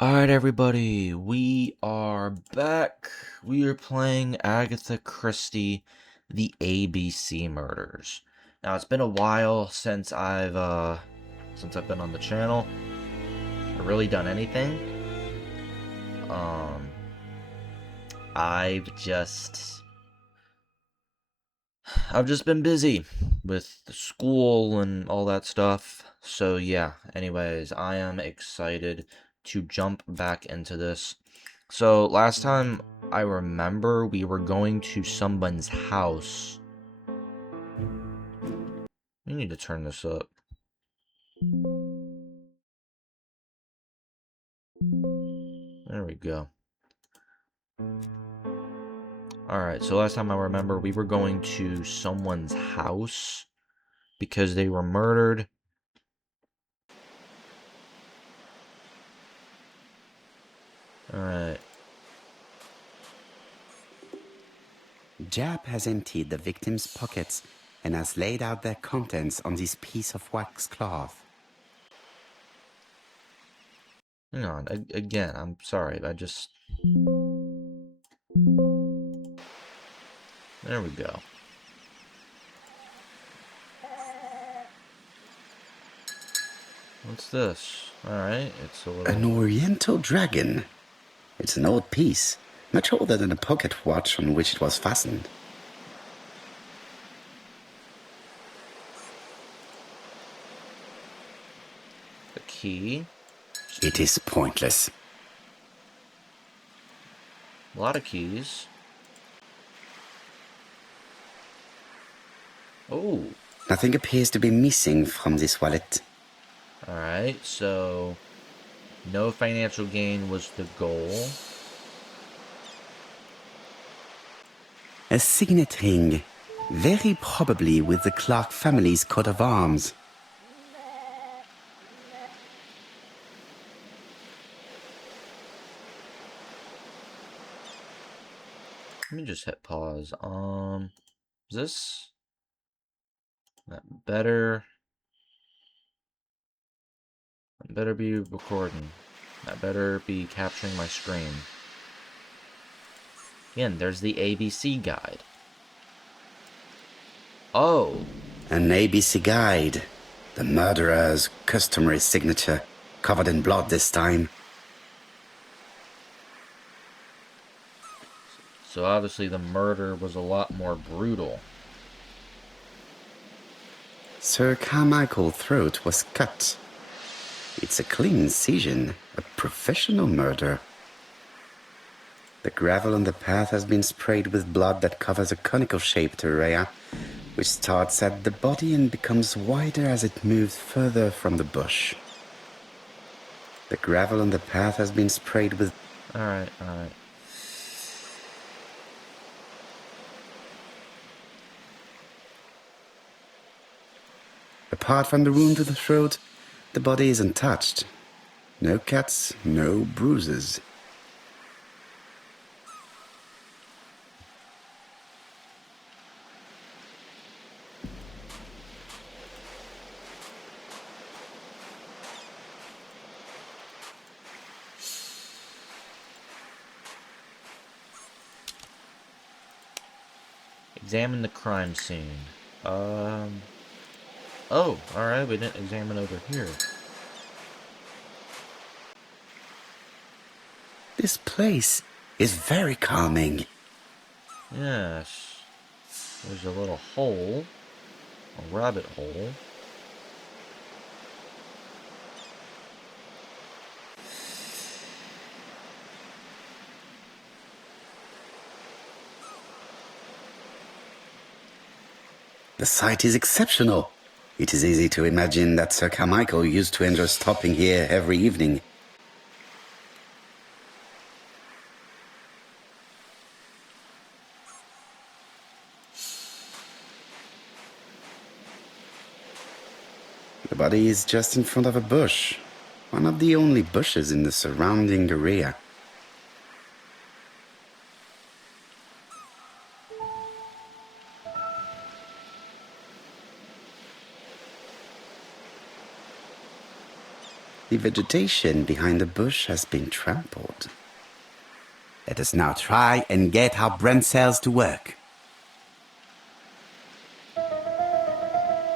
Alright, everybody, we are back. We are playing Agatha Christie, The ABC Murders. Now, it's been a while since I've been on the channel. Or really done anything. Um, I've just... I've just been busy with school and all that stuff. So, yeah, anyways, I am excited to jump back into this. So, last time I remember, we were going to someone's house. We need to turn this up. There we go. Alright, so last time I remember, we were going to someone's house because they were murdered. Alright. Jab has emptied the victim's pockets and has laid out their contents on this piece of wax cloth. Hang on, again, I'm sorry, There we go. What's this? Alright, it's a little... An oriental dragon. It's an old piece, much older than the pocket watch on which it was fastened. A key. It is pointless. A lot of keys. Oh. Nothing appears to be missing from this wallet. Alright, so... No financial gain was the goal. A signet ring, very probably with the Clark family's coat of arms. Let me just hit pause. Is this... That better... That better be recording. That better be capturing my screen. Again, there's the ABC guide. Oh! An ABC guide. The murderer's customary signature, covered in blood this time. So obviously the murder was a lot more brutal. Sir Carmichael's throat was cut. It's a clean incision, a professional murder. The gravel on the path has been sprayed with blood that covers a conical-shaped area, which starts at the body and becomes wider as it moves further from the bush. The gravel on the path has been sprayed with... Alright. Apart from the wound to the throat, the body is untouched. No cuts, no bruises. Examine the crime scene. Oh, alright, we didn't examine over here. This place is very calming. Yes. There's a little hole. A rabbit hole. The site is exceptional. It is easy to imagine that Sir Carmichael used to enjoy stopping here every evening. The body is just in front of a bush, one of the only bushes in the surrounding area. The vegetation behind the bush has been trampled. Let us now try and get our brain cells to work.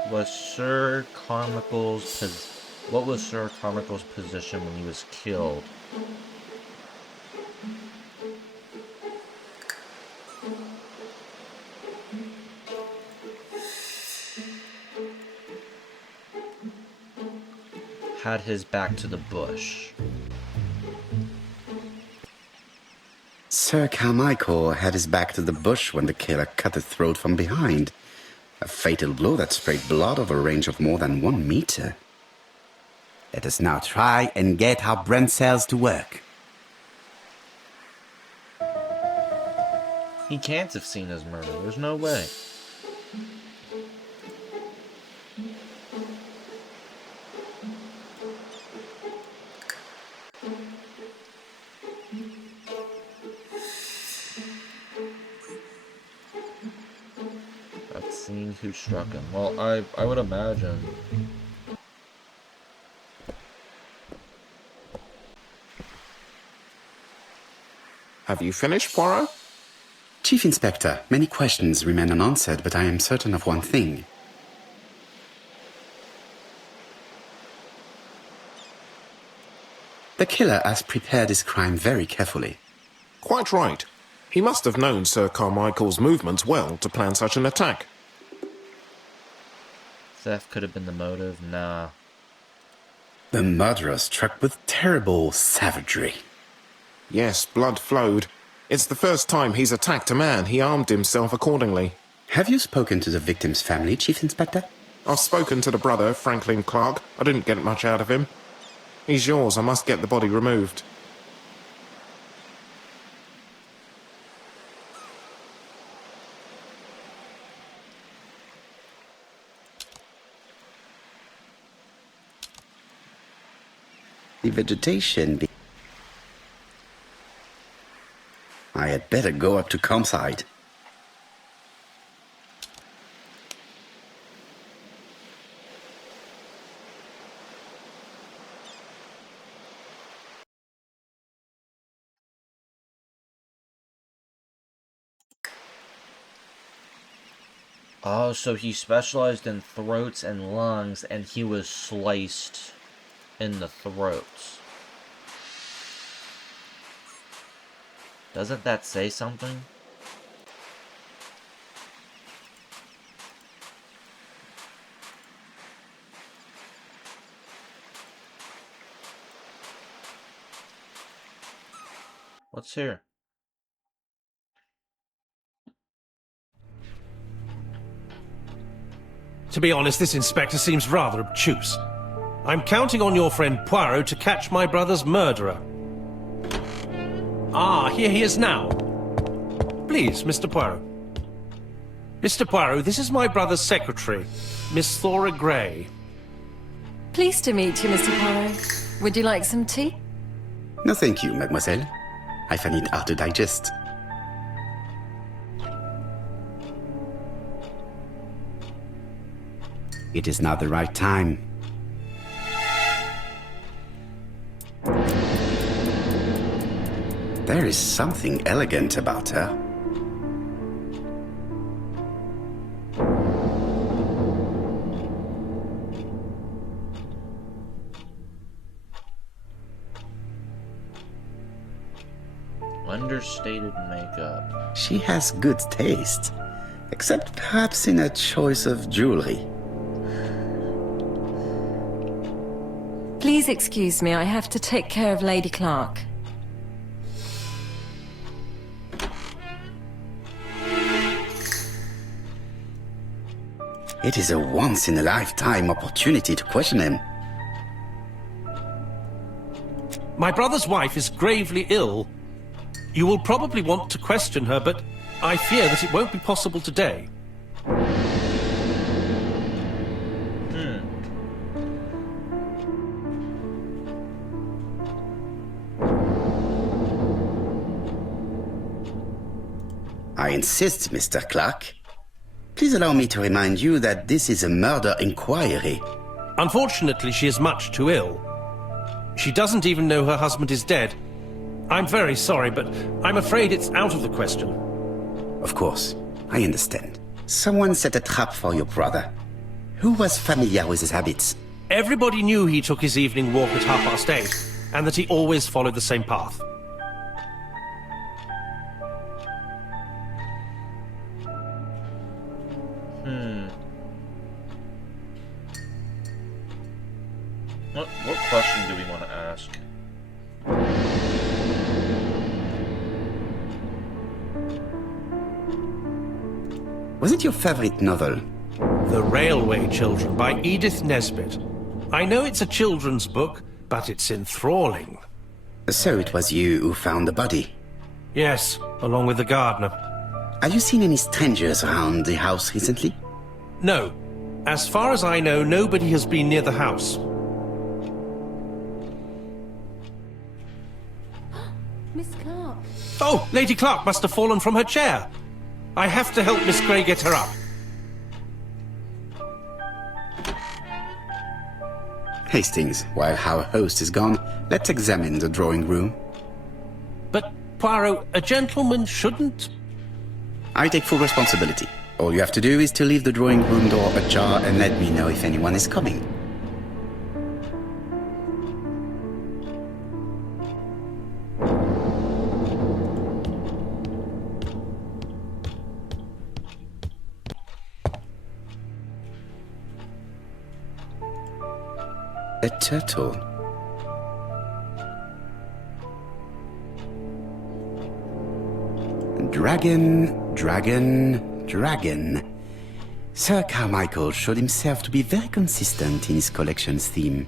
What was Sir Carmichael's position when he was killed? Had his back to the bush. Sir Carmichael had his back to the bush when the killer cut his throat from behind. A fatal blow that sprayed blood over a range of more than 1 meter. Let us now try and get our brain cells to work. He can't have seen his murder. There's no way. I've seen who struck him. Well, I would imagine. Have you finished, Poirot? Chief Inspector, many questions remain unanswered, but I am certain of one thing. The killer has prepared his crime very carefully. Quite right. He must have known Sir Carmichael's movements well to plan such an attack. Theft could have been the motive. Nah. The murderer struck with terrible savagery. Yes, blood flowed. It's the first time he's attacked a man. He armed himself accordingly. Have you spoken to the victim's family, Chief Inspector? I've spoken to the brother, Franklin Clark. I didn't get much out of him. He's yours. I must get the body removed. The vegetation... I had better go up to campsite. Oh, so he specialized in throats and lungs, and he was sliced in the throats. Doesn't that say something? What's here? To be honest, this inspector seems rather obtuse. I'm counting on your friend Poirot to catch my brother's murderer. Ah, here he is now. Please, Mr. Poirot. Mr. Poirot, this is my brother's secretary, Miss Thora Gray. Pleased to meet you, Mr. Poirot. Would you like some tea? No, thank you, mademoiselle. I find it hard to digest. It is not the right time. There is something elegant about her. Understated makeup. She has good taste, except perhaps in her choice of jewelry. Please excuse me, I have to take care of Lady Clark. It is a once-in-a-lifetime opportunity to question him. My brother's wife is gravely ill. You will probably want to question her, but I fear that it won't be possible today. I insist, Mr. Clark. Please allow me to remind you that this is a murder inquiry. Unfortunately, she is much too ill. She doesn't even know her husband is dead. I'm very sorry, but I'm afraid it's out of the question. Of course, I understand. Someone set a trap for your brother. Who was familiar with his habits? Everybody knew he took his evening walk at 8:30, and that he always followed the same path. What question do we want to ask? Was it your favorite novel? The Railway Children by Edith Nesbit. I know it's a children's book, but it's enthralling. So it was you who found the body. Yes, along with the gardener. Have you seen any strangers around the house recently? No. As far as I know, nobody has been near the house. Miss Clark. Oh, Lady Clark must have fallen from her chair. I have to help Miss Grey get her up. Hastings, while our host is gone, let's examine the drawing room. But, Poirot, a gentleman shouldn't... I take full responsibility. All you have to do is to leave the drawing room door ajar and let me know if anyone is coming. A turtle. Dragon, dragon, dragon. Sir Carmichael showed himself to be very consistent in his collection's theme.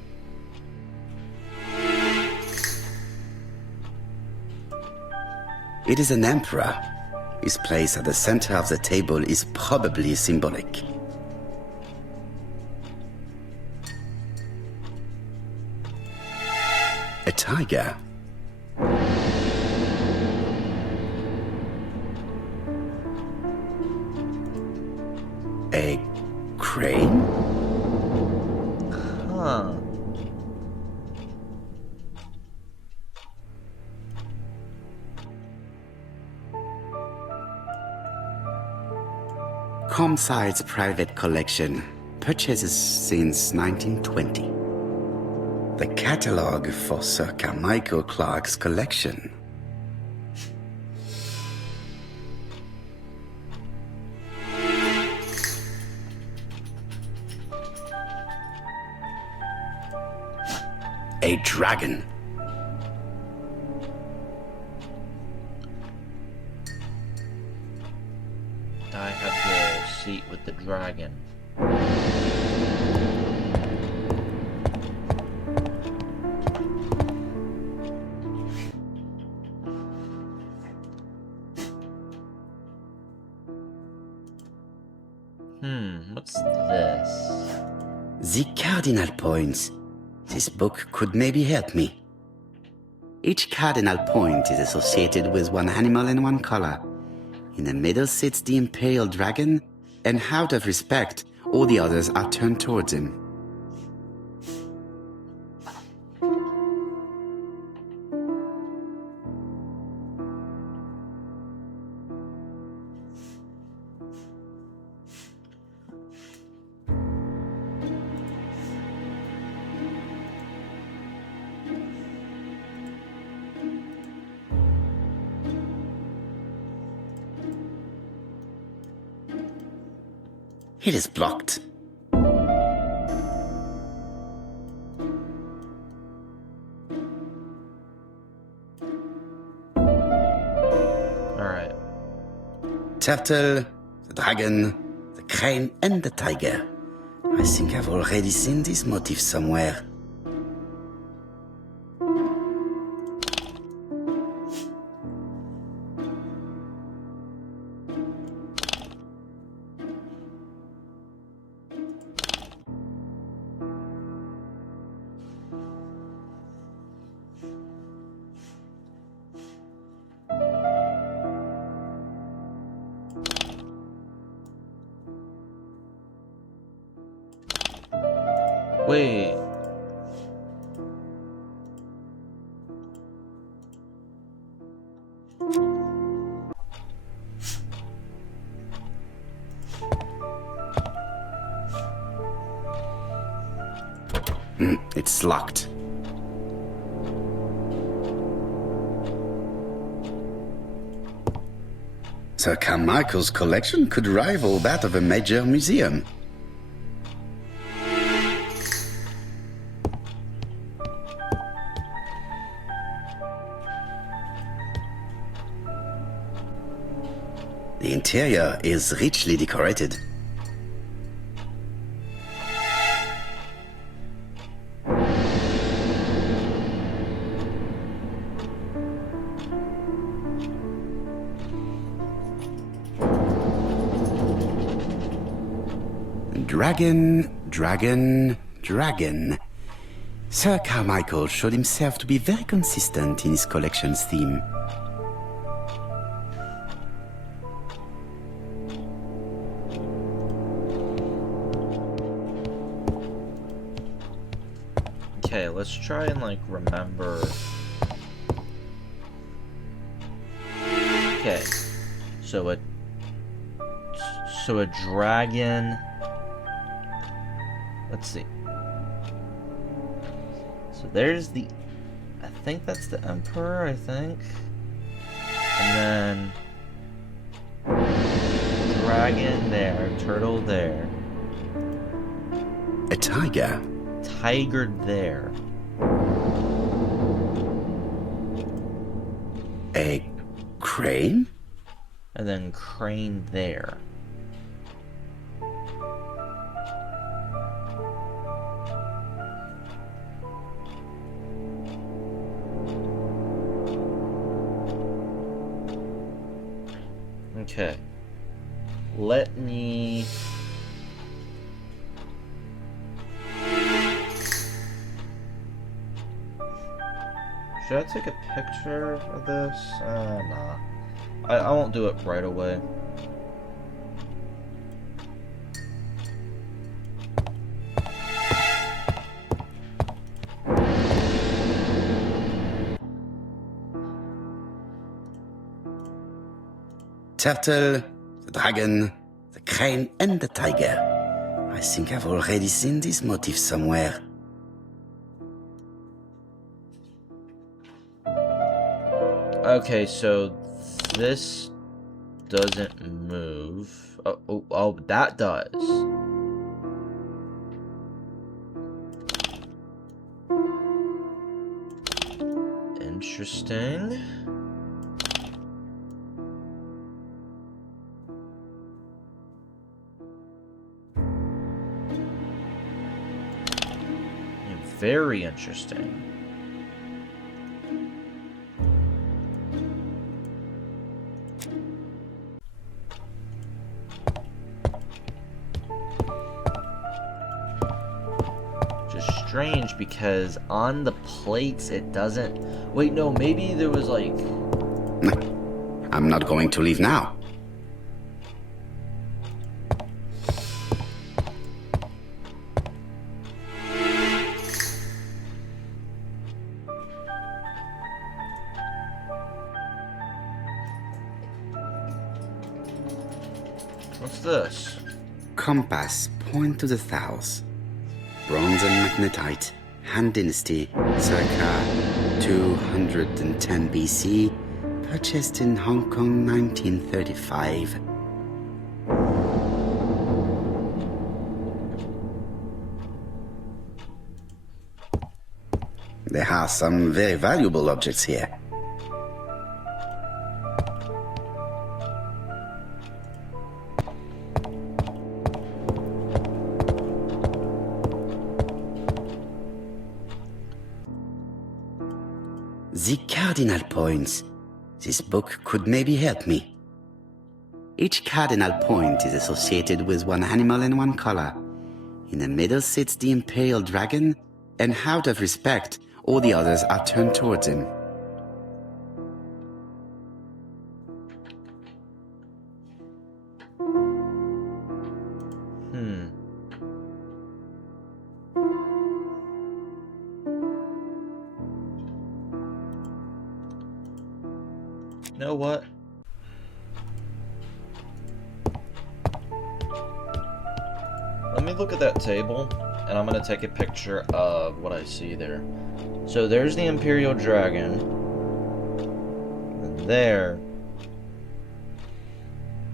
It is an emperor. His place at the center of the table is probably symbolic. A tiger. A crane? Huh. Comside's private collection, purchases since 1920. The catalogue for Sir Carmichael Clark's collection. A dragon. I have the seat with the dragon. What's this? The cardinal points. This book could maybe help me. Each cardinal point is associated with one animal and one color. In the middle sits the imperial dragon, and out of respect, all the others are turned towards him. It is blocked. Alright. Turtle, the dragon, the crane, and the tiger. I think I've already seen this motif somewhere. Wait. It's locked. Sir Carmichael's collection could rival that of a major museum. The interior is richly decorated. Dragon. Sir Carmichael showed himself to be very consistent in his collection's theme. Okay, let's try and, like, remember. Okay, so a dragon. Let's see. So there's the, I think that's the Emperor, I think. And then dragon there, turtle there. A tiger. Tiger there. A crane? And then crane there. Okay. Let me... Should I take a picture of this? Nah. I won't do it right away. Turtle, the dragon, the crane, and the tiger. I think I've already seen this motif somewhere. Okay, so this doesn't move. Oh, that does. Interesting. Very interesting. Just strange because on the plates it doesn't... Wait, no, maybe there was like... I'm not going to leave now. What's this? Compass, point to the south. Bronze and magnetite, Han Dynasty, circa 210 BC, purchased in Hong Kong 1935. There are some very valuable objects here. The cardinal points. This book could maybe help me. Each cardinal point is associated with one animal and one color. In the middle sits the imperial dragon, and out of respect, all the others are turned towards him. You know what? Let me look at that table, and I'm gonna take a picture of what I see there. So there's the Imperial Dragon, and there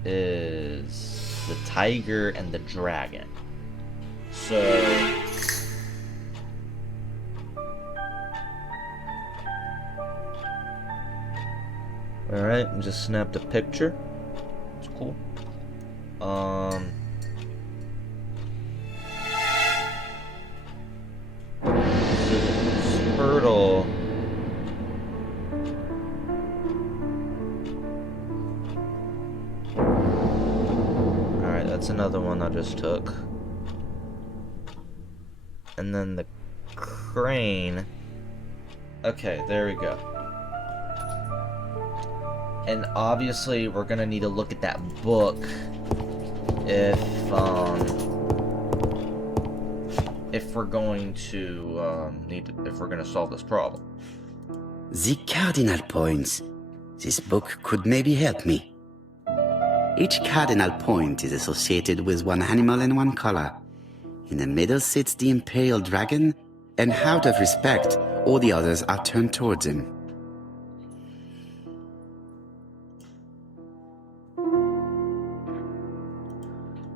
is the tiger and the dragon. So alright, just snapped a picture. It's cool. Turtle. Alright, that's another one I just took. And then the crane. Okay, there we go. And obviously we're gonna need to look at that book if we're going to if we're gonna solve this problem. The cardinal points. This book could maybe help me. Each cardinal point is associated with one animal and one color. In the middle sits the Imperial Dragon, and out of respect, all the others are turned towards him.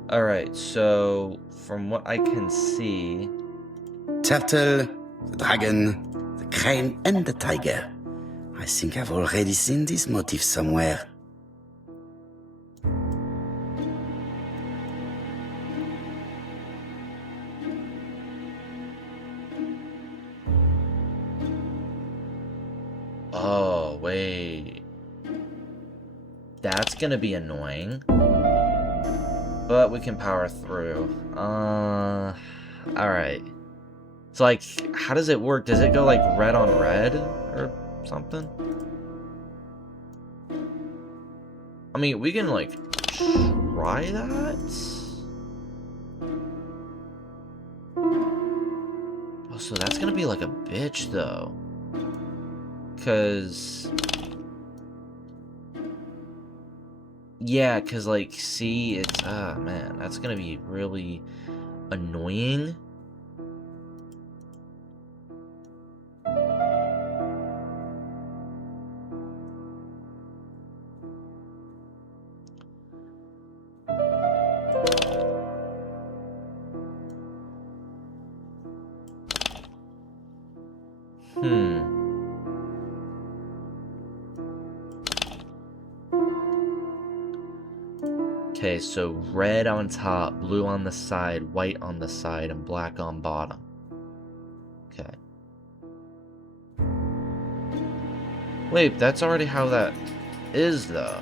Alright, so from what I can see, Turtle, the dragon, the crane, and the tiger. I think I've already seen this motif somewhere. oh wait, that's gonna be annoying. But we can power through. Alright. So, like, how does it work? Does it go, like, red on red? Or something? I mean, we can, like, try that? Oh, so that's gonna be, like, a bitch, though. 'Cause... yeah, because, like, see, it's, man, that's gonna be really annoying. Okay, so red on top, blue on the side, white on the side, and black on bottom. Okay. Wait, that's already how that is, though.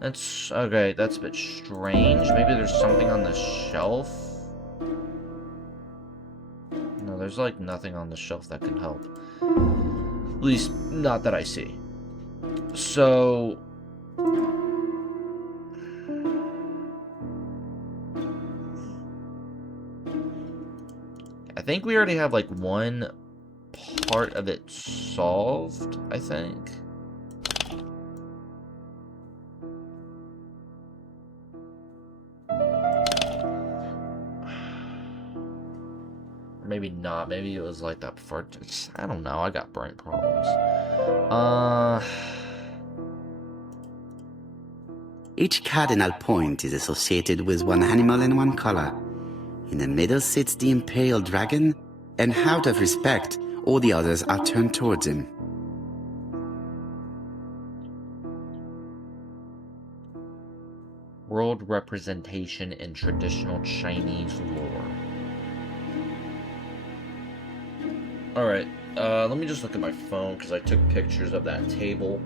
That's, okay, that's a bit strange. Maybe there's something on the shelf? No, there's like nothing on the shelf that can help. At least, not that I see. So... I think we already have like one part of it solved, I think. Maybe not. Maybe it was like that before. I don't know. I got brain problems. Each cardinal point is associated with one animal and one color. In the middle sits the Imperial Dragon, and out of respect, all the others are turned towards him. World representation in traditional Chinese lore. Alright, let me just look at my phone, because I took pictures of that table.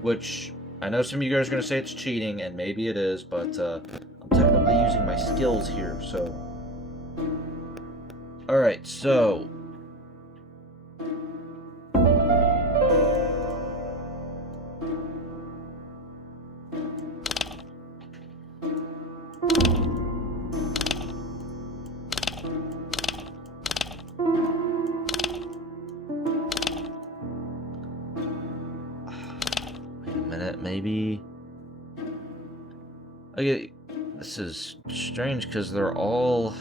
Which, I know some of you guys are going to say it's cheating, and maybe it is, but I'm technically using my skills here, so... Alright, so... maybe... Okay, this is strange because they're all...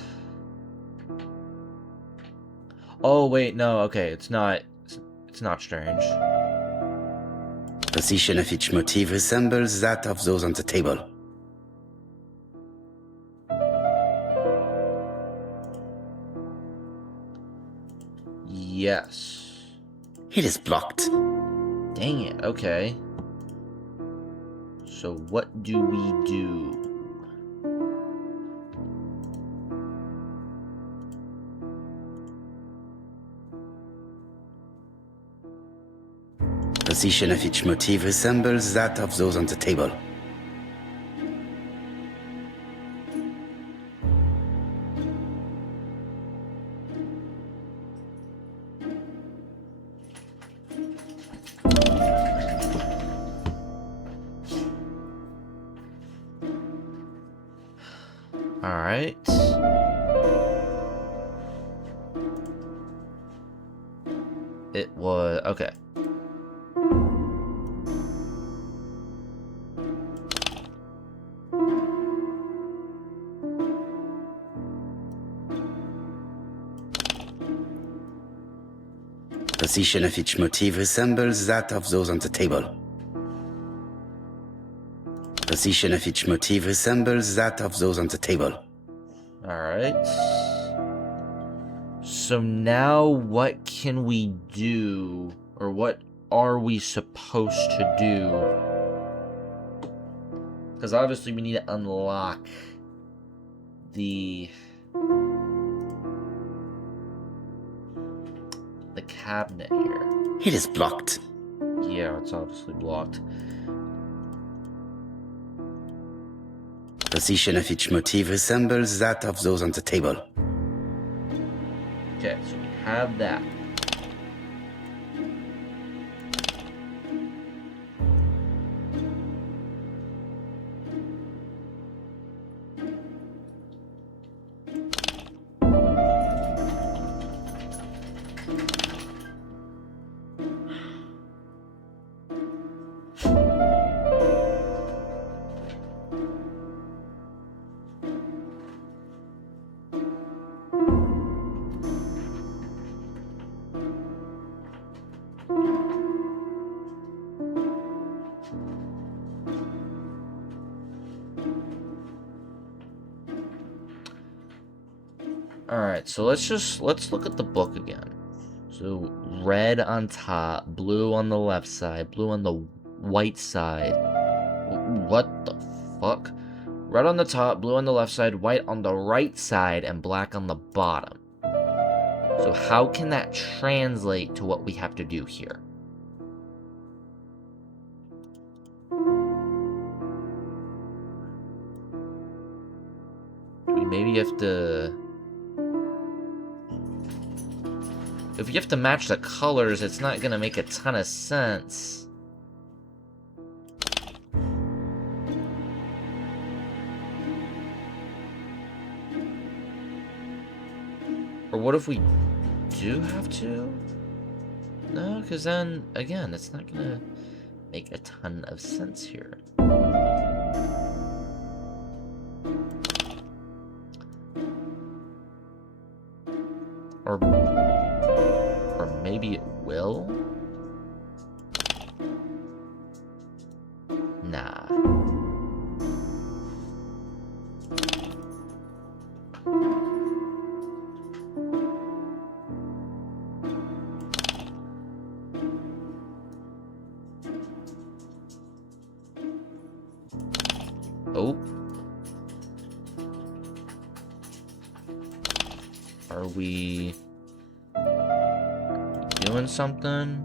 Oh, wait, no, okay, it's not strange. Position of each motif resembles that of those on the table. Yes. It is blocked. Dang it, okay. So what do we do? Position of each motif resembles that of those on the table. Alright. It was... okay. Position of each motif resembles that of those on the table. Position of each motif resembles that of those on the table. Alright. So now what can we do? Or what are we supposed to do? Because obviously we need to unlock the cabinet here. It is blocked. Yeah, it's obviously blocked. Position of each motif resembles that of those on the table. Okay, so we have that. Alright, so let's look at the book again. So, red on top, blue on the left side, blue on the white side. What the fuck? Red on the top, blue on the left side, white on the right side, and black on the bottom. So how can that translate to what we have to do here? Do we maybe have to... If you have to match the colors, it's not gonna make a ton of sense. Or what if we do have to? No, because then, again, it's not gonna make a ton of sense here. Or maybe it will? Nah. Oh. Are we doing something?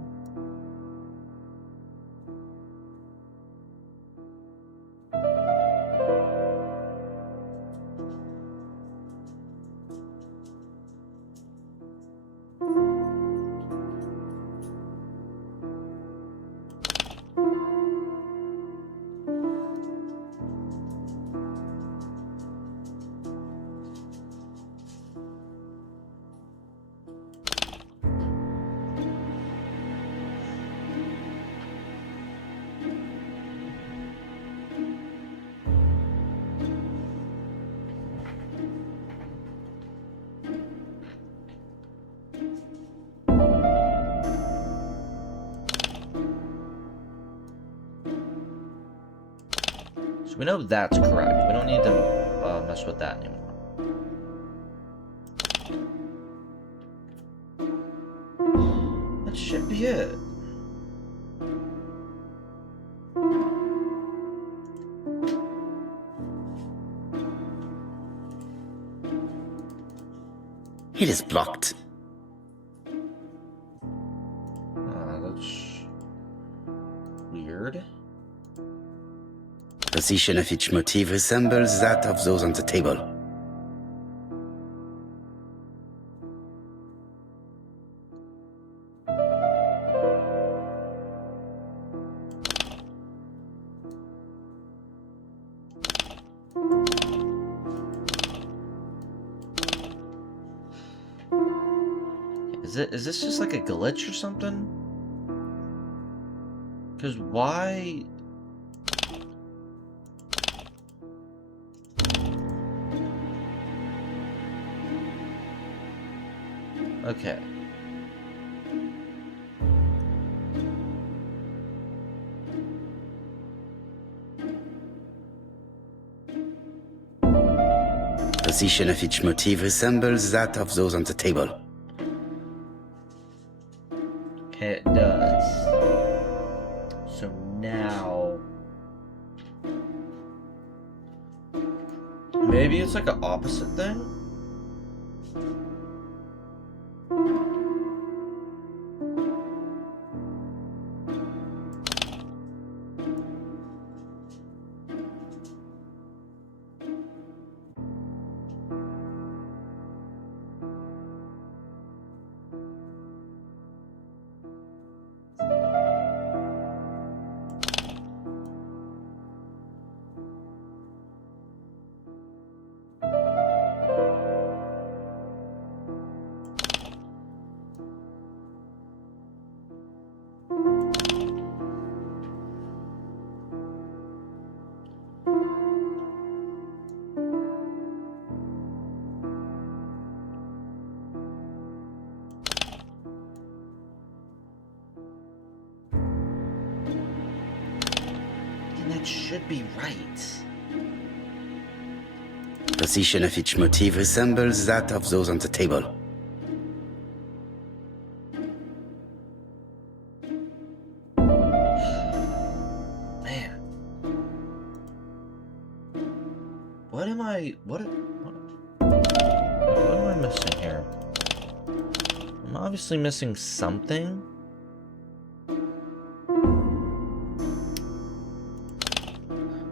So we know that's correct. We don't need to mess with that anymore. That should be it. It is blocked. That's weird. Position of each motif resembles that of those on the table. Is this just like a glitch or something? Because why? Okay. Position of each motif resembles that of those on the table. Okay, it does. So now... maybe it's like an opposite thing? That should be right. Position of each motif resembles that of those on the table. Man. What am I missing here? I'm obviously missing something.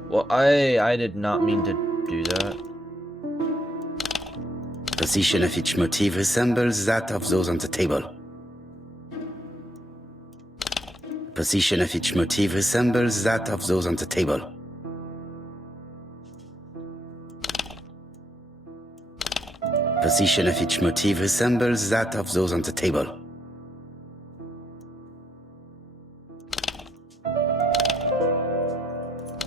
Well, I did not mean to do that. Position of each motif resembles that of those on the table. Position of each motif resembles that of those on the table. Position of each motif resembles that of those on the table.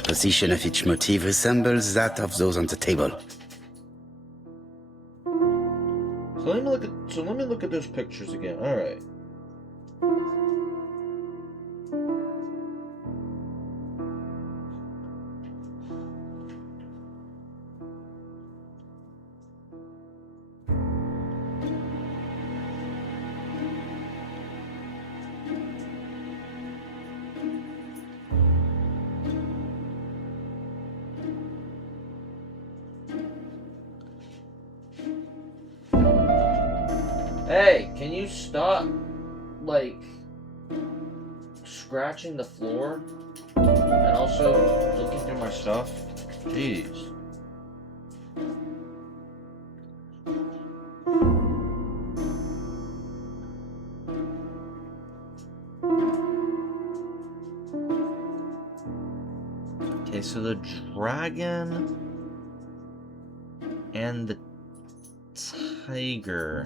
Position of each motif resembles that of those on the table. So let me look at those pictures again. All right. Hey, can you stop, like, scratching the floor? And also looking through my stuff? Jeez. Okay, so the dragon and the tiger.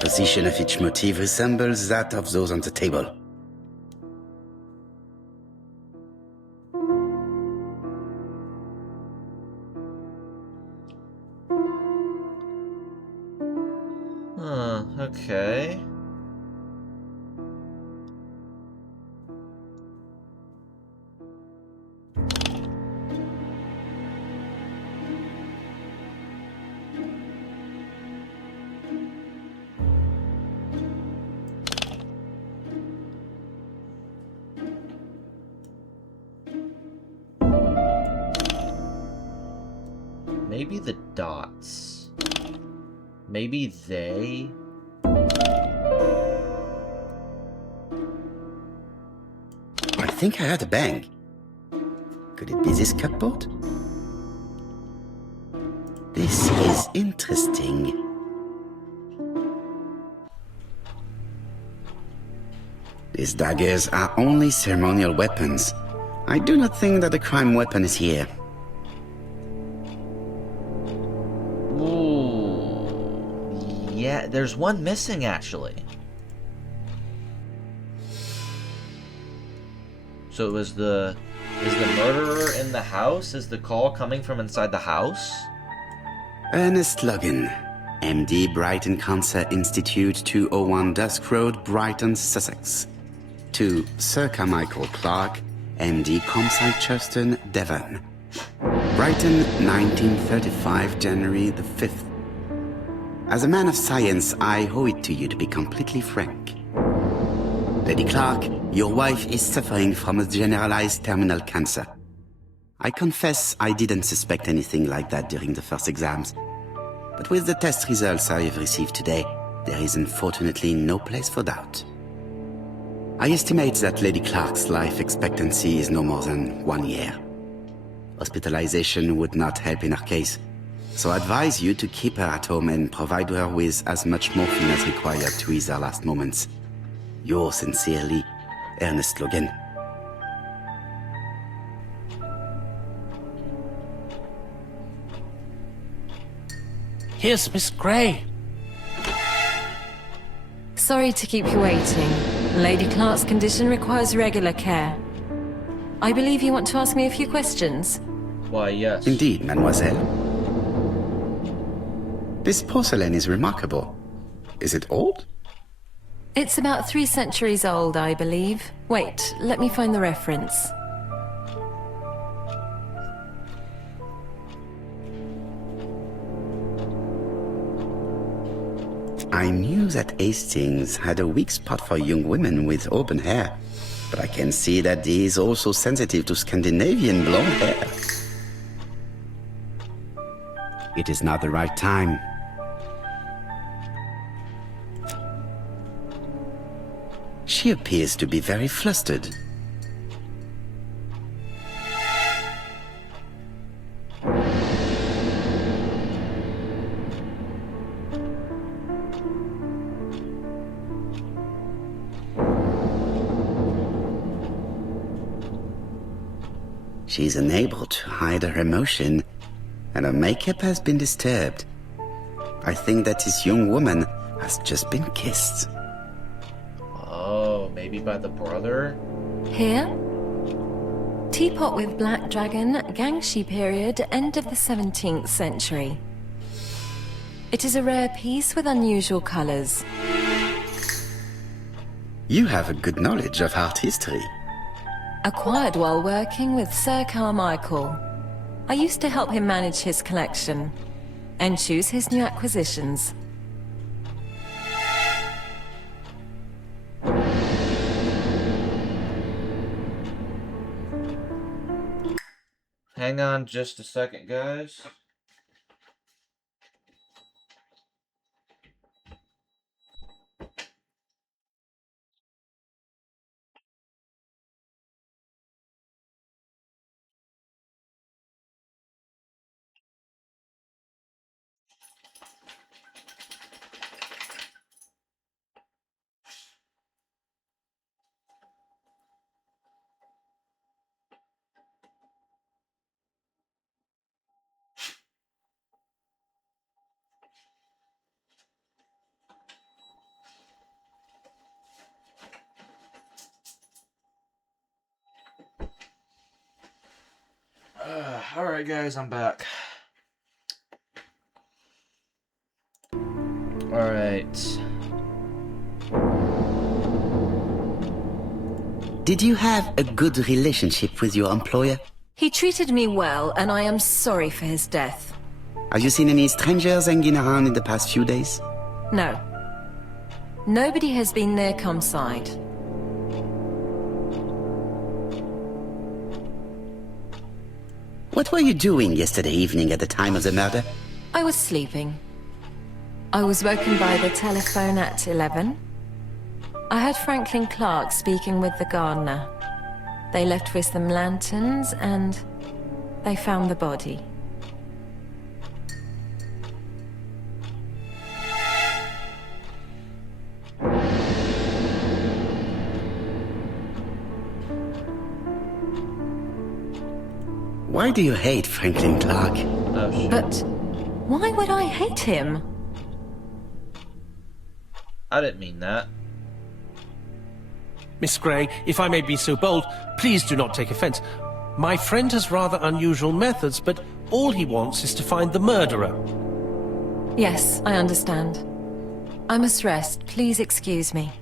Position of each motif resembles that of those on the table. maybe the dots. Maybe they... I think I heard a bang. Could it be this cupboard? This is interesting. These daggers are only ceremonial weapons. I do not think that the crime weapon is here. Ooh. Yeah, there's one missing, actually. So it was the... Is the murderer in the house? Is the call coming from inside the house? Ernest Logan, MD, Brighton Cancer Institute, 201 Dusk Road, Brighton, Sussex. To Sir Carmichael Clark, MD, Comside Churston, Devon. Brighton, 1935, January the 5th. As a man of science, I owe it to you to be completely frank. Lady Clark, your wife is suffering from a generalized terminal cancer. I confess I didn't suspect anything like that during the first exams. But with the test results I have received today, there is unfortunately no place for doubt. I estimate that Lady Clark's life expectancy is no more than 1 year. Hospitalization would not help in her case, so I advise you to keep her at home and provide her with as much morphine as required to ease her last moments. Yours sincerely, Ernest Logan. Here's Miss Gray. Sorry to keep you waiting. Lady Clark's condition requires regular care. I believe you want to ask me a few questions. Why, yes. Indeed, mademoiselle. This porcelain is remarkable. Is it old? It's about 3 centuries old, I believe. Wait, let me find the reference. I knew that Hastings had a weak spot for young women with auburn hair, but I can see that he is also sensitive to Scandinavian blonde hair. It is not the right time. She appears to be very flustered. She is unable to hide her emotion, and her makeup has been disturbed. I think that this young woman has just been kissed. Oh, maybe by the brother? Here? Teapot with black dragon, Gangshi period, end of the 17th century. It is a rare piece with unusual colors. You have a good knowledge of art history. Acquired while working with Sir Carmichael. I used to help him manage his collection and choose his new acquisitions. Hang on just a second, guys. Alright guys, I'm back. Alright. Did you have a good relationship with your employer? He treated me well, and I am sorry for his death. Have you seen any strangers hanging around in the past few days? No. Nobody has been near Comside. What were you doing yesterday evening at the time of the murder? I was sleeping. I was woken by the telephone at 11. I heard Franklin Clark speaking with the gardener. They left with some lanterns and they found the body. Why do you hate Franklin Clark? Oh, shit. But why would I hate him? I didn't mean that. Miss Gray, if I may be so bold, please do not take offense. My friend has rather unusual methods, but all he wants is to find the murderer. Yes, I understand. I must rest. Please excuse me.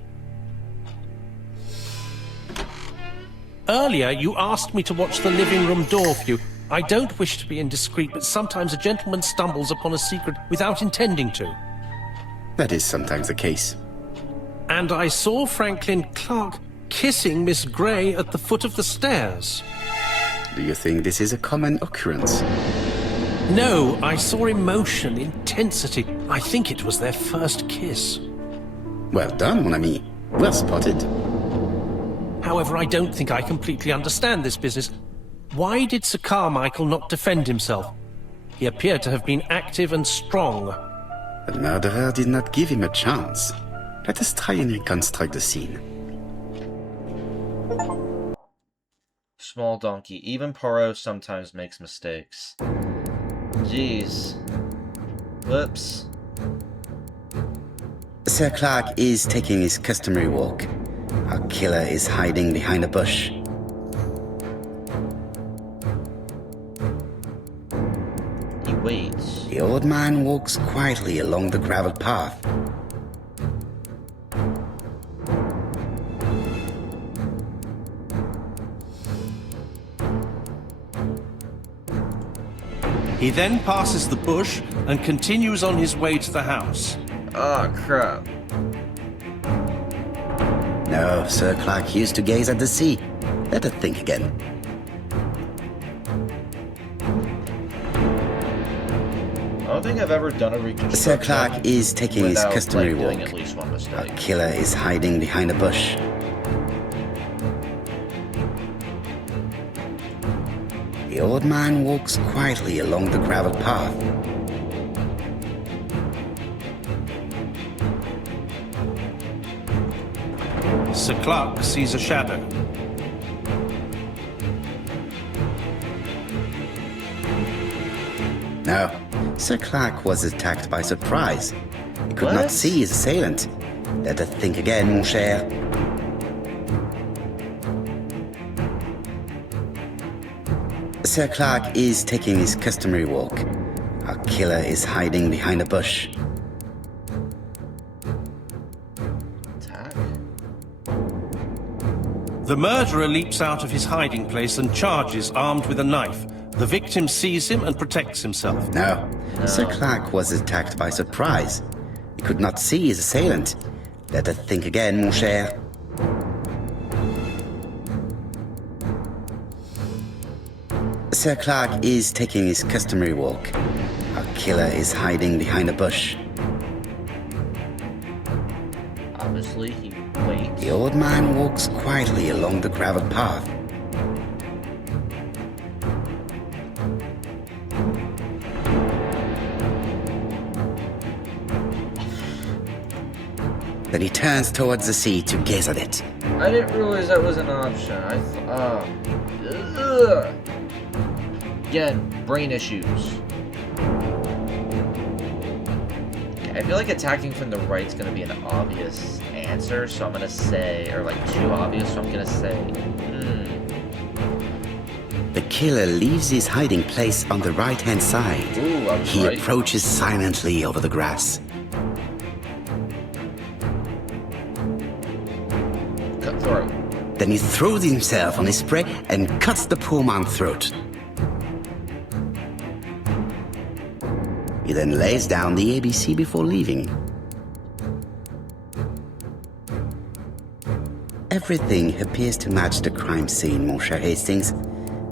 Earlier, you asked me to watch the living room door for you. I don't wish to be indiscreet, but sometimes a gentleman stumbles upon a secret without intending to. That is sometimes the case. And I saw Franklin Clark kissing Miss Gray at the foot of the stairs. Do you think this is a common occurrence? No, I saw emotion, intensity. I think it was their first kiss. Well done, mon ami. Well spotted. However, I don't think I completely understand this business. Why did Sir Carmichael not defend himself? He appeared to have been active and strong. The murderer did not give him a chance. Let us try and reconstruct the scene. Small donkey. Even Poirot sometimes makes mistakes. Jeez. Whoops. Sir Clark is taking his customary walk. Our killer is hiding behind a bush. He waits. The old man walks quietly along the gravel path. He then passes the bush and continues on his way to the house. Ah, crap. No, Sir Clark used to gaze at the sea. Let us think again. I don't think I've ever done a reconstruction. Sir Clark is taking his without, customary like, doing walk. at least one Our mistake. killer is hiding behind a bush. The old man walks quietly along the gravel path. Sir Clark sees a shadow. No, Sir Clark was attacked by surprise. He could What? not see his assailant. Let us think again, mon cher. Sir Clark is taking his customary walk. Our killer is hiding behind a bush. Attack? The murderer leaps out of his hiding place and charges, armed with a knife. The victim sees him and protects himself. No, Sir Clark was attacked by surprise. He could not see his assailant. Let us think again, mon cher. Sir Clark is taking his customary walk. Our killer is hiding behind a bush. Obviously, he waits. The old man walks quietly along the gravel path. Then he turns towards the sea to gaze at it. I didn't realize that was an option. I thought. Ugh. Again, brain issues. Okay, I feel like attacking from the right is going to be an obvious answer, so I'm going to say, or like too obvious, so I'm going to say, The killer leaves his hiding place on the right-hand side. Ooh, I was He right. approaches silently over the grass. Cutthroat. Then he throws himself on his prey and cuts the poor man's throat. He then lays down the ABC before leaving. Everything appears to match the crime scene, mon cher Hastings.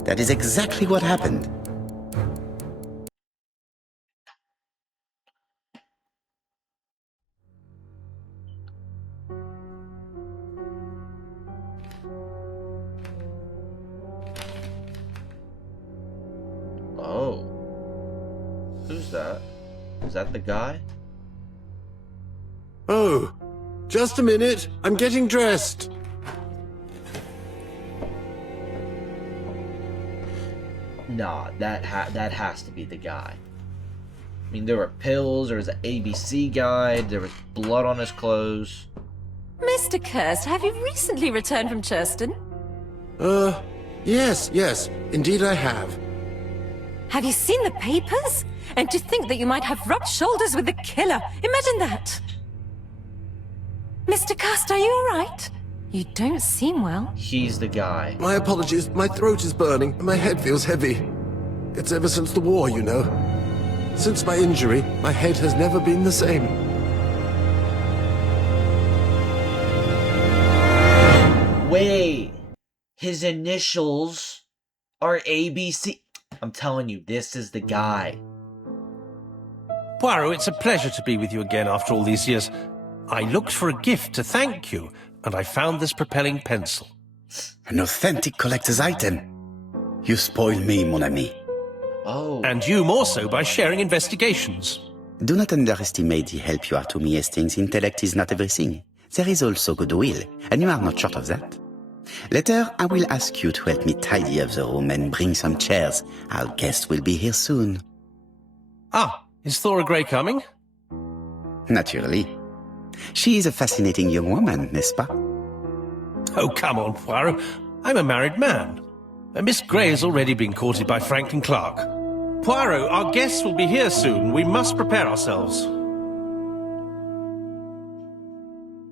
That is exactly what happened. Who's that? Is that the guy? Oh, just a minute. I'm getting dressed. Nah, that has to be the guy. I mean, there were pills, there was an ABC guide, there was blood on his clothes. Mr. Kirst, have you recently returned from Churston? Yes, indeed I have. Have you seen the papers? And to think that you might have rubbed shoulders with the killer. Imagine that. Mr. Kirst, are you all right? You don't seem well. He's the guy. My apologies, my throat is burning and my head feels heavy. It's ever since the war, you know. Since my injury, my head has never been the same. Wait, his initials are ABC. I'm telling you, this is the guy. Poirot, it's a pleasure to be with you again after all these years. I looked for a gift to thank you, and I found this propelling pencil. An authentic collector's item. You spoil me, mon ami. Oh. And you more so by sharing investigations. Do not underestimate the help you are to me, Hastings. Intellect is not everything. There is also goodwill, and you are not short of that. Later, I will ask you to help me tidy up the room and bring some chairs. Our guest will be here soon. Ah, is Thora Grey coming? Naturally. She is a fascinating young woman, n'est-ce pas? Oh, come on, Poirot. I'm a married man. Miss Grey has already been courted by Franklin Clark. Poirot, our guests will be here soon. We must prepare ourselves.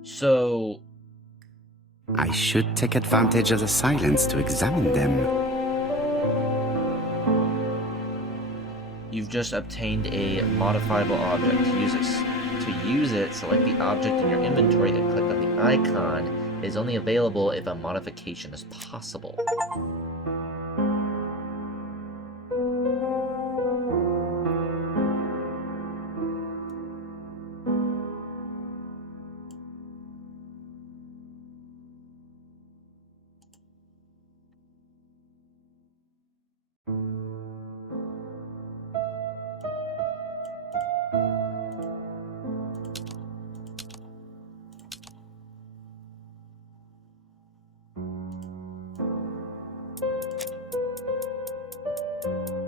So... I should take advantage of the silence to examine them. You've just obtained a modifiable object. To use it, select the object in your inventory and click on the icon. It is only available if a modification is possible.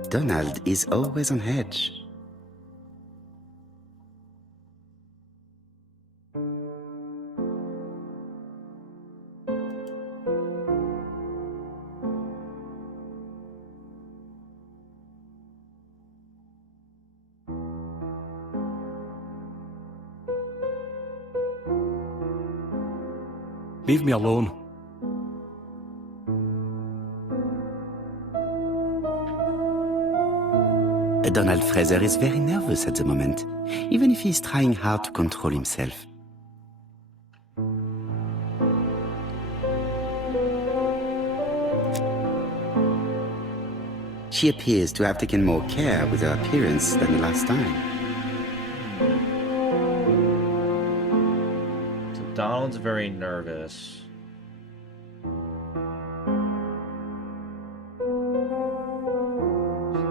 Donald is always on edge. Leave me alone. Donald Fraser is very nervous at the moment, even if he is trying hard to control himself. She appears to have taken more care with her appearance than the last time. So Donald's very nervous.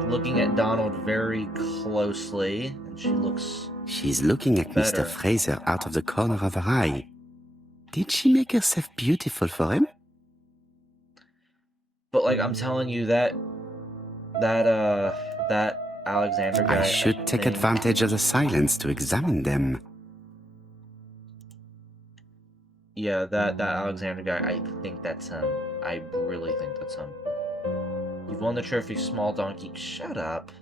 Looking at Donald very closely, and she looks... She's looking at better. Mr. Fraser out of the corner of her eye. Did she make herself beautiful for him? But, like, I'm telling you, that Alexander guy... I should take think- advantage of the silence to examine them. Yeah, that Alexander guy, I think that's him. I really think that's him. You've won the trophy, small donkey. Shut up.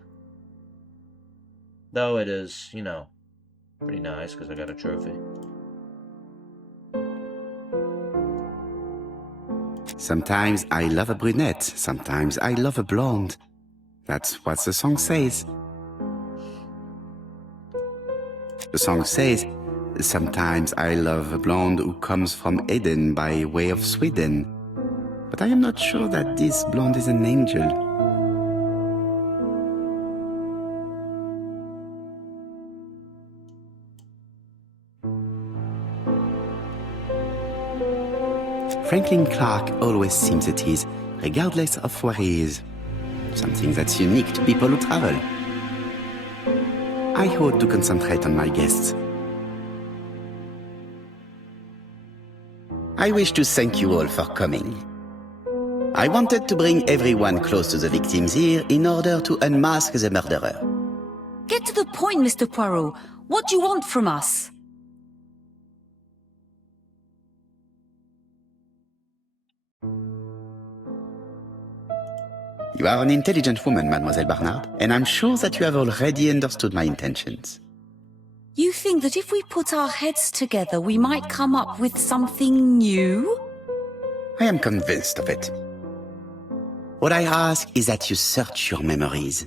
Though it is, you know, pretty nice because I got a trophy. Sometimes I love a brunette, sometimes I love a blonde. That's what the song says. The song says, sometimes I love a blonde who comes from Eden by way of Sweden. But I am not sure that this blonde is an angel. Franklin Clark always seems at ease, regardless of where he is. Something that's unique to people who travel. I ought to concentrate on my guests. I wish to thank you all for coming. I wanted to bring everyone close to the victims here in order to unmask the murderer. Get to the point, Mr. Poirot. What do you want from us? You are an intelligent woman, Mademoiselle Barnard, and I'm sure that you have already understood my intentions. You think that if we put our heads together, we might come up with something new? I am convinced of it. What I ask is that you search your memories.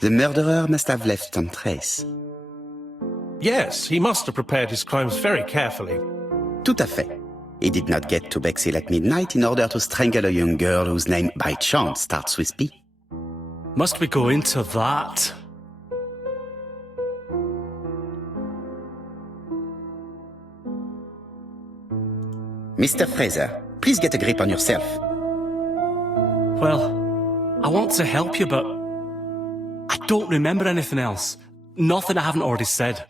The murderer must have left some trace. Yes, he must have prepared his crimes very carefully. Tout à fait. He did not get to Bexhill at midnight in order to strangle a young girl whose name by chance starts with B. Must we go into that? Mr. Fraser, please get a grip on yourself. Well, I want to help you, but I don't remember anything else. Nothing I haven't already said.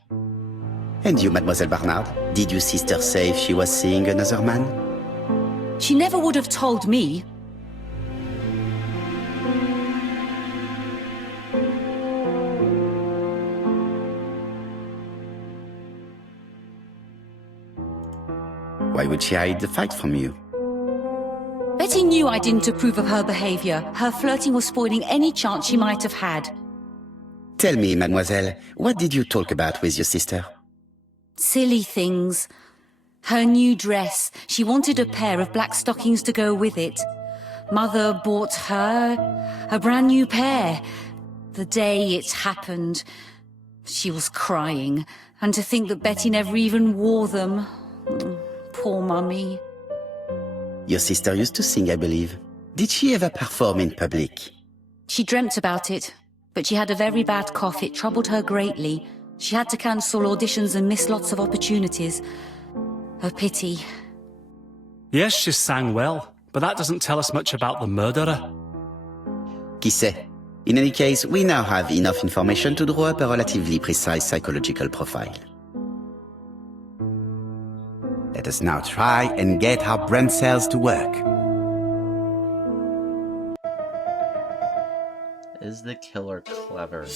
And you, Mademoiselle Barnard, did your sister say if she was seeing another man? She never would have told me. Why would she hide the fact from you? Betty knew I didn't approve of her behavior. Her flirting was spoiling any chance she might have had. Tell me, mademoiselle, what did you talk about with your sister? Silly things. Her new dress. She wanted a pair of black stockings to go with it. Mother bought her a brand new pair. The day it happened, she was crying. And to think that Betty never even wore them. Poor Mummy. Your sister used to sing, I believe. Did she ever perform in public? She dreamt about it, but she had a very bad cough. It troubled her greatly. She had to cancel auditions and miss lots of opportunities. A pity. Yes, she sang well, but that doesn't tell us much about the murderer. Qui sait? In any case, we now have enough information to draw up a relatively precise psychological profile. Let us now try and get our brain cells to work. Is the killer clever?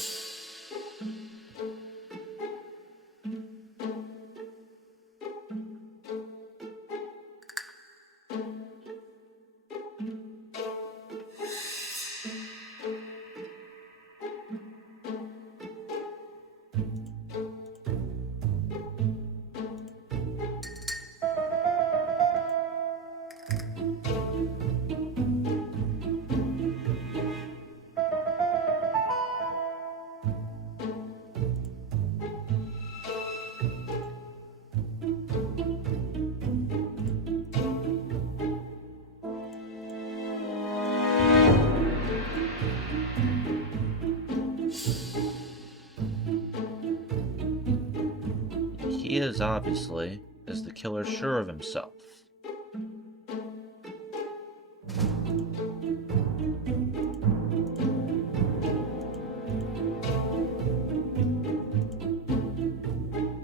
He is, obviously. Is the killer sure of himself?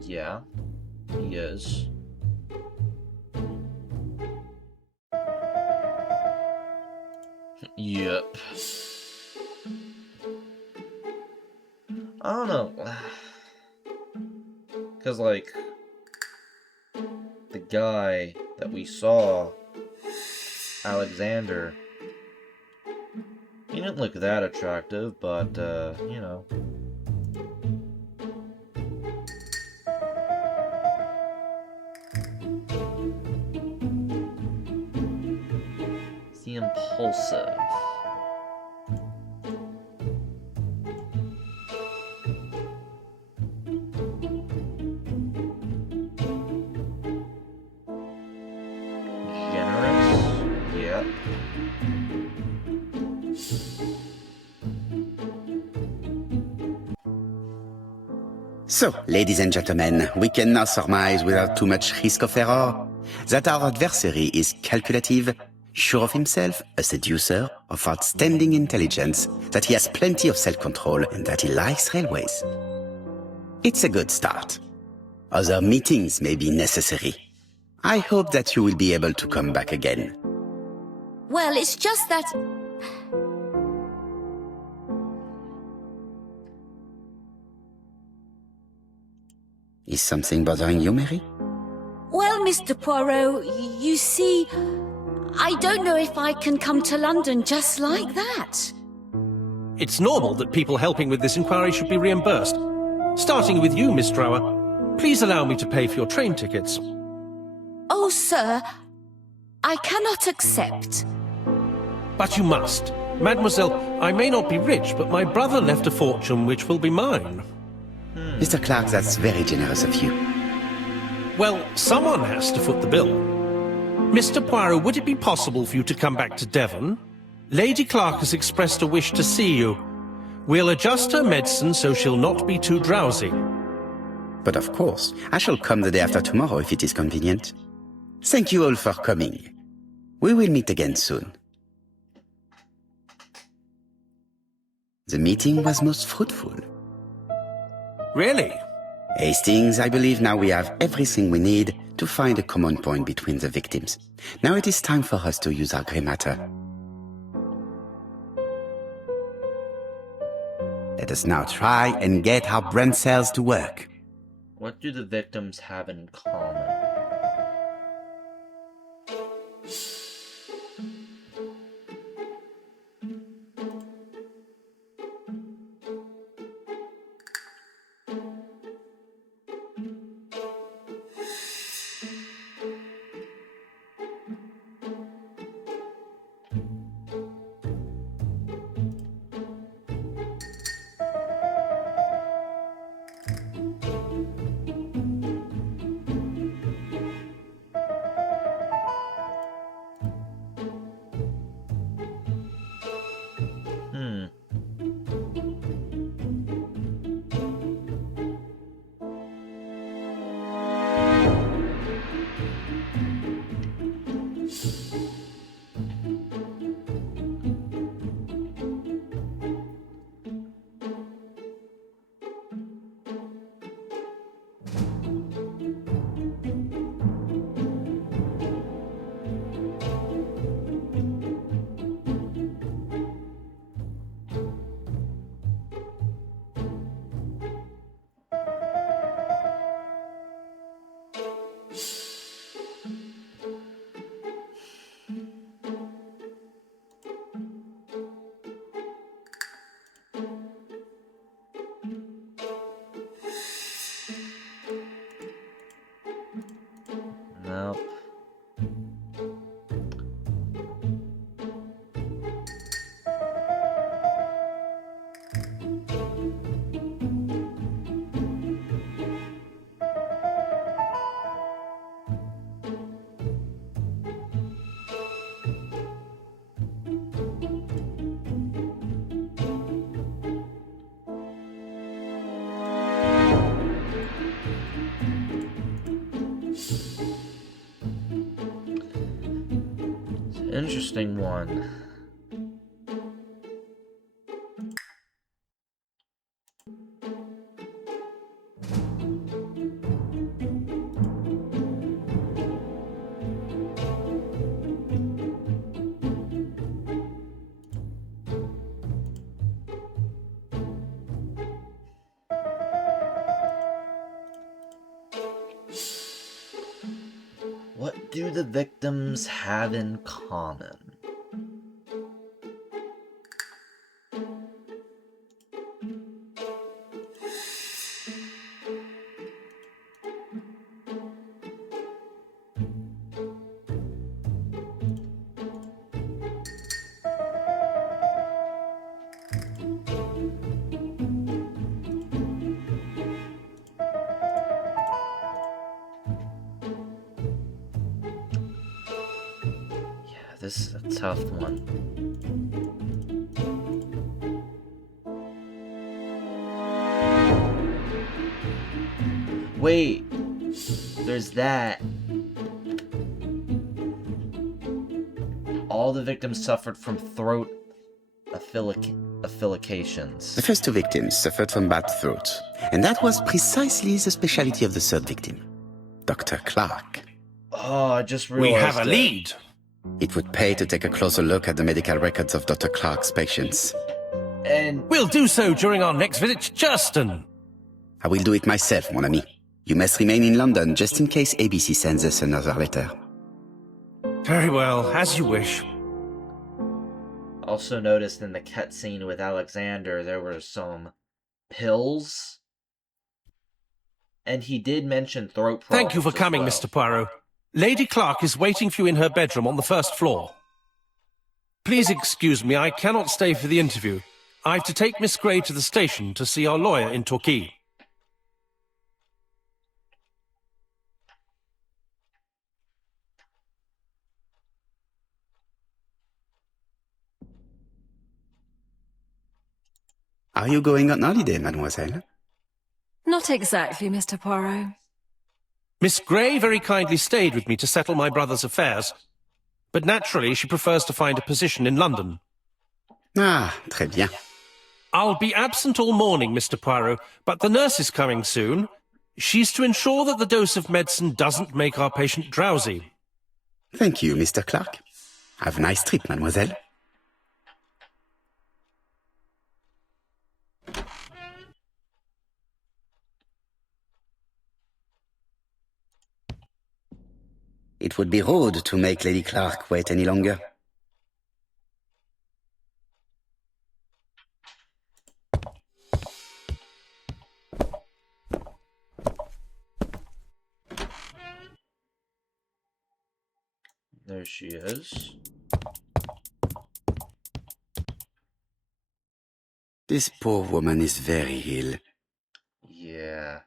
Yeah, he is. Yep. I don't know. Because, like, the guy that we saw, Alexander, he didn't look that attractive, but, you know. Is he impulsive? So, ladies and gentlemen, we can now surmise without too much risk of error that our adversary is calculative, sure of himself, a seducer of outstanding intelligence, that he has plenty of self-control, and that he likes railways. It's a good start. Other meetings may be necessary. I hope that you will be able to come back again. Well, it's just that... Is something bothering you, Mary? Well, Mr. Poirot, you see, I don't know if I can come to London just like that. It's normal that people helping with this inquiry should be reimbursed. Starting with you, Miss Drower. Please allow me to pay for your train tickets. Oh, sir, I cannot accept. But you must. Mademoiselle, I may not be rich, but my brother left a fortune which will be mine. Mr. Clark, that's very generous of you. Well, someone has to foot the bill. Mr. Poirot, would it be possible for you to come back to Devon? Lady Clark has expressed a wish to see you. We'll adjust her medicine so she'll not be too drowsy. But of course, I shall come the day after tomorrow if it is convenient. Thank you all for coming. We will meet again soon. The meeting was most fruitful. Really? Hastings, I believe now we have everything we need to find a common point between the victims. Now it is time for us to use our grey matter. Let us now try and get our brain cells to work. What do the victims have in common? Nope. Interesting one. What do the victims have in common? This is a tough one. Wait, there's that. All the victims suffered from throat affiliations. The first two victims suffered from bad throat, and that was precisely the specialty of the third victim, Dr. Clark. Oh, I just We realized have a lead. It would pay to take a closer look at the medical records of Dr. Clark's patients. And We'll do so during our next visit to Churston. I will do it myself, mon ami. You must remain in London just in case ABC sends us another letter. Very well, as you wish. also noticed in the cutscene with Alexander, there were some pills. And he did mention throat problems. Thank you for coming, well. Mr. Poirot. Lady Clark is waiting for you in her bedroom on the first floor. Please excuse me, I cannot stay for the interview. I have to take Miss Grey to the station to see our lawyer in Torquay. Are you going on holiday, mademoiselle? Not exactly, Mr. Poirot. Miss Grey very kindly stayed with me to settle my brother's affairs, but naturally she prefers to find a position in London. Ah, très bien. I'll be absent all morning, Mr. Poirot, but the nurse is coming soon. She's to ensure that the dose of medicine doesn't make our patient drowsy. Thank you, Mr. Clark. Have a nice trip, mademoiselle. It would be rude to make Lady Clark wait any longer. There she is. This poor woman is very ill. Yeah.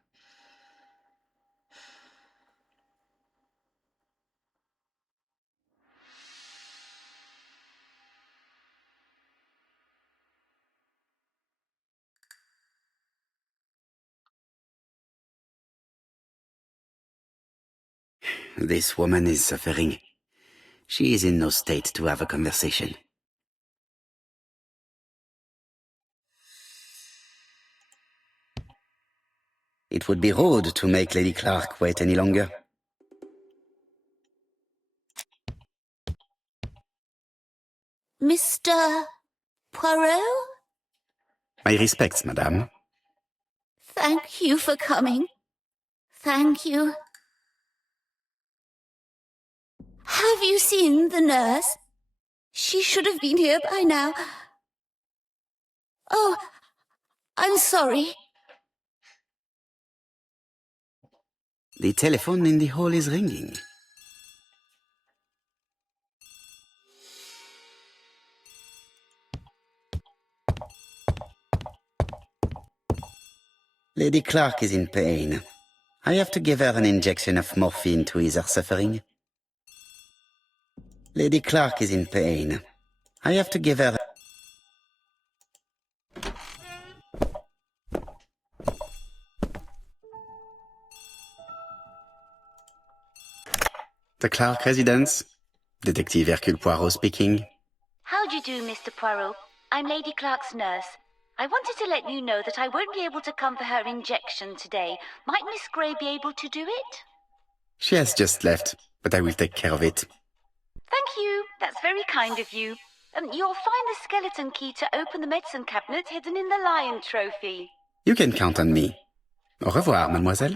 This woman is suffering. She is in no state to have a conversation. It would be rude to make Lady Clark wait any longer. Mr. Poirot? My respects, madame. Thank you for coming. Thank you. Have you seen the nurse? She should have been here by now. Oh, I'm sorry. The telephone in the hall is ringing. Lady Clark is in pain. I have to give her an injection of morphine to ease her suffering. Lady Clark is in pain. I have to give her... The Clark residence? Detective Hercule Poirot speaking. How do you do, Mr. Poirot? I'm Lady Clark's nurse. I wanted to let you know that I won't be able to come for her injection today. Might Miss Grey be able to do it? She has just left, but I will take care of it. Thank you. That's very kind of you. You'll find the skeleton key to open the medicine cabinet hidden in the lion trophy. You can count on me. Au revoir, mademoiselle.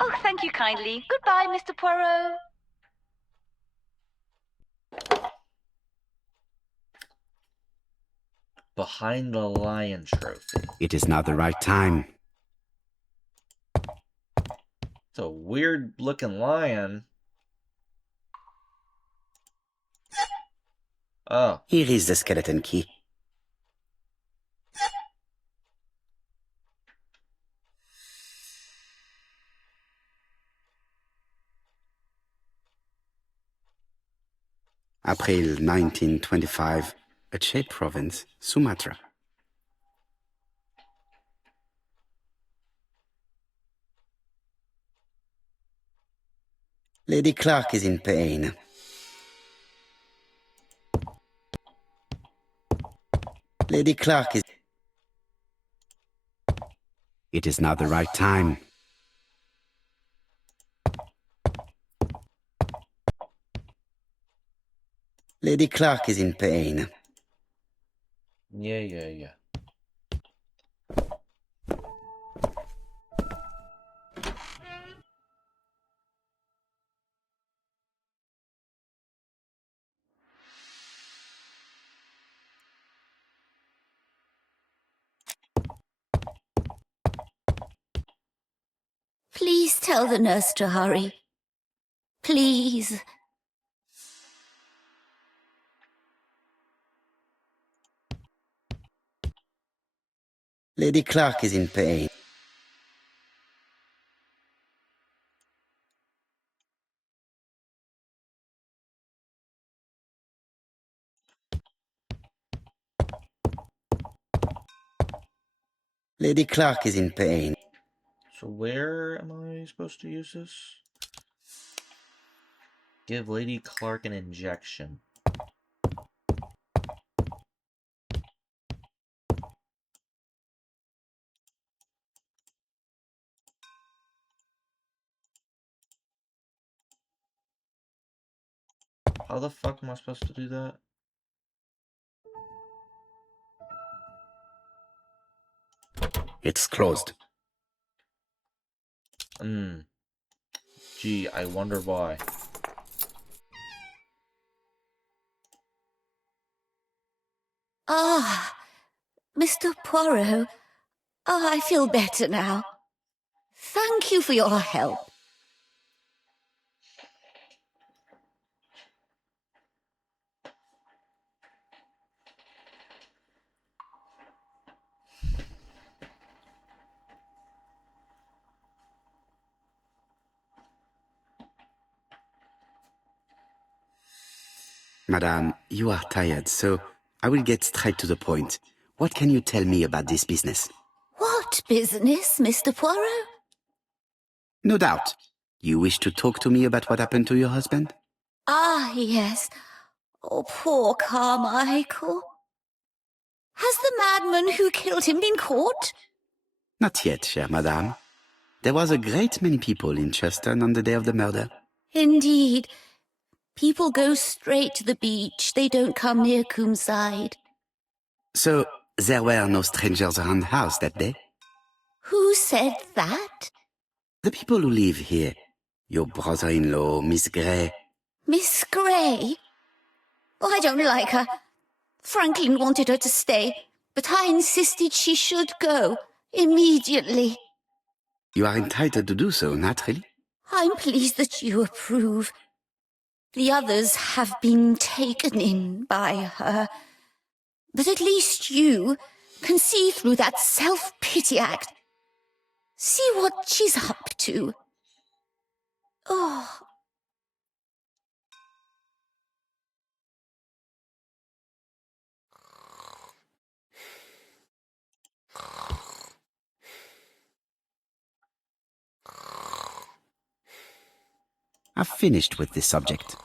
Oh, thank you kindly. Goodbye, Mr. Poirot. Behind the lion trophy. It is not the right time. It's a weird looking lion. Oh. Here is the skeleton key. April 1925, Aceh Province, Sumatra. Lady Clark is in pain. Lady Clark is... It is now the right time. Lady Clark is in pain. Yeah. Please tell the nurse to hurry. Please. Lady Clark is in pain. Lady Clark is in pain. So where am I supposed to use this? Give Lady Clark an injection. How the fuck am I supposed to do that? It's closed. Gee, I wonder why. Ah, Mr. Poirot. I feel better now. Thank you for your help. Madame, you are tired, so I will get straight to the point. What can you tell me about this business? What business, Mr. Poirot? No doubt. You wish to talk to me about what happened to your husband? Ah, yes. Oh, poor Carmichael. Has the madman who killed him been caught? Not yet, chère madame. There was a great many people in Cheston on the day of the murder. Indeed. People go straight to the beach. They don't come near Coomside. So, there were no strangers around the house that day? Who said that? The people who live here. Your brother-in-law, Miss Grey. Miss Grey? Oh, I don't like her. Franklin wanted her to stay, but I insisted she should go immediately. You are entitled to do so, naturally. I'm pleased that you approve. The others have been taken in by her. But at least you can see through that self-pity act. See what she's up to. Oh. I've finished with this subject.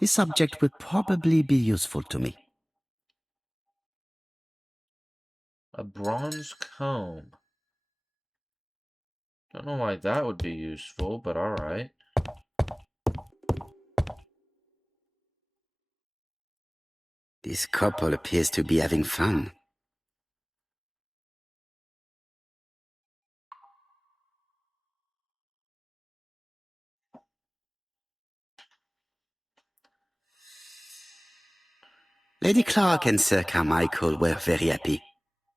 This subject will probably be useful to me. A bronze comb. Don't know why that would be useful, but alright. This couple appears to be having fun. Lady Clark and Sir Carmichael were very happy,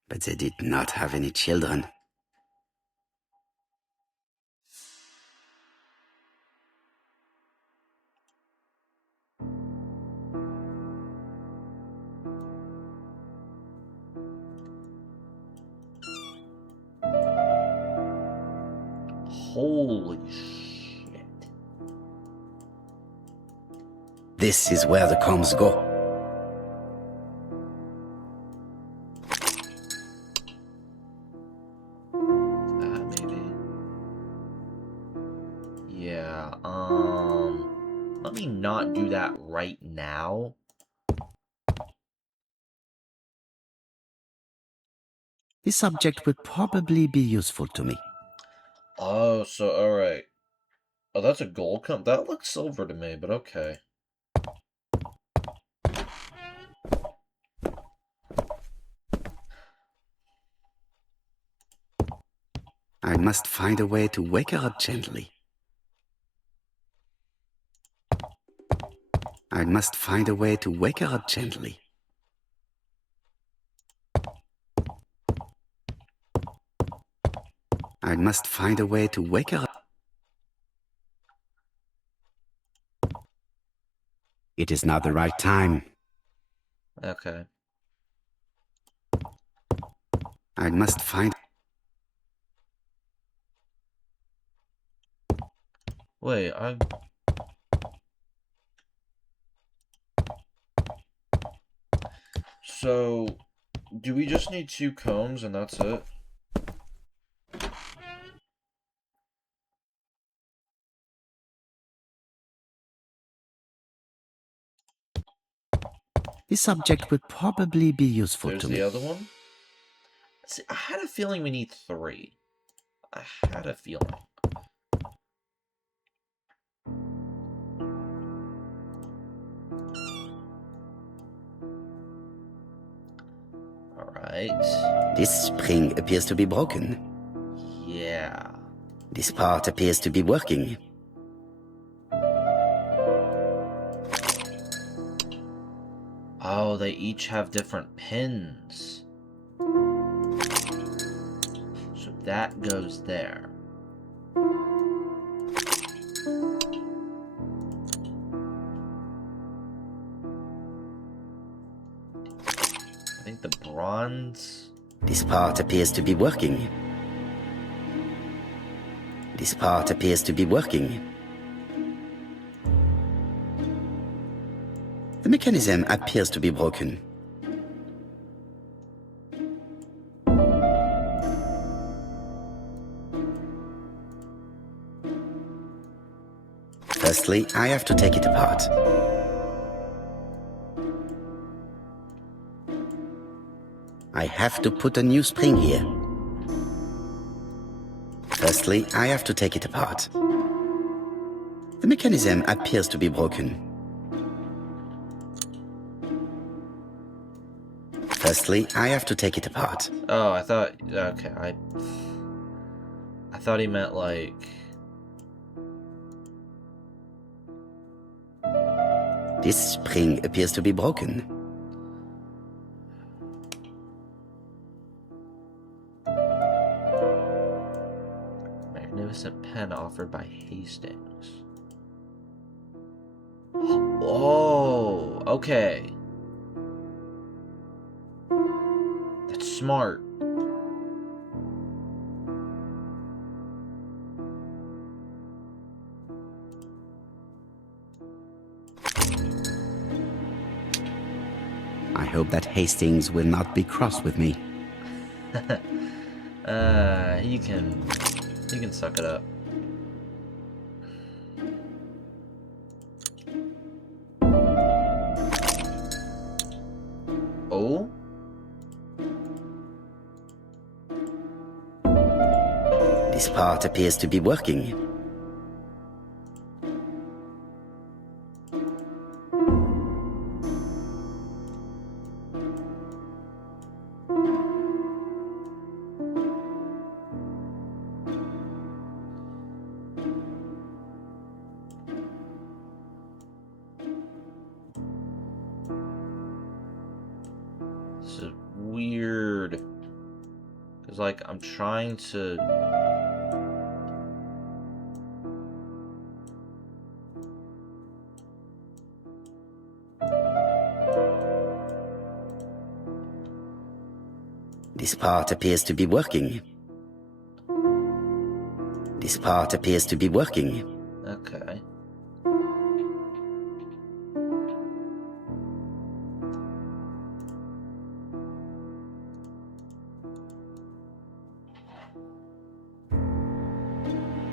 but they did not have any children. Holy shit. This is where the combs go. That maybe? let me not do that right now. This subject would probably be useful to me. Oh, so alright. Oh, that's a gold cup? That looks silver to me, but okay. I must find a way to wake her up gently. I must find a way to wake her up gently. I must find a way to wake her up. It is not the right time. Okay. I must find... Wait, So, do we just need 2 combs and that's it? This subject would probably be useful There's to the me. other one? See, I had a feeling we need 3. I had a feeling. Alright. This spring appears to be broken. Yeah. This part appears to be working. Oh, they each have different pins. So that goes there. I think the bronze... This part appears to be working. This part appears to be working. The mechanism appears to be broken. Firstly, I have to take it apart. I have to put a new spring here. Firstly, I have to take it apart. The mechanism appears to be broken. Firstly, I have to take it apart. Oh, I thought... Okay, I thought he meant, like... This spring appears to be broken. Magnificent pen offered by Hastings. Oh, okay. That's smart. I hope that Hastings will not be cross with me. You can suck it up. Oh? This part appears to be working. This is weird. Because, like, I'm trying to... This part appears to be working. This part appears to be working. Okay.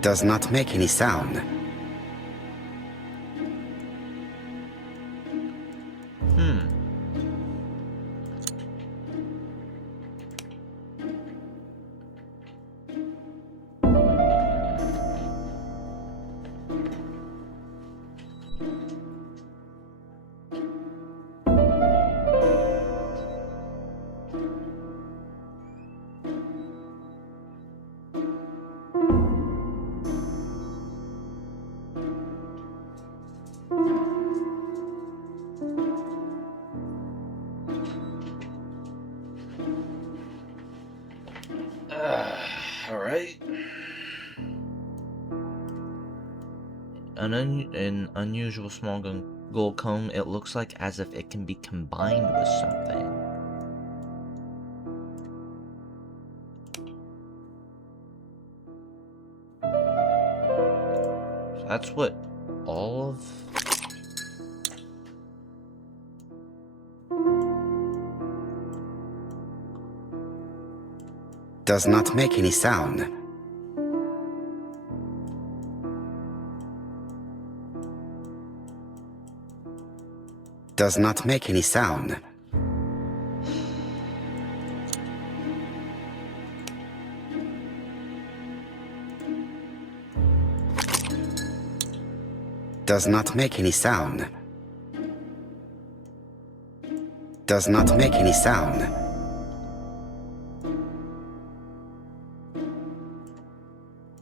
Does not make any sound. An unusual small gold comb. It looks like as if it can be combined with something. So that's what all of... Does not make any sound. Does not make any sound. Does not make any sound. Does not make any sound.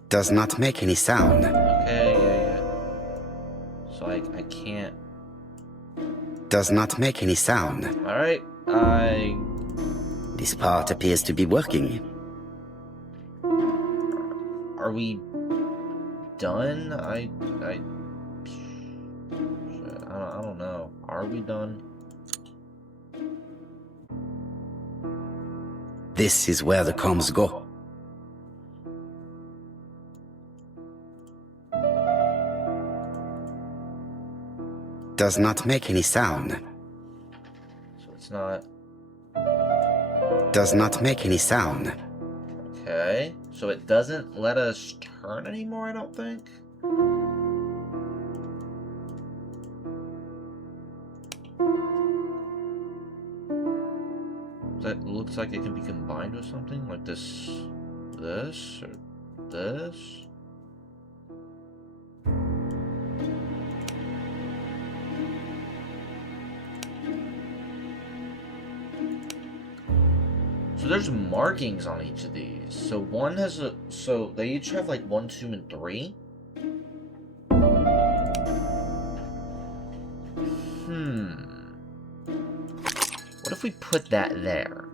Does not make any sound. Okay, yeah. So I can't... Does not make any sound. Alright, This part appears to be working. Are we done? I don't know. Are we done? This is where the comms go. Does not make any sound. So it's not... Does not make any sound. Okay. So it doesn't let us turn anymore, I don't think? That looks like it can be combined with something like this, or this. So there's markings on each of these. So one has a, so they each have like 1, 2, and 3. What if we put that there?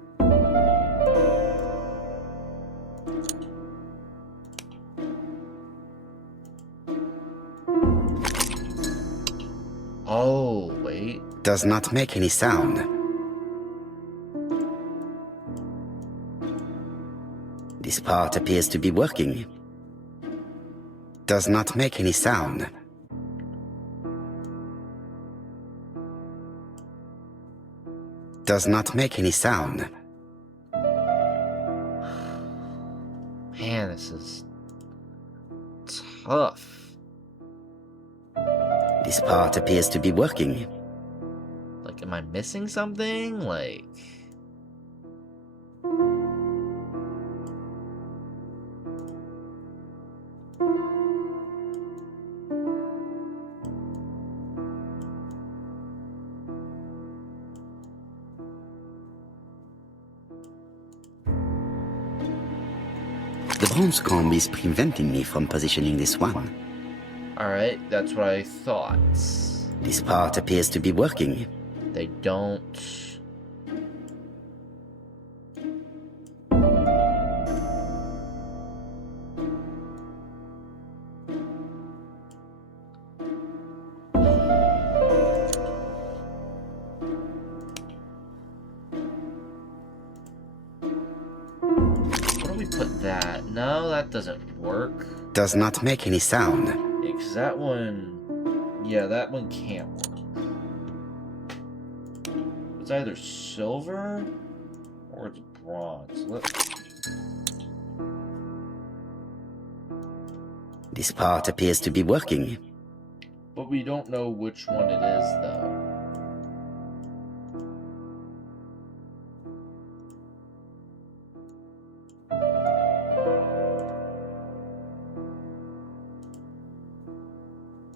Oh, wait. Does not make any sound. This part appears to be working. Does not make any sound. Does not make any sound. Man, this is tough. This part appears to be working. Like, am I missing something? Like... The bronze comb is preventing me from positioning this one. Alright, that's what I thought. This part appears to be working. They don't... Where do we put that? No, that doesn't work. Does not make any sound. Yeah, 'cause that one... Yeah, that one can't work. It's either silver or it's bronze. This part appears to be working. But we don't know which one it is, though.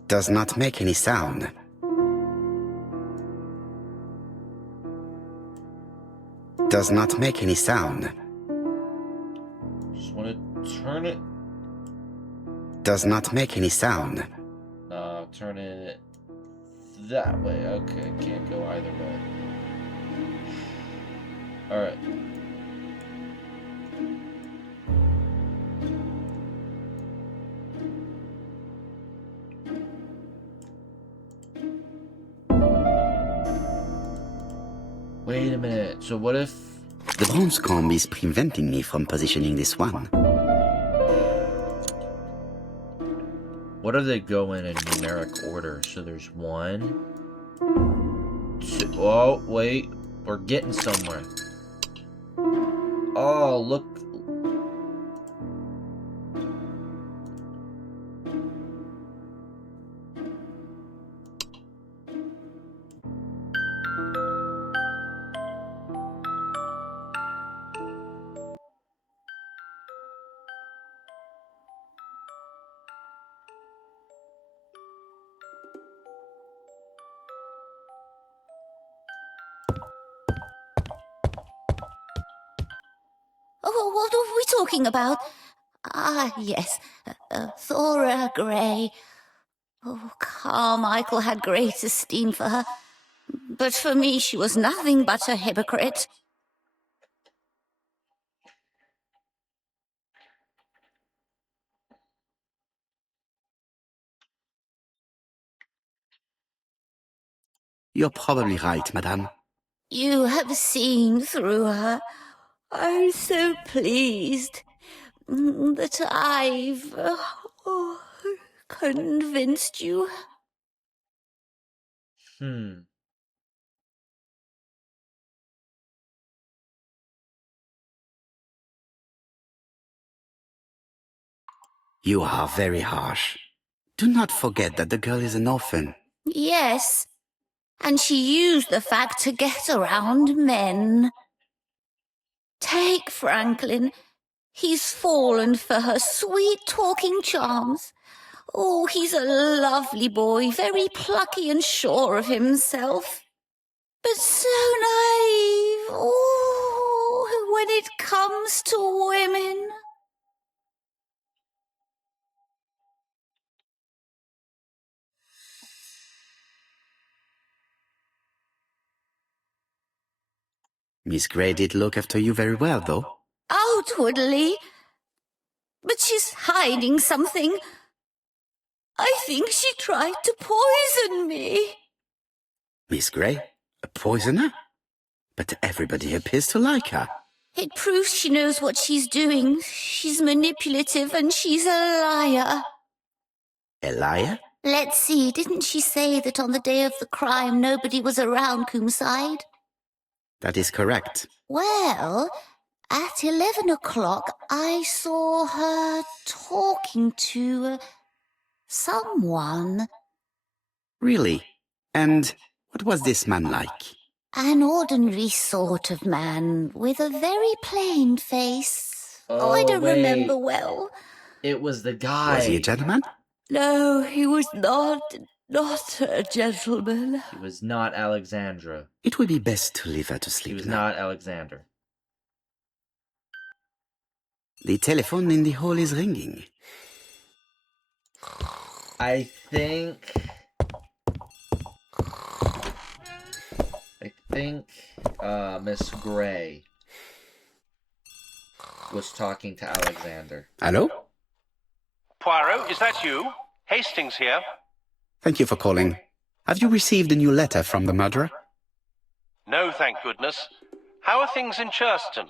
Does not make any sound. Does not make any sound. Just want to turn it. Does not make any sound. No, turn it that way. Okay, can't go either way. Alright. Wait a minute. So what if... The bronze comb is preventing me from positioning this one. What if they go in numeric order? So there's 1, 2... Oh, wait. We're getting somewhere. Oh, look. Oh, what are we talking about? Ah, yes, Thora Grey. Oh, Carmichael had great esteem for her, but for me she was nothing but a hypocrite. You're probably right, madame. You have seen through her. I'm so pleased that I've convinced you. You are very harsh. Do not forget that the girl is an orphan. Yes, and she used the fact to get around men. Take Franklin. He's fallen for her sweet talking charms. Oh, he's a lovely boy, very plucky and sure of himself. But so naive. Oh, when it comes to women. Miss Grey did look after you very well, though. Outwardly. But she's hiding something. I think she tried to poison me. Miss Grey? A poisoner? But everybody appears to like her. It proves she knows what she's doing. She's manipulative and she's a liar. A liar? Let's see, didn't she say that on the day of the crime nobody was around Coomside? That is correct. Well, at 11 o'clock I saw her talking to someone. Really? And what was this man like? An ordinary sort of man with a very plain face. Oh, I don't remember well. It was the guy. Was he a gentleman? No, he was not a gentleman. He was not Alexandra. It would be best to leave her to sleep He was now. not Alexander. The telephone in the hall is ringing. I think Miss Grey was talking to Alexander. Hello? Poirot, is that you? Hastings here. Thank you for calling. Have you received a new letter from the murderer? No, thank goodness. How are things in Churston?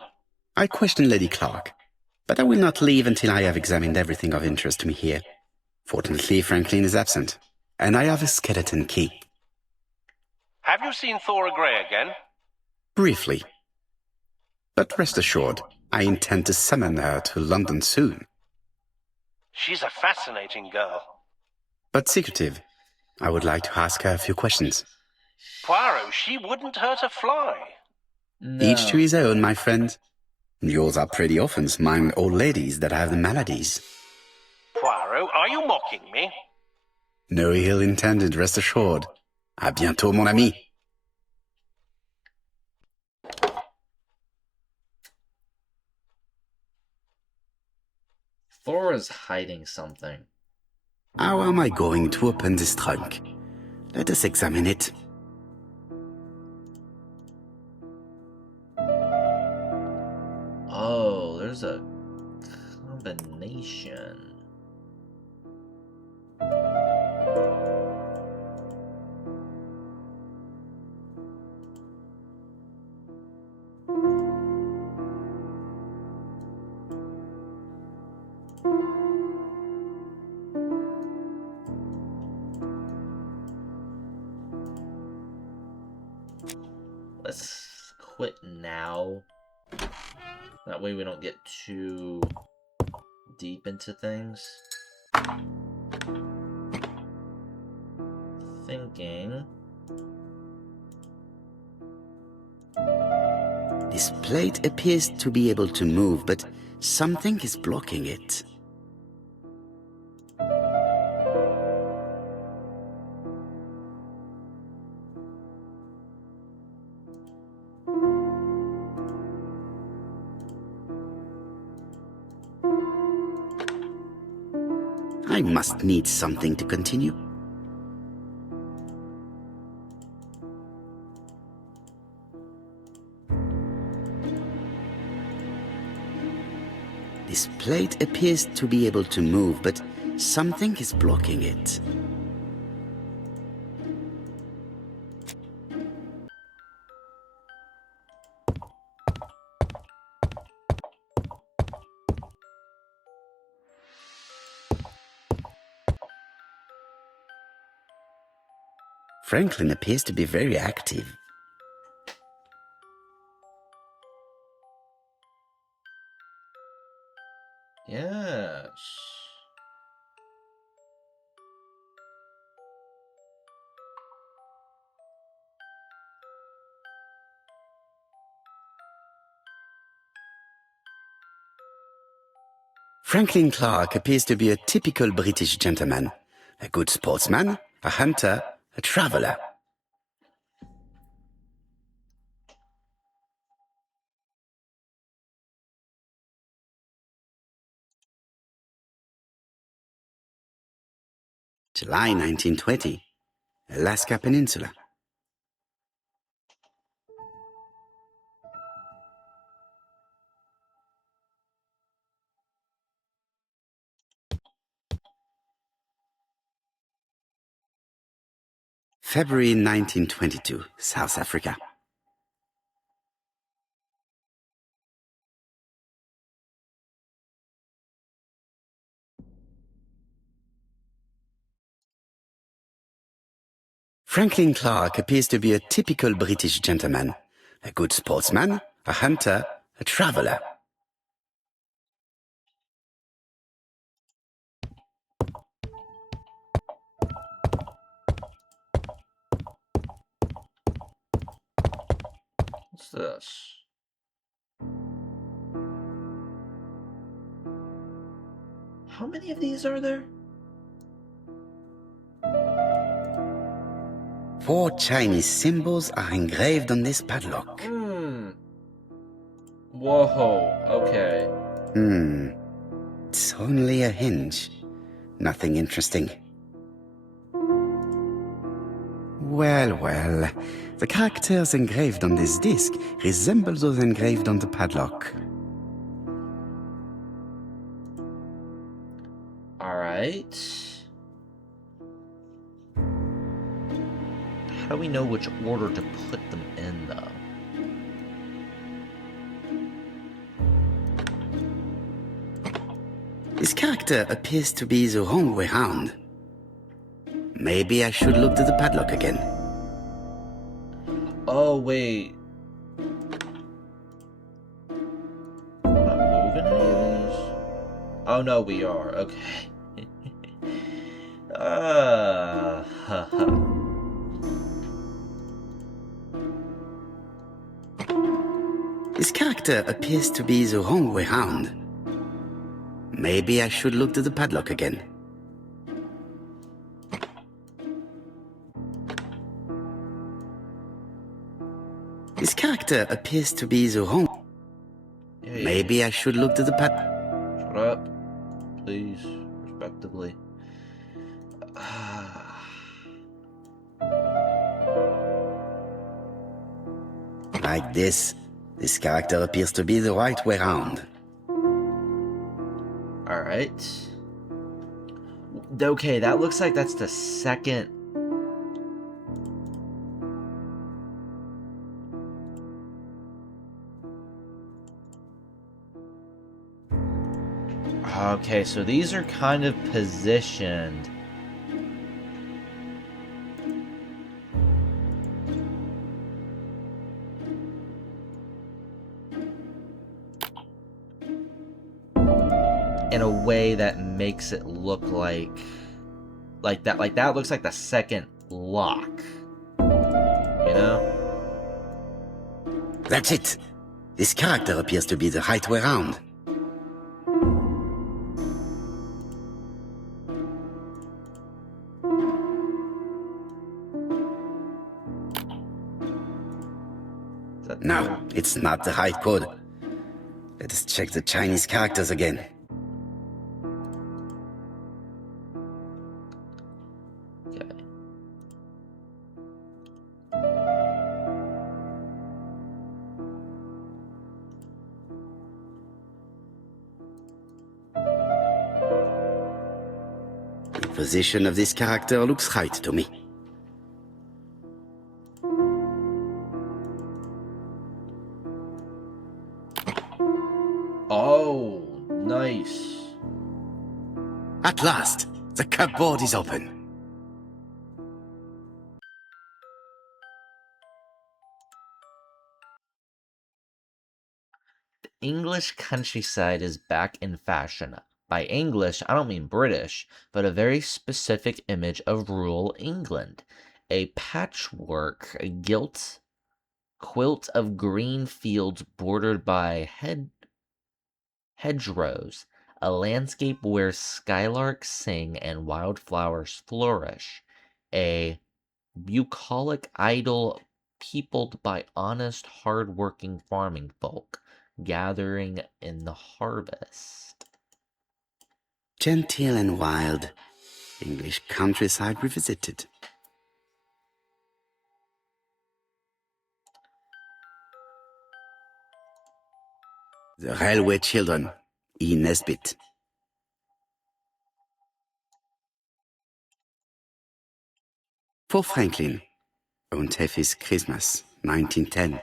I questioned Lady Clark, but I will not leave until I have examined everything of interest to me here. Fortunately, Franklin is absent, and I have a skeleton key. Have you seen Thora Grey again? Briefly. But rest assured, I intend to summon her to London soon. She's a fascinating girl. But secretive. I would like to ask her a few questions. Poirot, she wouldn't hurt a fly. No. Each to his own, my friend. Yours are pretty orphans, mine old ladies that have the maladies. Poirot, are you mocking me? No ill intended, rest assured. À bientôt, mon ami. Thora's hiding something. How am I going to open this trunk? Let us examine it. Oh, there's a combination. Let's quit now. That way we don't get too deep into things. Thinking. This plate appears to be able to move, but something is blocking it. I must need something to continue. This plate appears to be able to move, but something is blocking it. Franklin appears to be very active. Yes. Franklin Clark appears to be a typical British gentleman. A good sportsman, a hunter, a traveler. July 1920, Alaska Peninsula. February 1922, South Africa. Franklin Clark appears to be a typical British gentleman. A good sportsman, a hunter, a traveler. What's this? How many of these are there? 4 Chinese symbols are engraved on this padlock. Whoa, okay. It's only a hinge. Nothing interesting. Well, the characters engraved on this disc resemble those engraved on the padlock. Alright. How do we know which order to put them in, though? This character appears to be the wrong way round. Maybe I should look to the padlock again. Oh, wait. We're not moving any of these? Oh, no, we are. Okay. This character appears to be the wrong way round. Maybe I should look to the padlock again. This character appears to be the wrong... Hey. Maybe I should look to the pad... Shut up. Please, respectively. Like this character appears to be the right way round. Alright. Okay, that looks like that's the second... Okay, so these are kind of positioned. In a way that makes it look like that looks like the second lock. You know? That's it. This character appears to be the right way round. No, it's not the right code. Let us check the Chinese characters again. Okay. The position of this character looks right to me. Oh, nice. At last, the cupboard is open. English countryside is back in fashion. By English, I don't mean British, but a very specific image of rural England. A patchwork quilt of green fields bordered by hedgerows, a landscape where skylarks sing and wildflowers flourish, a bucolic idyll peopled by honest, hard-working farming folk gathering in the harvest. Genteel and wild. English countryside revisited. The Railway Children, E. Nesbit. For Franklin, On Teffy's Christmas, 1910.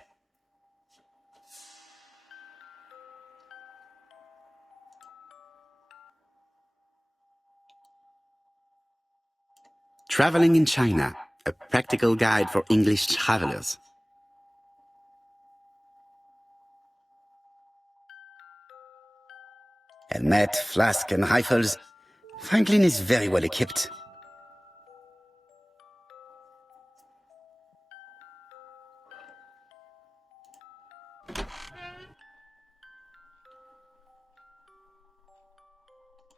Traveling in China, a practical guide for English travelers. Helmet, flask, and rifles. Franklin is very well equipped.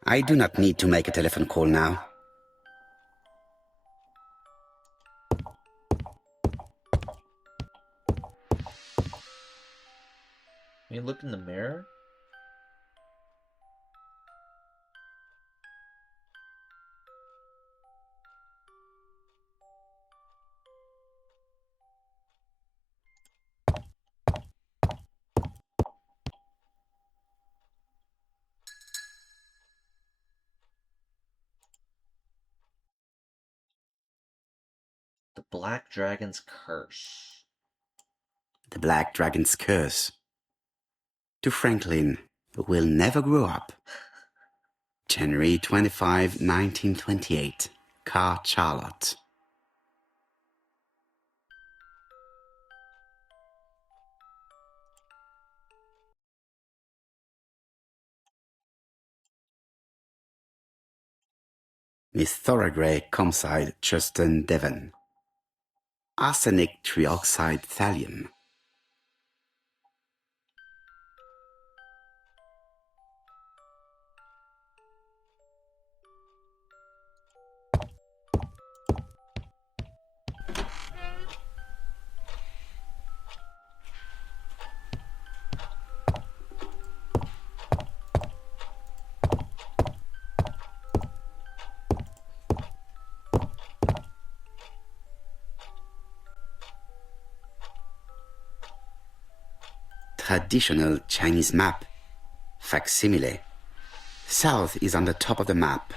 I do not need to make a telephone call now. You look in the mirror? The Black Dragon's Curse. The Black Dragon's Curse. To Franklin, who will never grow up. January 25, 1928. Car Charlotte. Miss Thoroughgrey Comside Justin Devon. Arsenic trioxide thallium. Traditional Chinese map. Facsimile. South is on the top of the map.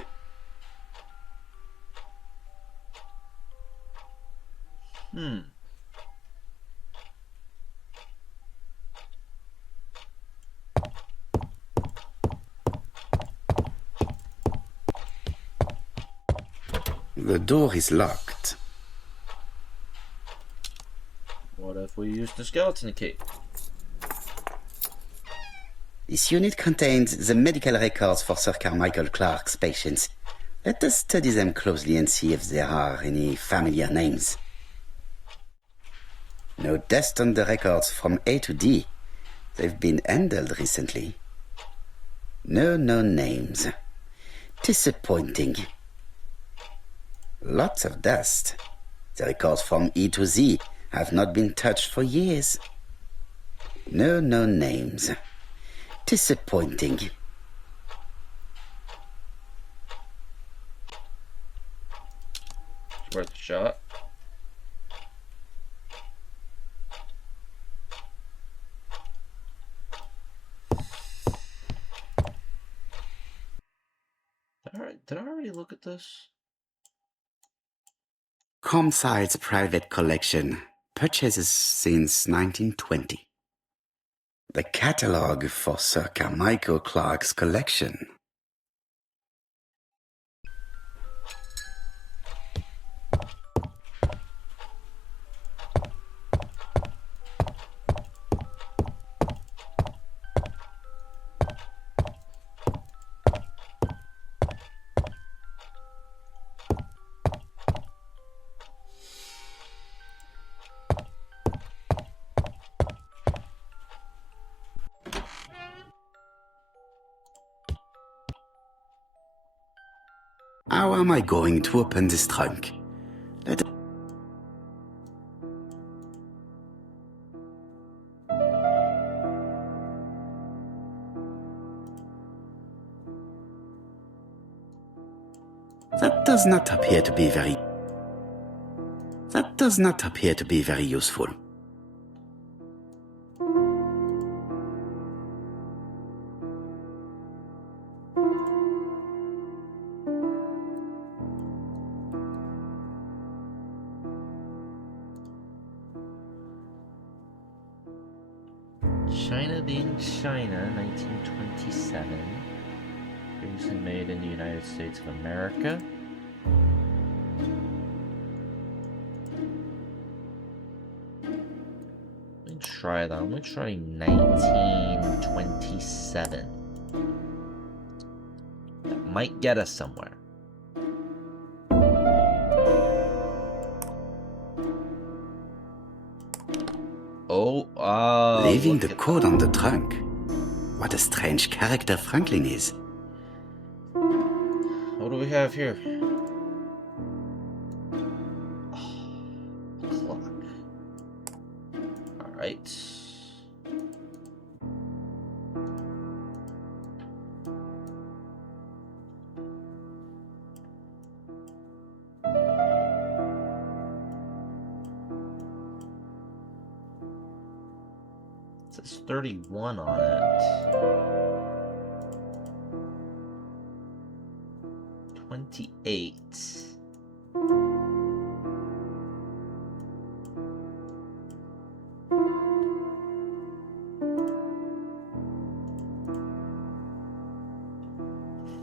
The door is locked. What if we use the skeleton key? This unit contains the medical records for Sir Carmichael Clark's patients. Let us study them closely and see if there are any familiar names. No deaths on the records from A to D. They've been handled recently. No known names. Disappointing. Lots of dust. The records from E to Z have not been touched for years. No known names. Disappointing. It's worth a shot. Did I already look at this? Comside's private collection. Purchases since 1920. The catalogue for Sir Carmichael Clark's collection. How am I going to open this trunk? That does not appear to be very useful. China being China, 1927. Previously made in the United States of America. Let me try that. Let me try 1927. That might get us somewhere. Leaving the code on the trunk. What a strange character Franklin is. What do we have here? Oh, clock. Alright. It says 31 on it. 28.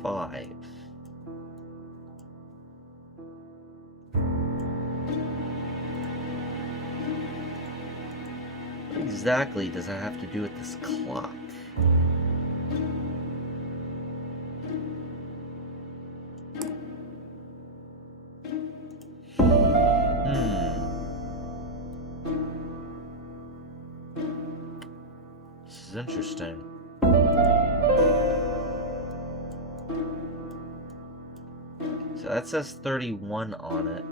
Five. What exactly does that have to do with this clock? This is interesting. So that says 31 on it.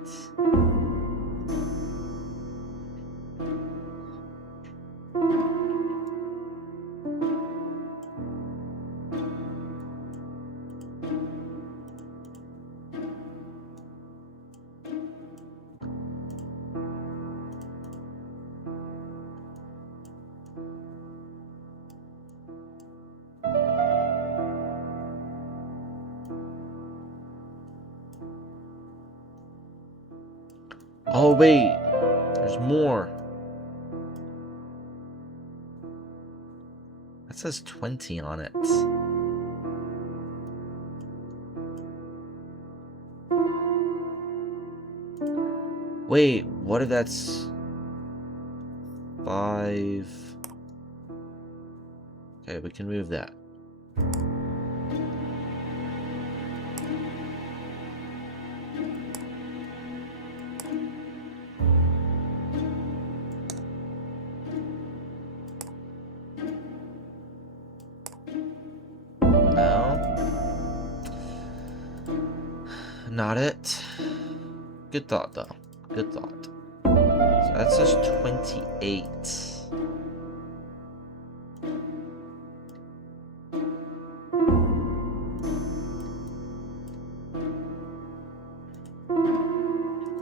Oh wait, there's more. That says 20 on it. Wait, what if that's 5? Okay, we can move that. No. Not it. Good thought, though. Good thought. So that says 28.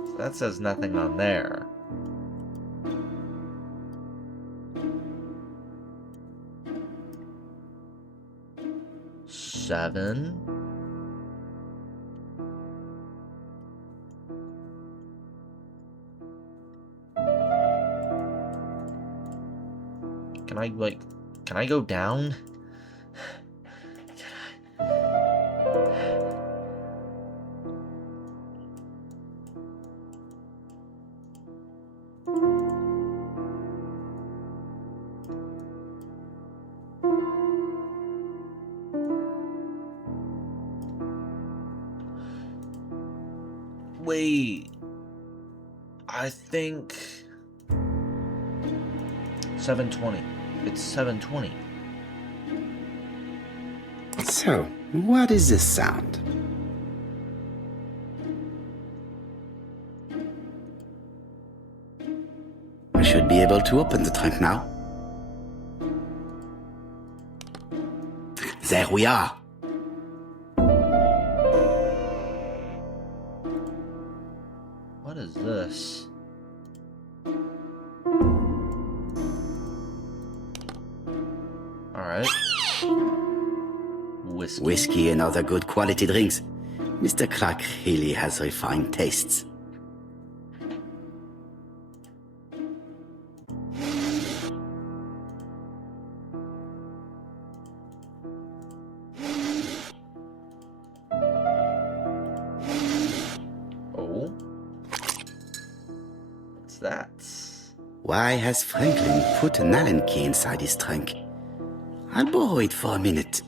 So that says nothing on there. Seven. Can I go down? Wait. I think 720. It's 720. So, what is this sound? I should be able to open the trunk now. There we are. What is this? Alright. Whiskey. Whiskey and other good quality drinks. Mr. Clark really has refined tastes. Oh. What's that? Why has Franklin put an Allen key inside his trunk? I'll borrow it for a minute.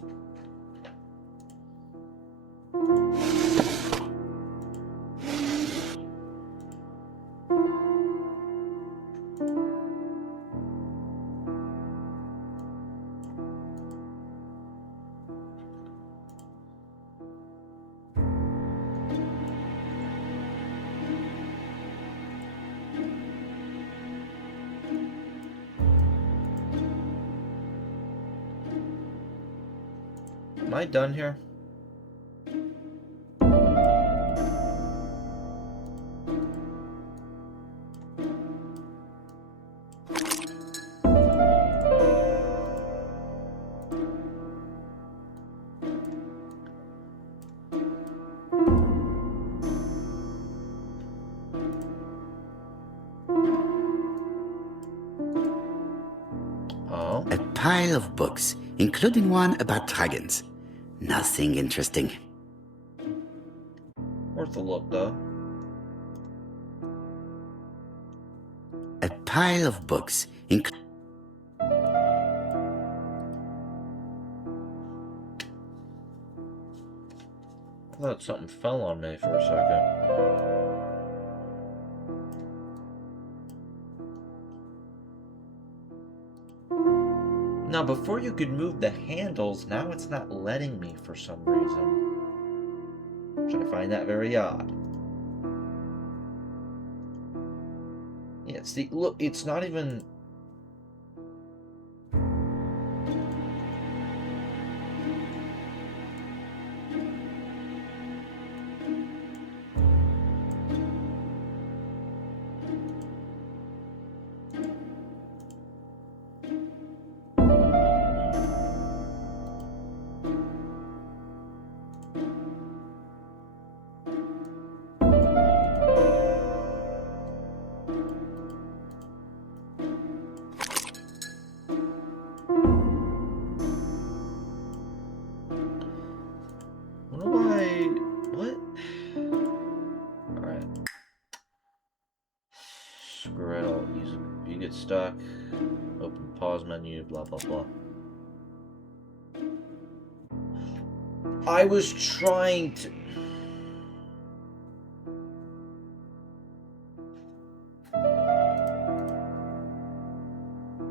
Am I done here? Oh. A pile of books, including one about dragons. Nothing interesting. Worth a look, though. A pile of books, I thought something fell on me for a second. Now, before you could move the handles, now it's not letting me for some reason. Which I find that very odd. Yeah, see, look, it's not even... stuck. Open pause menu, blah blah blah. I was trying to...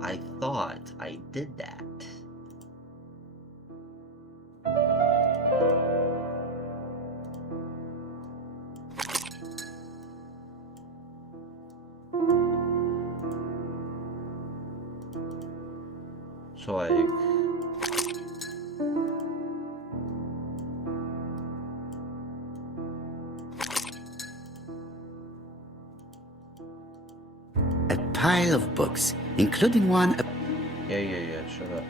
I thought I did that. So like... A pile of books, including one... Yeah, shut up.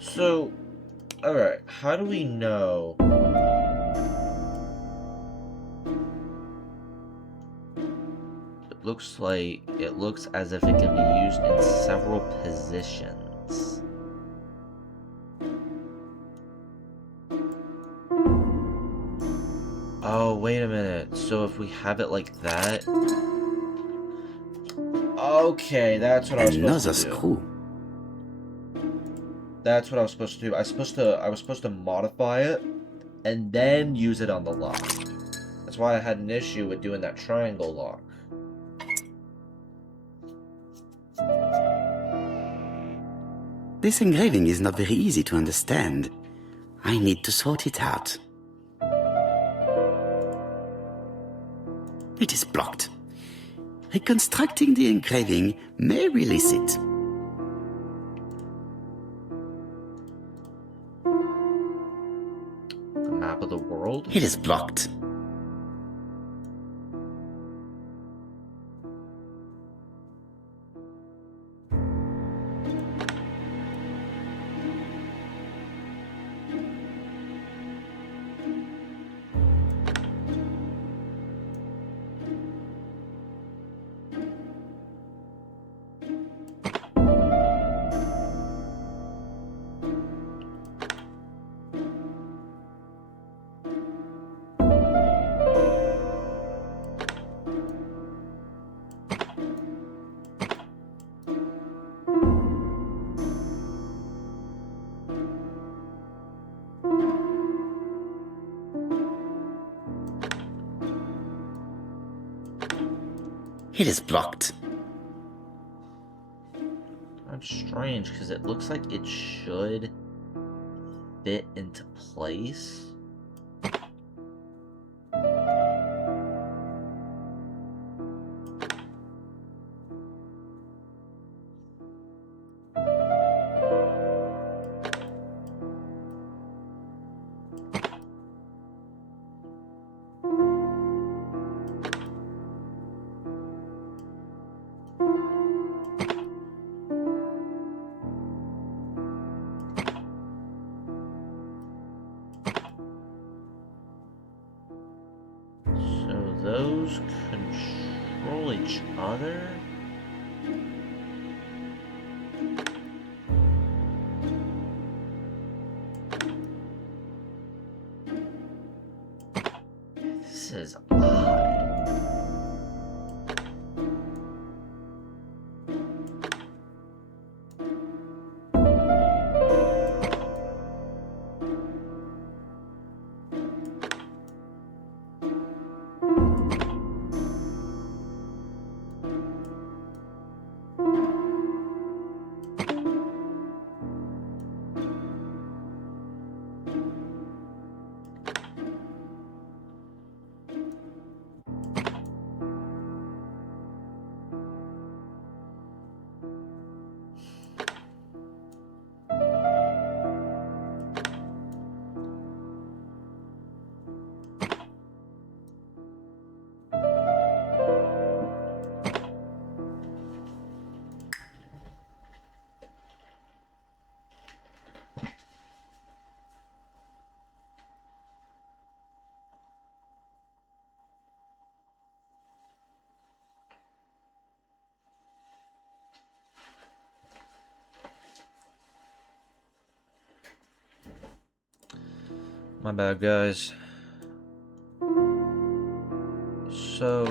So, alright, how do we know... It looks as if it can be used in several positions. Oh, wait a minute. So if we have it like that... Okay, that's what I was supposed Another to do. screw. That's what I was supposed to do. I was supposed to modify it and then use it on the lock. That's why I had an issue with doing that triangle lock. This engraving is not very easy to understand. I need to sort it out. It is blocked. Reconstructing the engraving may release it. A map of the world? It is blocked. It is blocked. That's strange, because it looks like it should fit into place. So those control each other? This is odd. My bad, guys. So...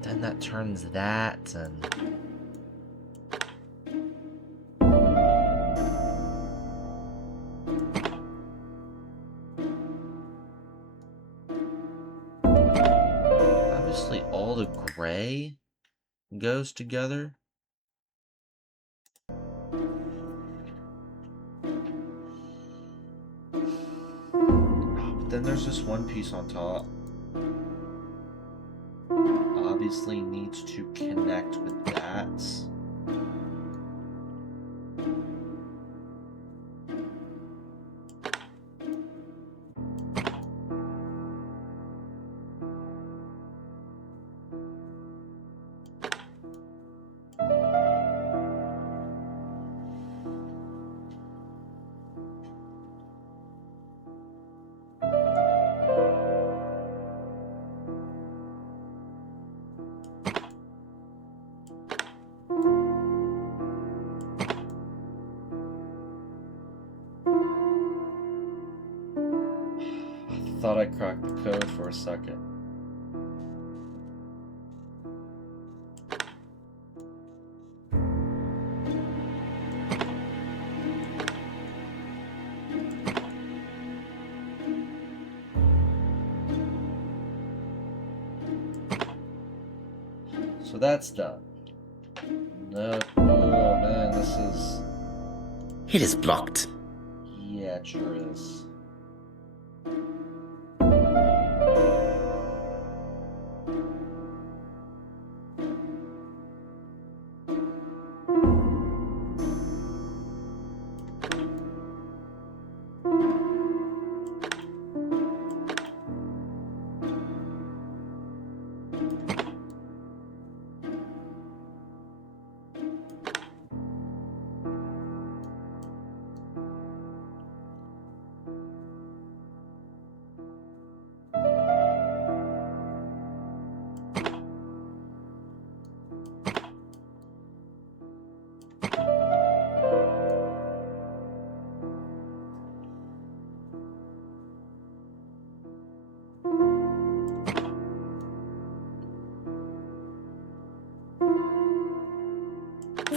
Then that turns that, and... Obviously all the gray goes together. But then there's this one piece on top. Obviously needs to connect with that. Thought I cracked the code for a second. So that's done. No, oh man, this is... It is blocked. Yeah, it sure is.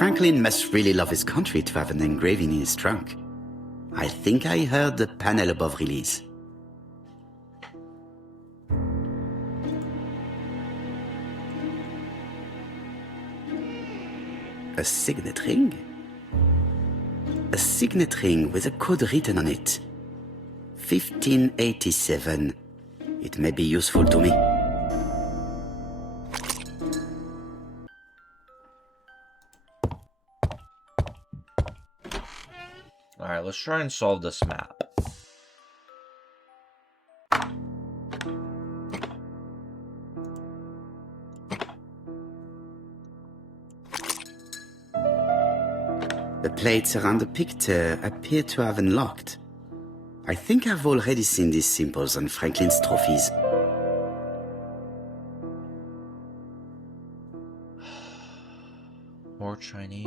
Franklin must really love his country to have an engraving in his trunk. I think I heard the panel above release. A signet ring? A signet ring with a code written on it. 1587. It may be useful to me. Alright, let's try and solve this map. The plates around the picture appear to have unlocked. I think I've already seen these symbols on Franklin's trophies. More Chinese.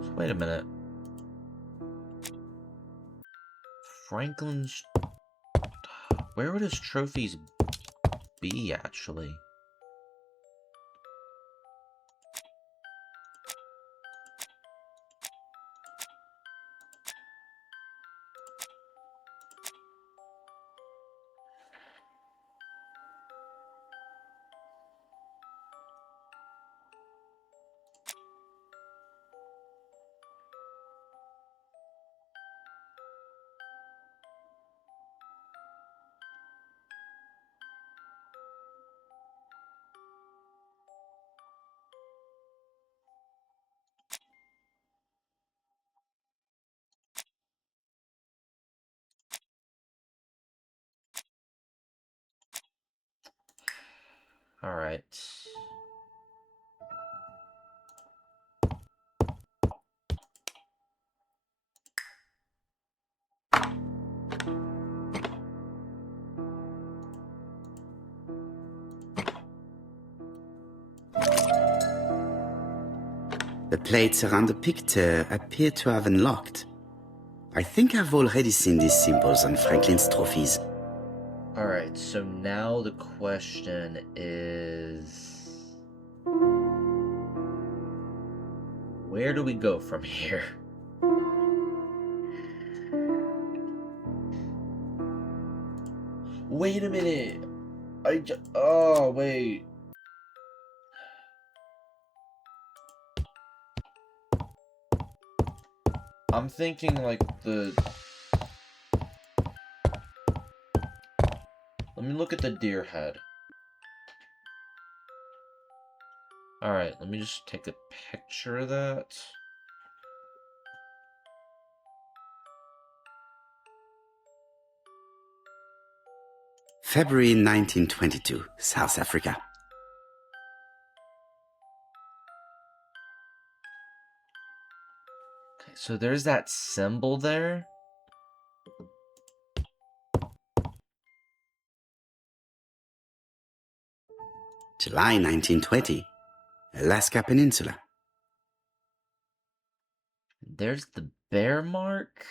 So wait a minute. Franklin's... Where would his trophies be, actually? All right. The plates around the picture appear to have unlocked. I think I've already seen these symbols on Franklin's trophies. All right, so now the question is... where do we go from here? Wait a minute. Oh, wait. I'm thinking like the... Let me look at the deer head. Alright, let me just take a picture of that. February 1922, South Africa. Okay, so there's that symbol there. July 1920, Alaska Peninsula. There's the bear mark.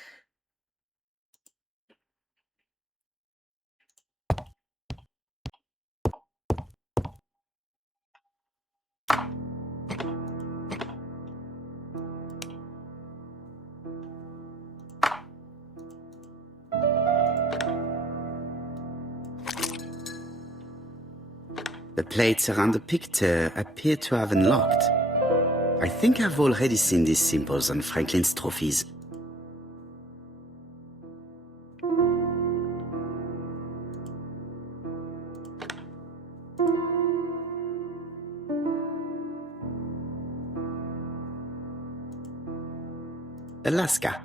The plates around the picture appear to have unlocked. I think I've already seen these symbols on Franklin's trophies. Alaska.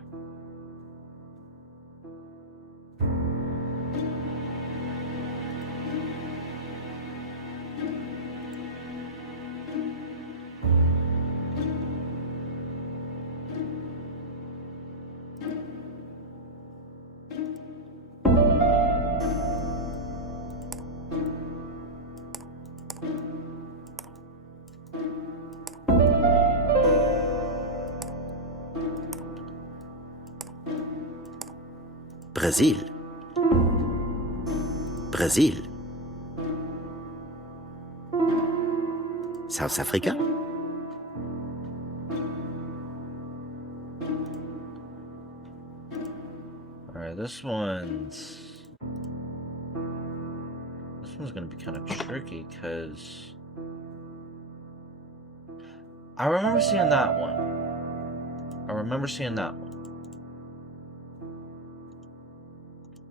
Brazil. Brazil. South Africa. Alright, this one's gonna be kind of tricky, because I remember seeing that one. I remember seeing that one.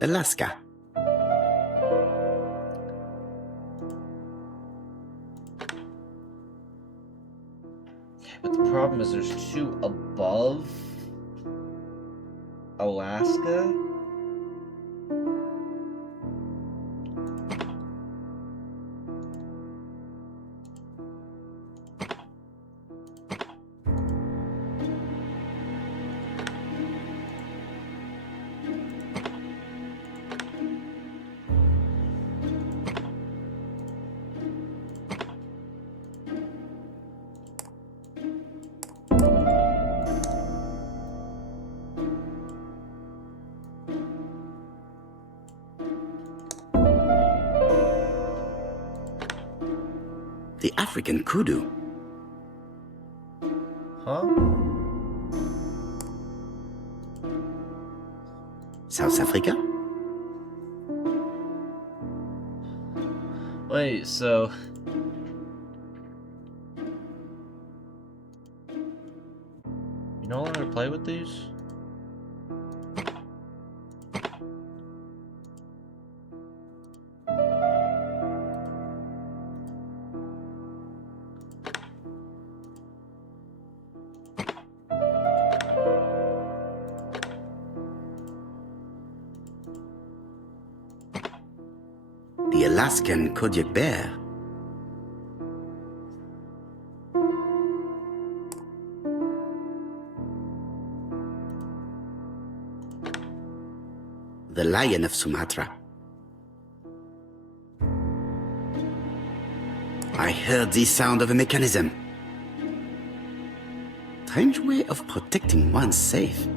Alaska. Okay, but the problem is there's two above Alaska. The African kudu. Huh? South Africa? Wait, so... You no longer play with these? The Alaskan Kodiak bear. The lion of Sumatra. I heard the sound of a mechanism. Strange way of protecting one's safe.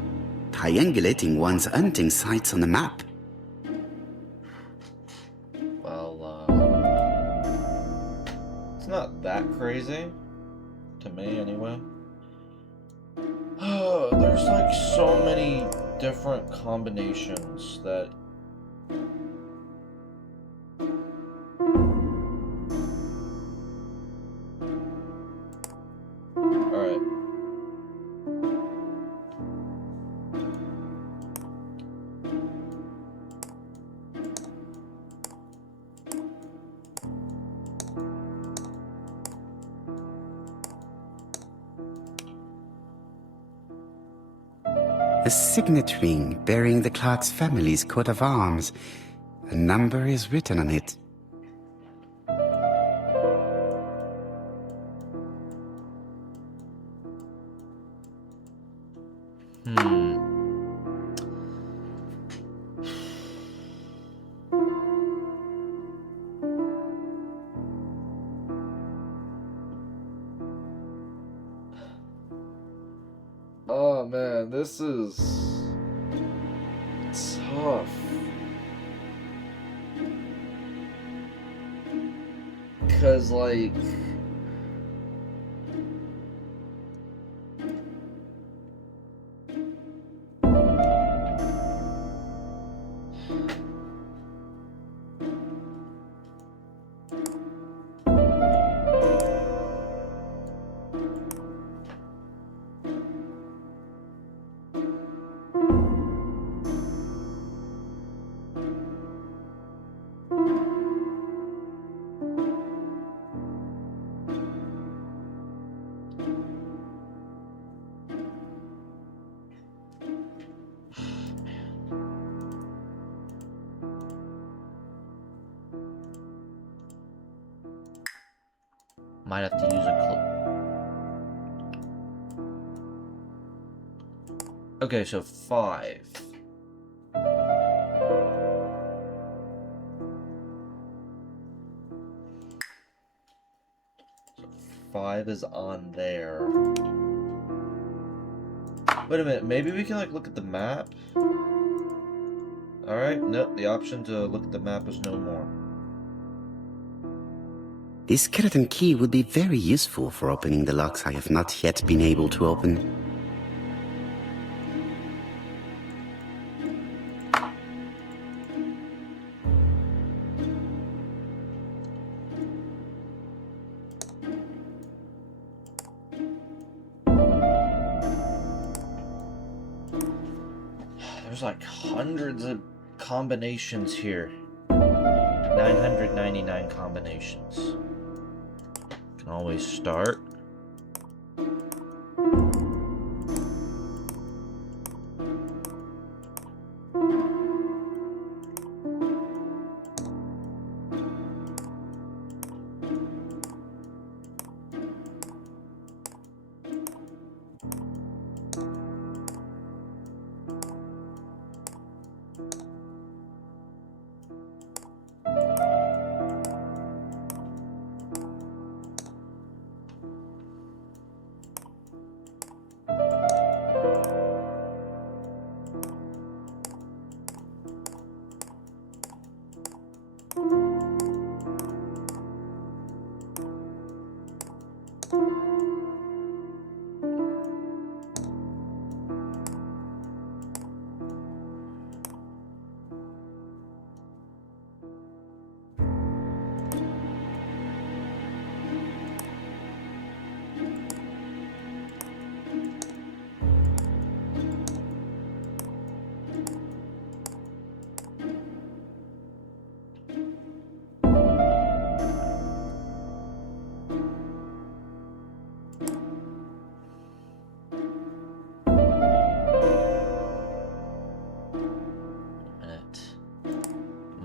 Triangulating one's hunting sites on the map. Well, it's not that crazy. To me, anyway. There's like so many different combinations that... Alright. A signet ring bearing the Clark's family's coat of arms. A number is written on it. Oh man, this is tough. Because, like... Might have to use a Okay, so 5. So 5 is on there. Wait a minute, maybe we can like look at the map? Alright, nope, the option to look at the map is no more. This skeleton key would be very useful for opening the locks I have not yet been able to open. There's like hundreds of combinations here. 999 combinations. Can always start.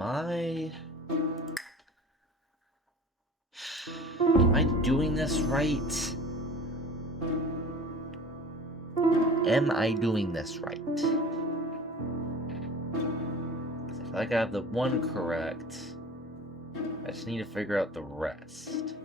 Am I doing this right? Am I doing this right? I feel like I have the one correct. I just need to figure out the rest.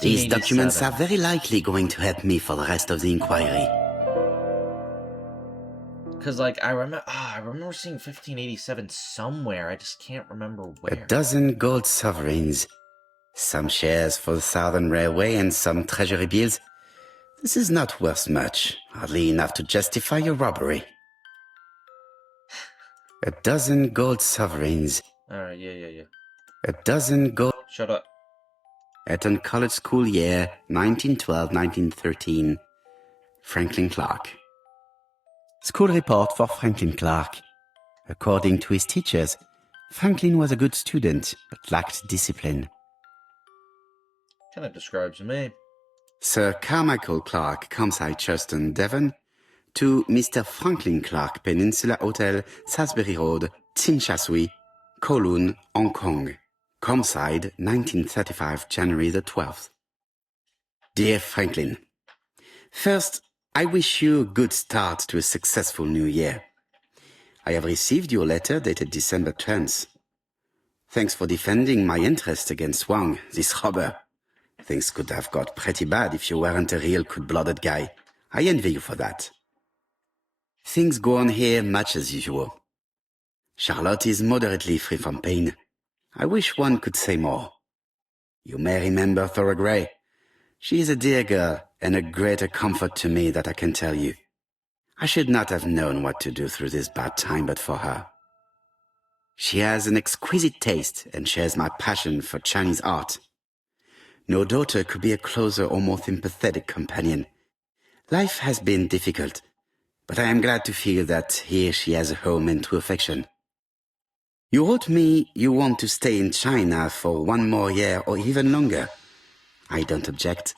These documents are very likely going to help me for the rest of the inquiry. Cause like I remember seeing 1587 somewhere. I just can't remember where. A dozen gold sovereigns, some shares for the Southern Railway and some treasury bills. This is not worth much, hardly enough to justify your robbery. A dozen gold sovereigns. Alright, yeah. A dozen gold... Shut up. Eton College School year, 1912-1913. Franklin Clark. School report for Franklin Clark. According to his teachers, Franklin was a good student, but lacked discipline. Kind of describes me. Sir Carmichael Clark, Campside, Churston, Devon, to Mr. Franklin Clark, Peninsula Hotel, Salisbury Road, Tsinchasui, Kowloon, Hong Kong. Campside, 1935, January the 12th. Dear Franklin, first, I wish you a good start to a successful new year. I have received your letter dated December 10th. Thanks for defending my interest against Wang, this robber. Things could have got pretty bad if you weren't a real cold-blooded guy. I envy you for that. Things go on here much as usual. Charlotte is moderately free from pain. I wish one could say more. You may remember Thora Gray. She is a dear girl and a greater comfort to me that I can tell you. I should not have known what to do through this bad time but for her. She has an exquisite taste and shares my passion for Chinese art. No daughter could be a closer or more sympathetic companion. Life has been difficult, but I am glad to feel that here she has a home and true affection. You wrote me you want to stay in China for 1 more year or even longer. I don't object.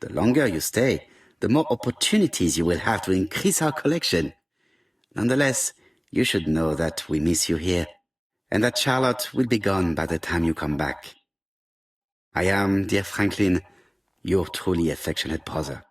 The longer you stay, the more opportunities you will have to increase our collection. Nonetheless, you should know that we miss you here, and that Charlotte will be gone by the time you come back. I am, dear Franklin, your truly affectionate brother.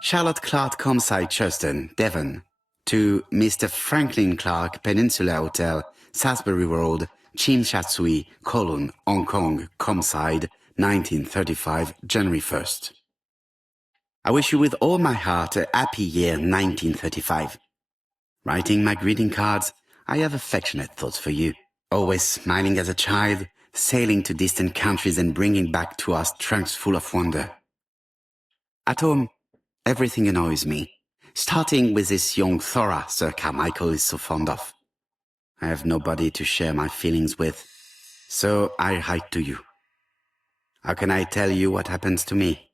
Charlotte Clark, Campside, Churston, Devon, to Mr. Franklin Clark, Peninsula Hotel, Salisbury Road, Tsinchasui, Kowloon, Hong Kong, Campside, 1935, January 1st. I wish you with all my heart a happy year 1935. Writing my greeting cards, I have affectionate thoughts for you. Always smiling as a child, sailing to distant countries and bringing back to us trunks full of wonder. At home, everything annoys me, starting with this young Thora Sir Carmichael is so fond of. I have nobody to share my feelings with, so I write to you. How can I tell you what happens to me?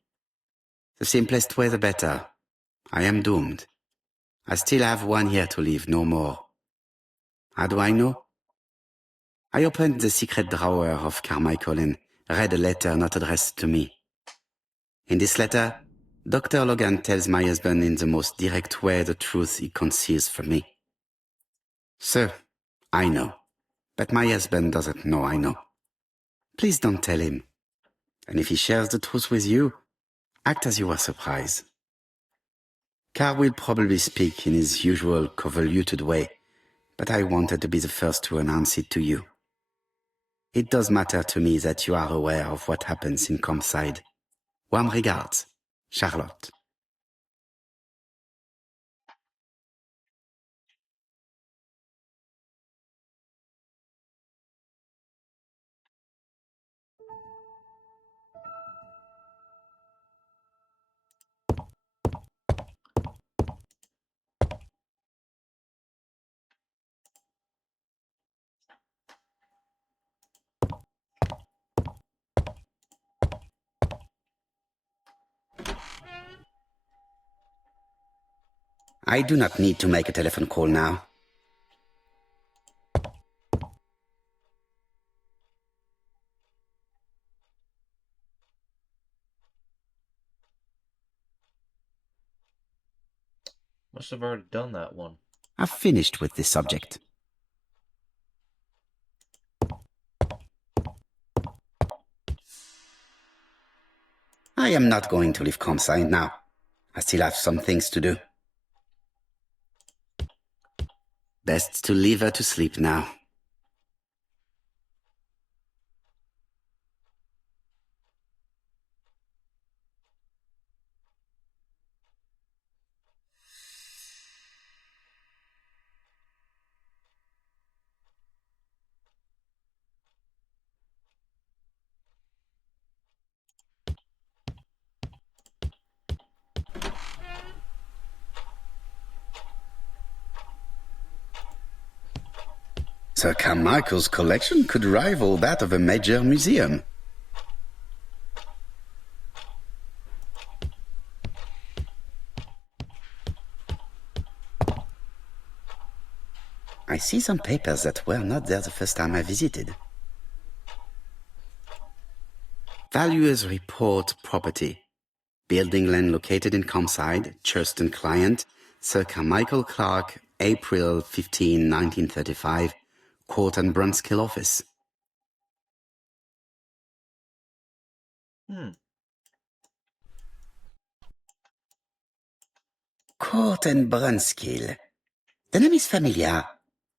The simplest way the better. I am doomed. I still have 1 year to live, no more. How do I know? I opened the secret drawer of Carmichael and read a letter not addressed to me. In this letter, Dr. Logan tells my husband in the most direct way the truth he conceals from me. Sir, I know. But my husband doesn't know I know. Please don't tell him. And if he shares the truth with you, act as you were surprised. Carl will probably speak in his usual convoluted way, but I wanted to be the first to announce it to you. It does matter to me that you are aware of what happens in Comside. Warm regards, Charlotte. I do not need to make a telephone call now. Must have already done that one. I've finished with this subject. I am not going to leave Comside now. I still have some things to do. Best to leave her to sleep now. Sir Carmichael's collection could rival that of a major museum. I see some papers that were not there the first time I visited. Valuers report property. Building land located in Comside, Churston client, Sir Carmichael Clark, April 15, 1935, Court and Brunskill office. Court and Brunskill. The name is familiar.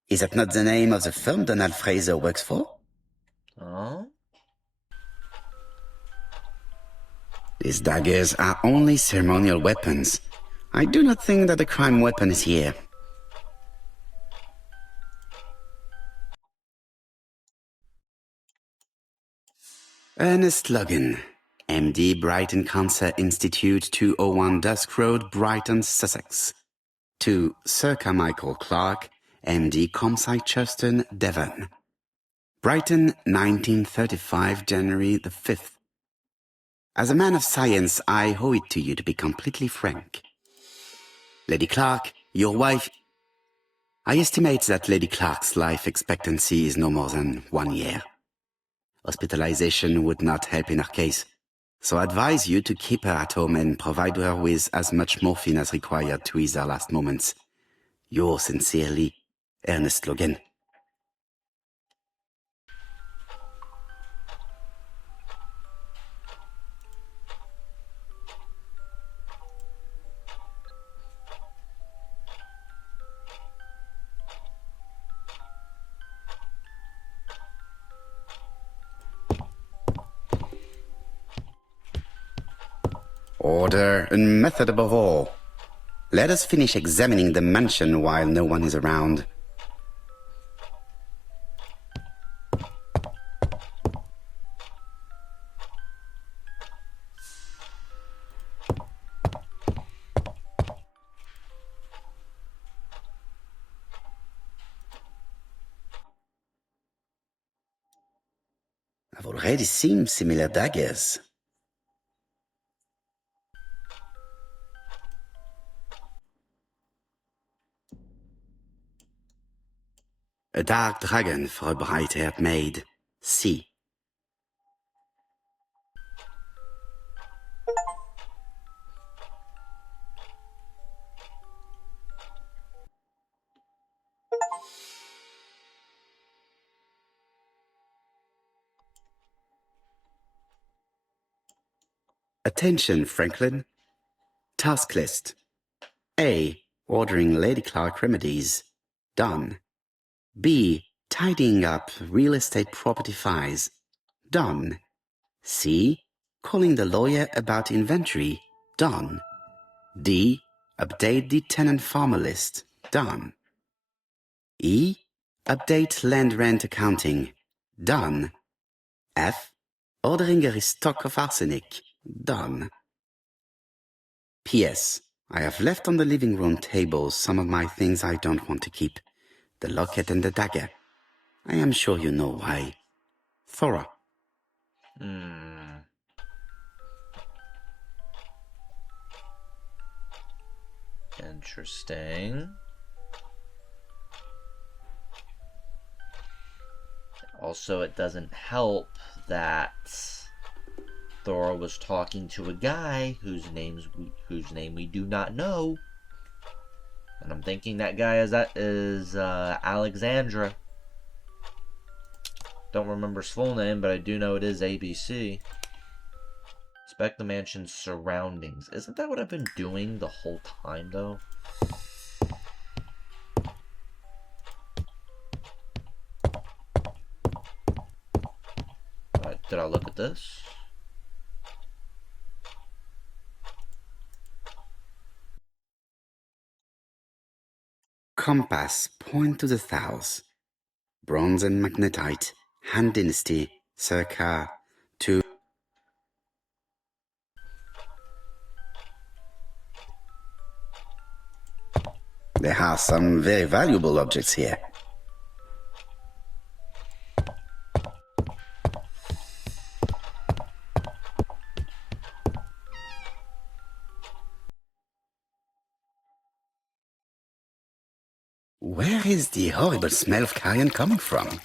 Is that not the name of the firm Donald Fraser works for? Oh? These daggers are only ceremonial weapons. I do not think that the crime weapon is here. Ernest Logan, MD, Brighton Cancer Institute, 201 Dusk Road, Brighton, Sussex. To Sir Carmichael Clark, MD, Comside, Churston, Devon. Brighton, 1935, January the 5th. As a man of science, I owe it to you to be completely frank. Lady Clark, your wife... I estimate that Lady Clark's life expectancy is no more than 1 year. Hospitalization would not help in her case, so I advise you to keep her at home and provide her with as much morphine as required to ease her last moments. Yours sincerely, Ernest Logan. Order and method above all. Let us finish examining the mansion while no one is around. I've already seen similar daggers. A dark dragon for a bright-haired maid. C. Attention, Franklin. Task list. A. Ordering Lady Clark remedies. Done. B. Tidying up real estate property files. Done. C. Calling the lawyer about inventory. Done. D. Update the tenant farmer list. Done. E. Update land rent accounting. Done. F. Ordering a restock of arsenic. Done. P.S. I have left on the living room table some of my things I don't want to keep. The locket and the dagger. I am sure you know why. Thora. Interesting. Also, it doesn't help that Thora was talking to a guy whose name we do not know, and I'm thinking that guy is Alexandra. Don't remember his full name, but I do know it is ABC. Inspect the mansion's surroundings. Isn't that what I've been doing the whole time, though? Did I look at this? Compass, point to the south. Bronze and magnetite, Han Dynasty, circa 2. There are some very valuable objects here. Where is the horrible smell of carrion coming from? Is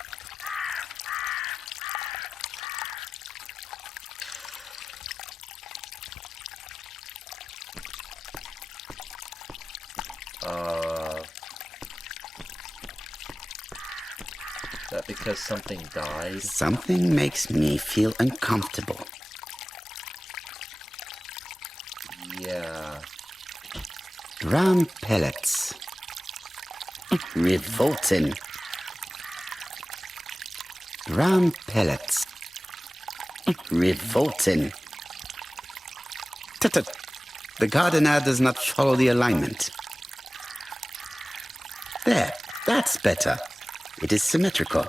that because something died? Something makes me feel uncomfortable. Yeah. Drum pellets. Revolting. Drum pellets. Revolting. Tut-tut. The gardener does not follow the alignment. There, that's better. It is symmetrical.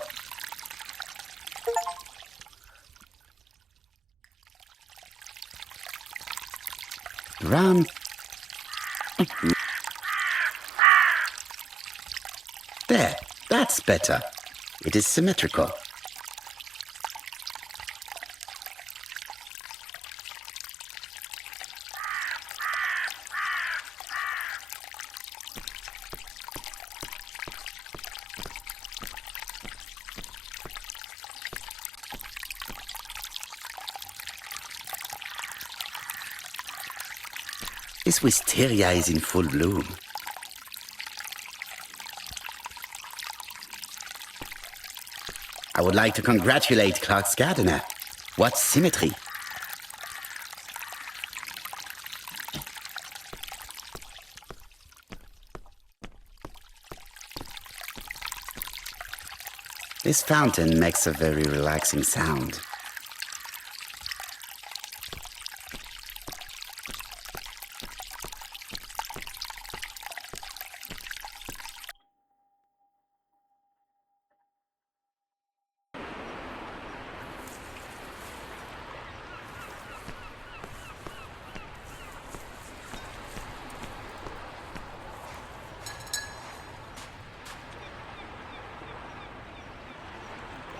Drum. There, that's better. It is symmetrical. This wisteria is in full bloom. I would like to congratulate Clark's gardener. What symmetry! This fountain makes a very relaxing sound.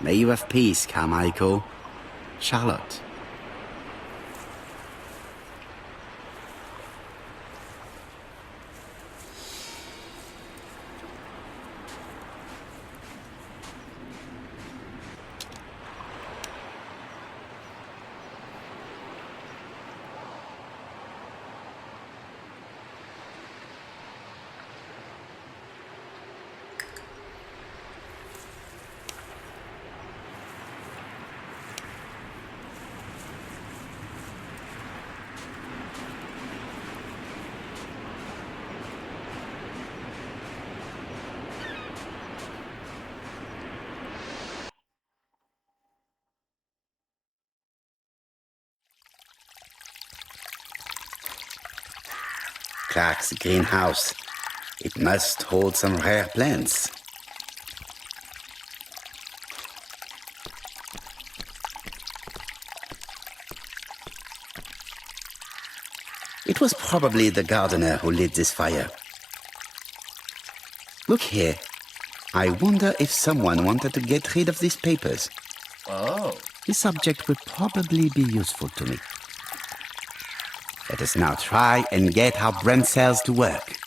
May you have peace, Carmichael. Charlotte. Clark's greenhouse. It must hold some rare plants. It was probably the gardener who lit this fire. Look here. I wonder if someone wanted to get rid of these papers. Oh. This subject would probably be useful to me. Let us now try and get our brain cells to work.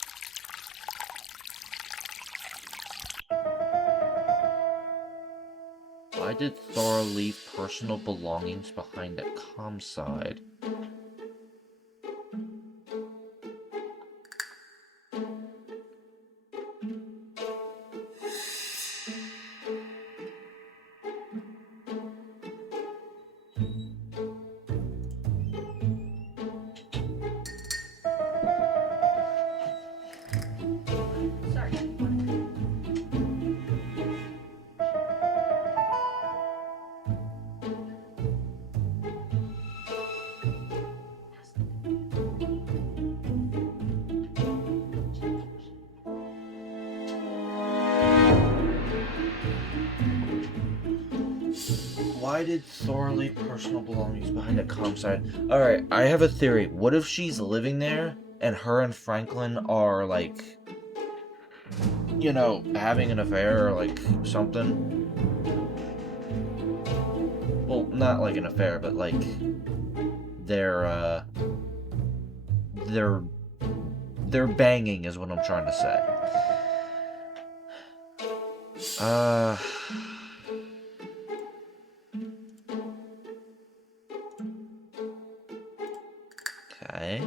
Why did Thor leave personal belongings behind at Comside? Why did Thor leave personal belongings behind at Comside? Alright, I have a theory. What if she's living there and her and Franklin are like, you know, having an affair or like something? Well, not like an affair, but like they're banging is what I'm trying to say. Okay.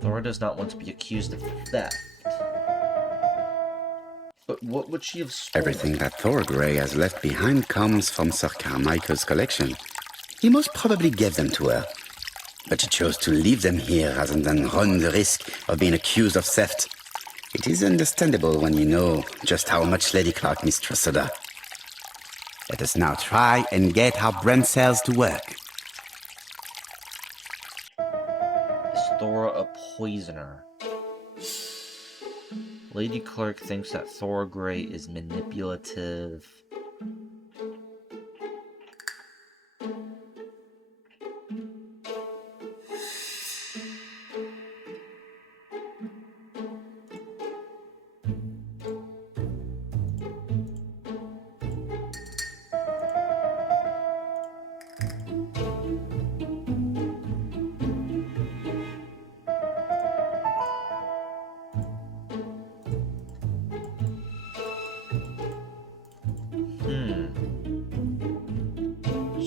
Thora does not want to be accused of theft. But what would she have stolen? Everything that Thor Grey has left behind comes from Sir Carmichael's collection. He most probably gave them to her. But she chose to leave them here rather than run the risk of being accused of theft. It is understandable when you know just how much Lady Clark mistrusted her. Let us now try and get our brain cells to work. Is Thora a poisoner? Lady Clark thinks that Thora Grey is manipulative.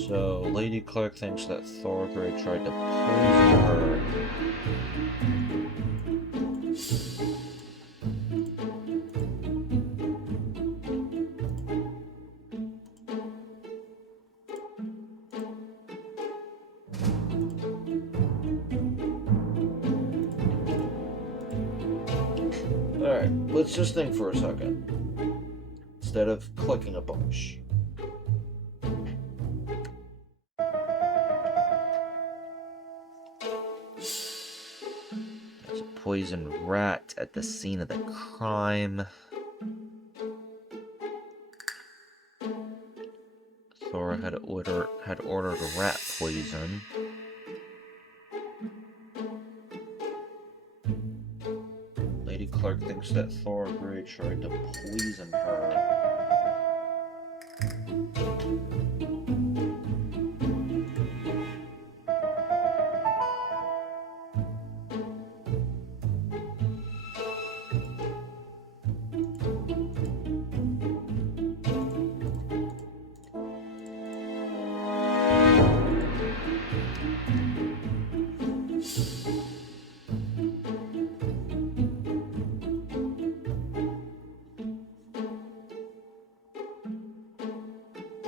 So, Lady Clark thinks that Thor Grey tried to poison her. Alright, let's just think for a second. Instead of clicking a bunch. There's a poisoned rat at the scene of the crime. Thora had ordered a rat poison. Lady Clark thinks that Thora Grey tried to poison her.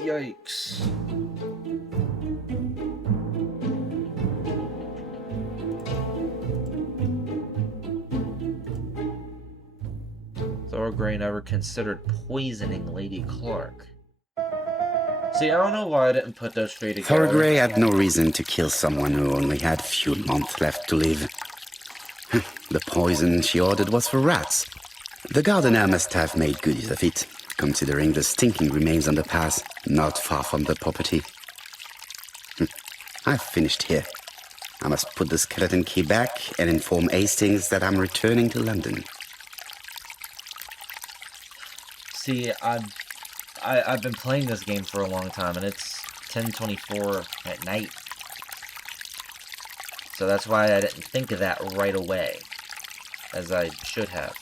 Yikes. Thora Thorgray never considered poisoning Lady Clark. See, I don't know why I didn't put those three together. Thorgray had no reason to kill someone who only had few months left to live. The poison she ordered was for rats. The gardener must have made good use of it, considering the stinking remains on the path not far from the property. I've finished here. I must put the skeleton key back and inform Hastings that I'm returning to London. See, I've been playing this game for a long time, and it's 10:24 at night. So that's why I didn't think of that right away, as I should have.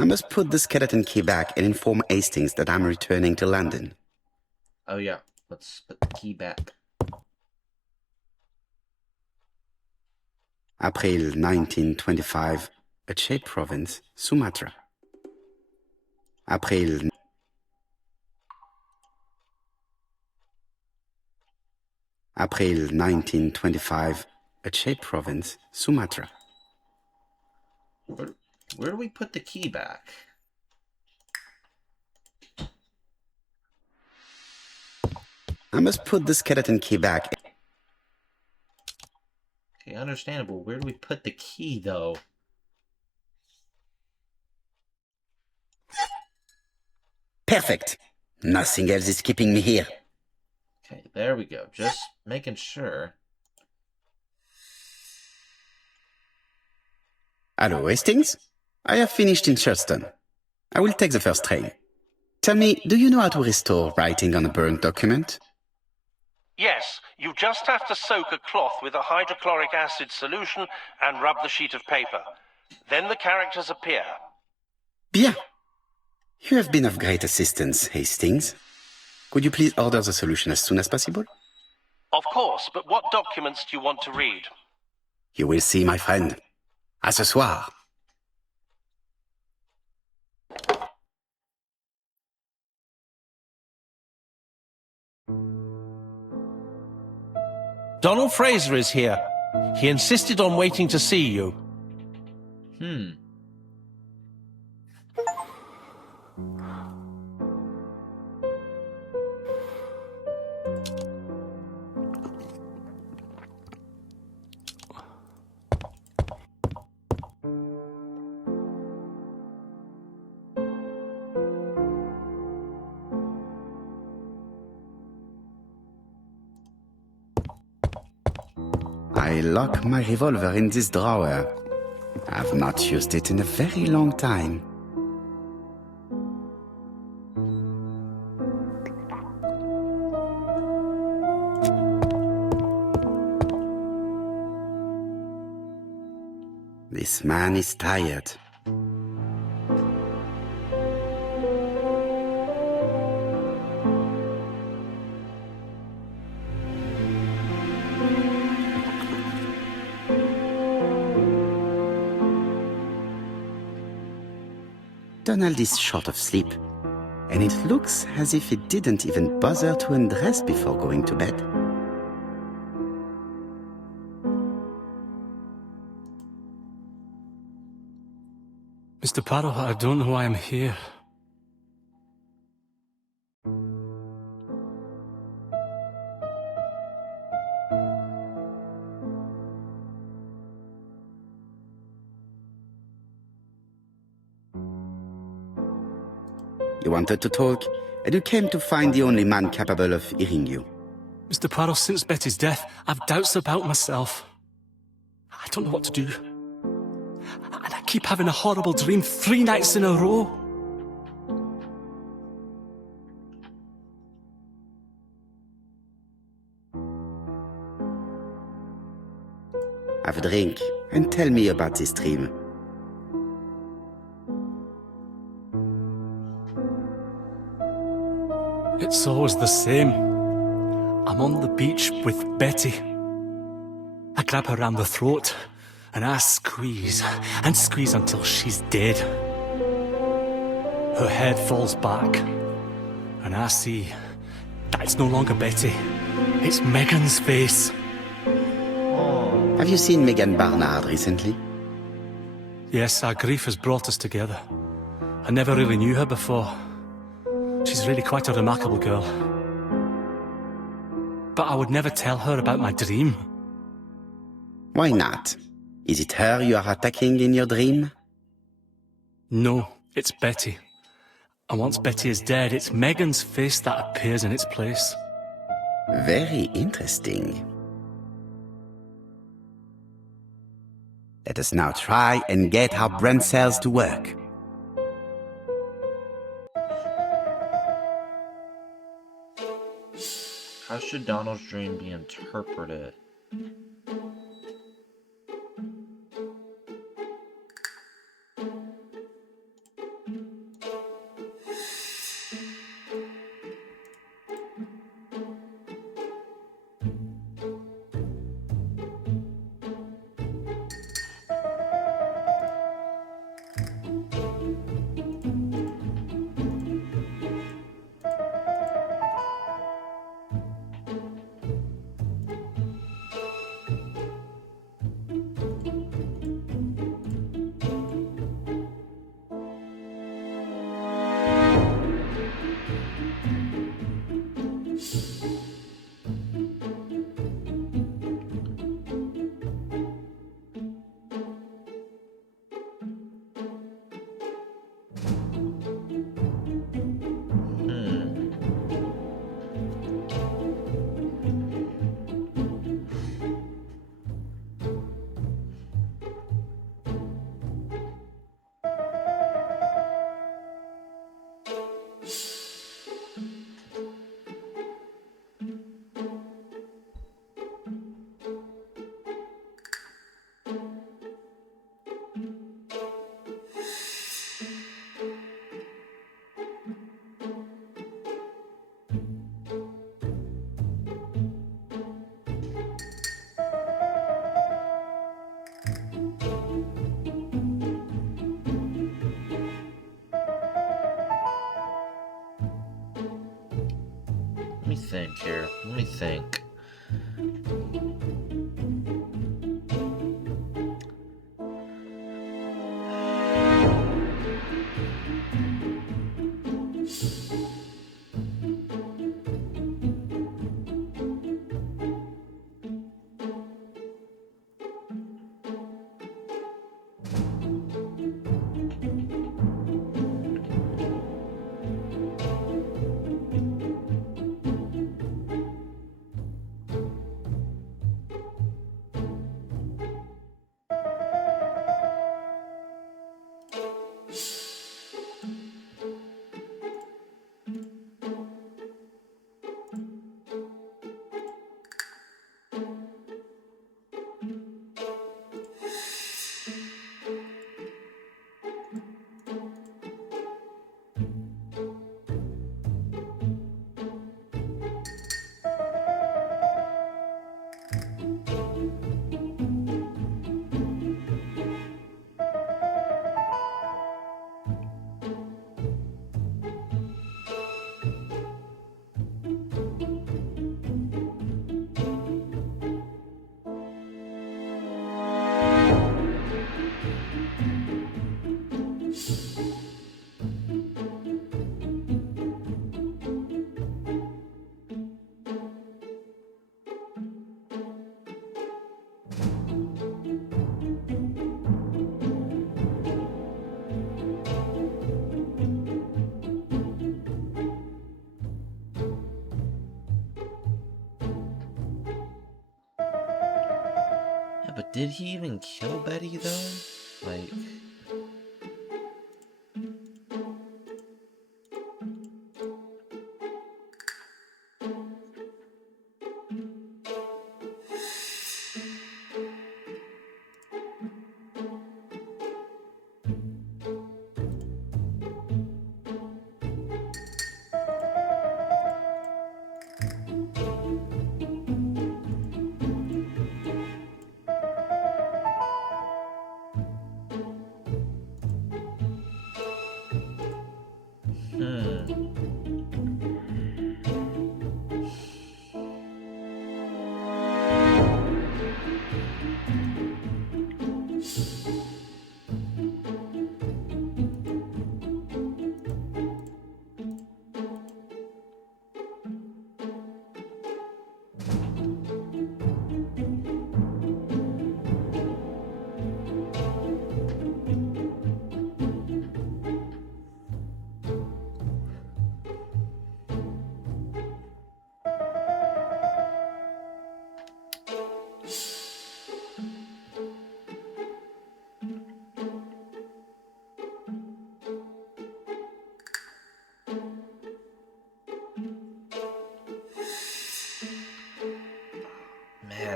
I must put the skeleton key back and inform Hastings that I'm returning to London. Oh yeah, let's put the key back. April 1925, Aceh Province, Sumatra. April 1925, Aceh Province, Sumatra. Where do we put the key back? I must put the skeleton key back. Okay, understandable. Where do we put the key, though? Perfect. Nothing else is keeping me here. Okay, there we go. Just making sure. Hello, Hastings? I have finished in Charleston. I will take the first train. Tell me, do you know how to restore writing on a burnt document? Yes, you just have to soak a cloth with a hydrochloric acid solution and rub the sheet of paper. Then the characters appear. Bien. You have been of great assistance, Hastings. Could you please order the solution as soon as possible? Of course, but what documents do you want to read? You will see, my friend. À ce soir. Donald Fraser is here. He insisted on waiting to see you. I lock my revolver in this drawer. I've not used it in a very long time. This man is tired. Donald is short of sleep, and it looks as if he didn't even bother to undress before going to bed. Mr. Poirot, I don't know why I'm here. You wanted to talk, and you came to find the only man capable of hearing you. Mr. Poirot, since Betty's death, I've doubts about myself. I don't know what to do. And I keep having a horrible dream 3 nights in a row. I've a drink and tell me about this dream. It's always the same. I'm on the beach with Betty. I grab her round the throat and I squeeze and squeeze until she's dead. Her head falls back and I see that it's no longer Betty. It's Megan's face. Have you seen Megan Barnard recently? Yes, our grief has brought us together. I never really knew her before. She's really quite a remarkable girl. But I would never tell her about my dream. Why not? Is it her you are attacking in your dream? No, it's Betty. And once Betty is dead, it's Megan's face that appears in its place. Very interesting. Let us now try and get our brain cells to work. How should Donald's dream be interpreted? Let me think here. Let me think. Yeah, but did he even kill Betty though? Like...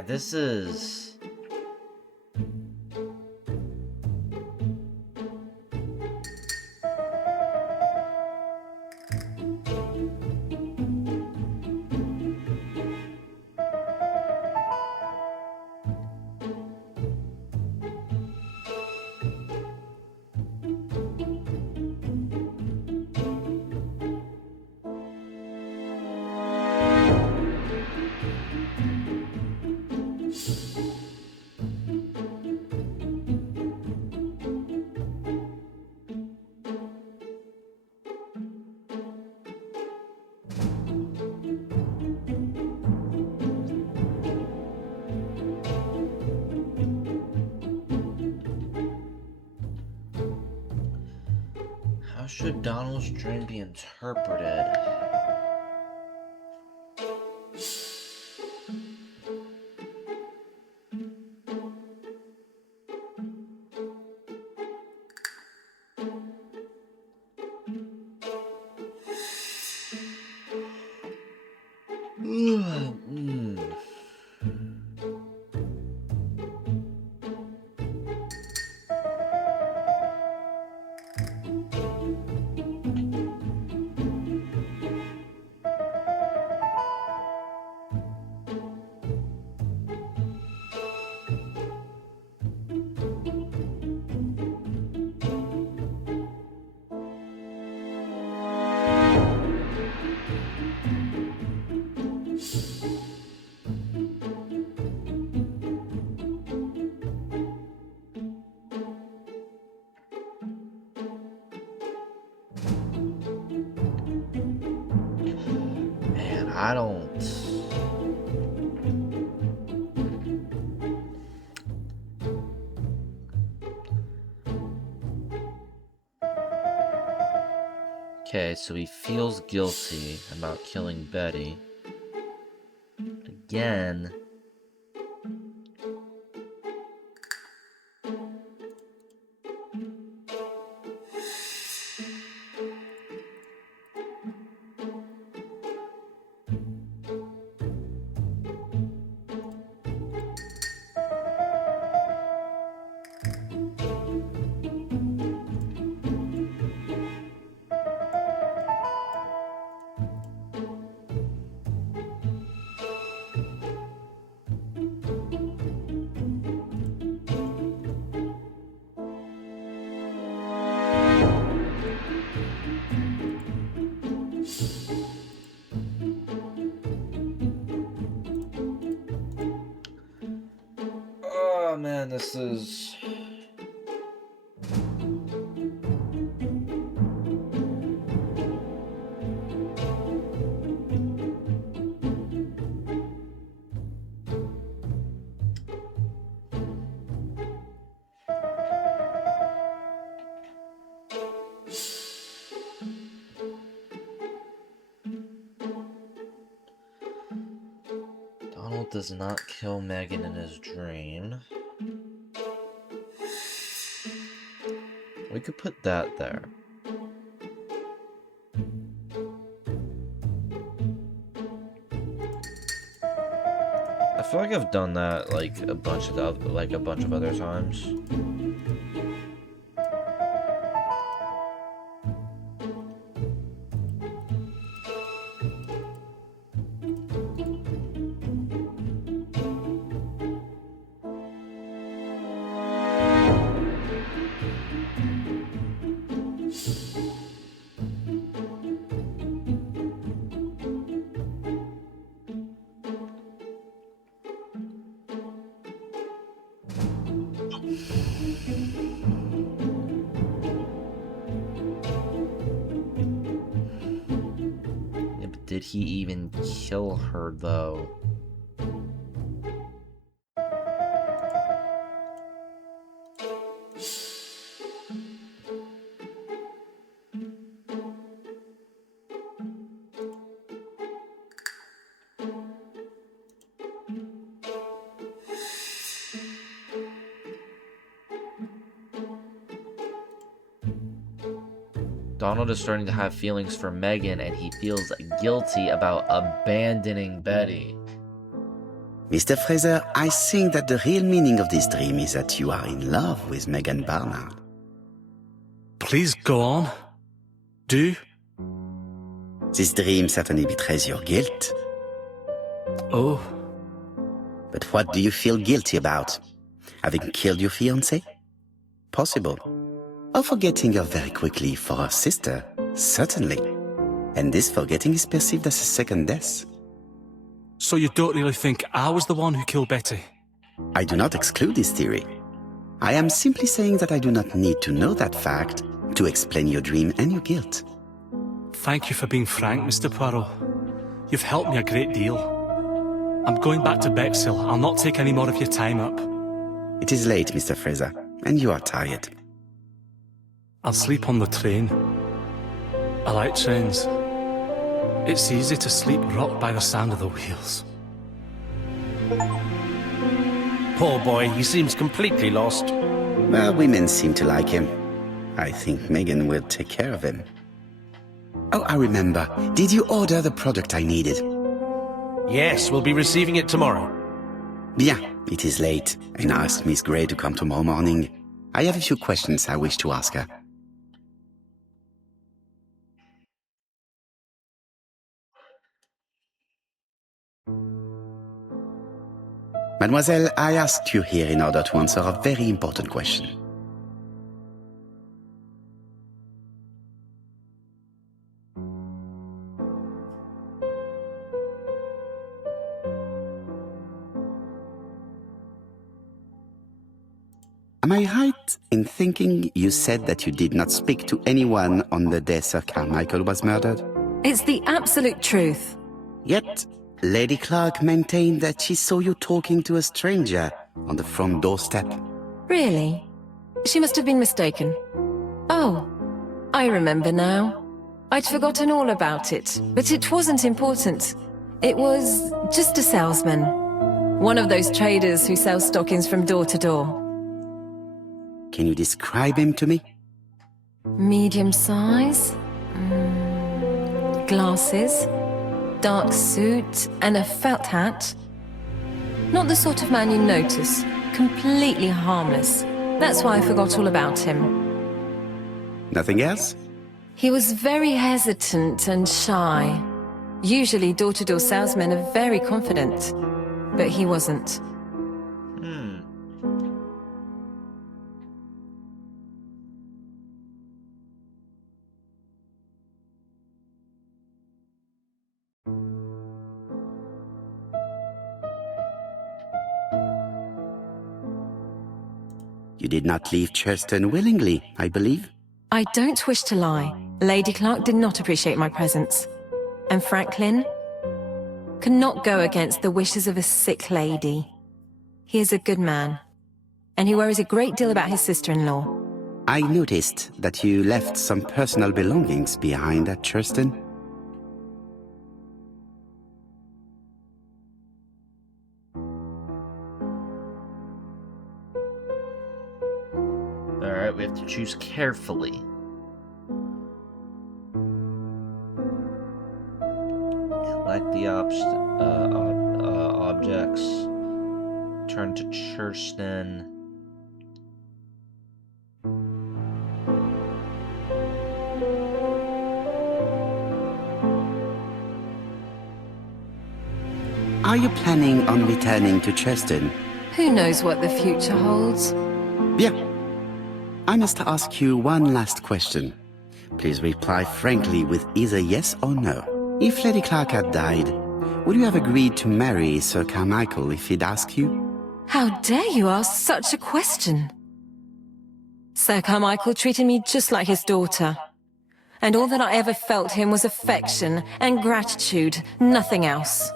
Yeah, this is... How should Donald's dream be interpreted? Man, I don't... Okay, so he feels guilty about killing Betty. Again... Oh man, this is... Donald does not kill Megan in his dream. We could put that there. I feel like I've done that like a bunch of other times. Yeah, but did he even kill her though? Donald is starting to have feelings for Megan, and he feels guilty about abandoning Betty. Mr. Fraser, I think that the real meaning of this dream is that you are in love with Megan Barnard. Please go on. Do. This dream certainly betrays your guilt. Oh. But what do you feel guilty about? Having killed your fiancé? Possible. Or forgetting her very quickly for her sister? Certainly. And this forgetting is perceived as a second death. So you don't really think I was the one who killed Betty? I do not exclude this theory. I am simply saying that I do not need to know that fact to explain your dream and your guilt. Thank you for being frank, Mr. Poirot. You've helped me a great deal. I'm going back to Bexhill. I'll not take any more of your time up. It is late, Mr. Fraser, and you are tired. I'll sleep on the train. I like trains. It's easy to sleep rocked by the sound of the wheels. Poor boy, he seems completely lost. Well, women seem to like him. I think Megan will take care of him. Oh, I remember. Did you order the product I needed? Yes, we'll be receiving it tomorrow. Bien, it is late, and I asked Miss Grey to come tomorrow morning. I have a few questions I wish to ask her. Mademoiselle, I asked you here in order to answer a very important question. Am I right in thinking you said that you did not speak to anyone on the day Sir Carmichael was murdered? It's the absolute truth. Yet, Lady Clark maintained that she saw you talking to a stranger on the front doorstep. Really? She must have been mistaken. Oh, I remember now. I'd forgotten all about it, but it wasn't important. It was just a salesman. One of those traders who sell stockings from door to door. Can you describe him to me? Medium size, glasses, dark suit, and a felt hat. Not the sort of man you notice. Completely harmless. That's why I forgot all about him. Nothing else? He was very hesitant and shy. Usually door-to-door salesmen are very confident, but he wasn't. You did not leave Churston willingly, I believe. I don't wish to lie. Lady Clark did not appreciate my presence. And Franklin could not go against the wishes of a sick lady. He is a good man, and he worries a great deal about his sister-in-law. I noticed that you left some personal belongings behind at Churston. Alright, we have to choose carefully. Collect the objects. Turn to Churston. Are you planning on returning to Churston? Who knows what the future holds? Bien. I must ask you one last question. Please reply frankly with either yes or no. If Lady Clark had died, would you have agreed to marry Sir Carmichael if he'd ask you? How dare you ask such a question? Sir Carmichael treated me just like his daughter. And all that I ever felt him was affection and gratitude, nothing else.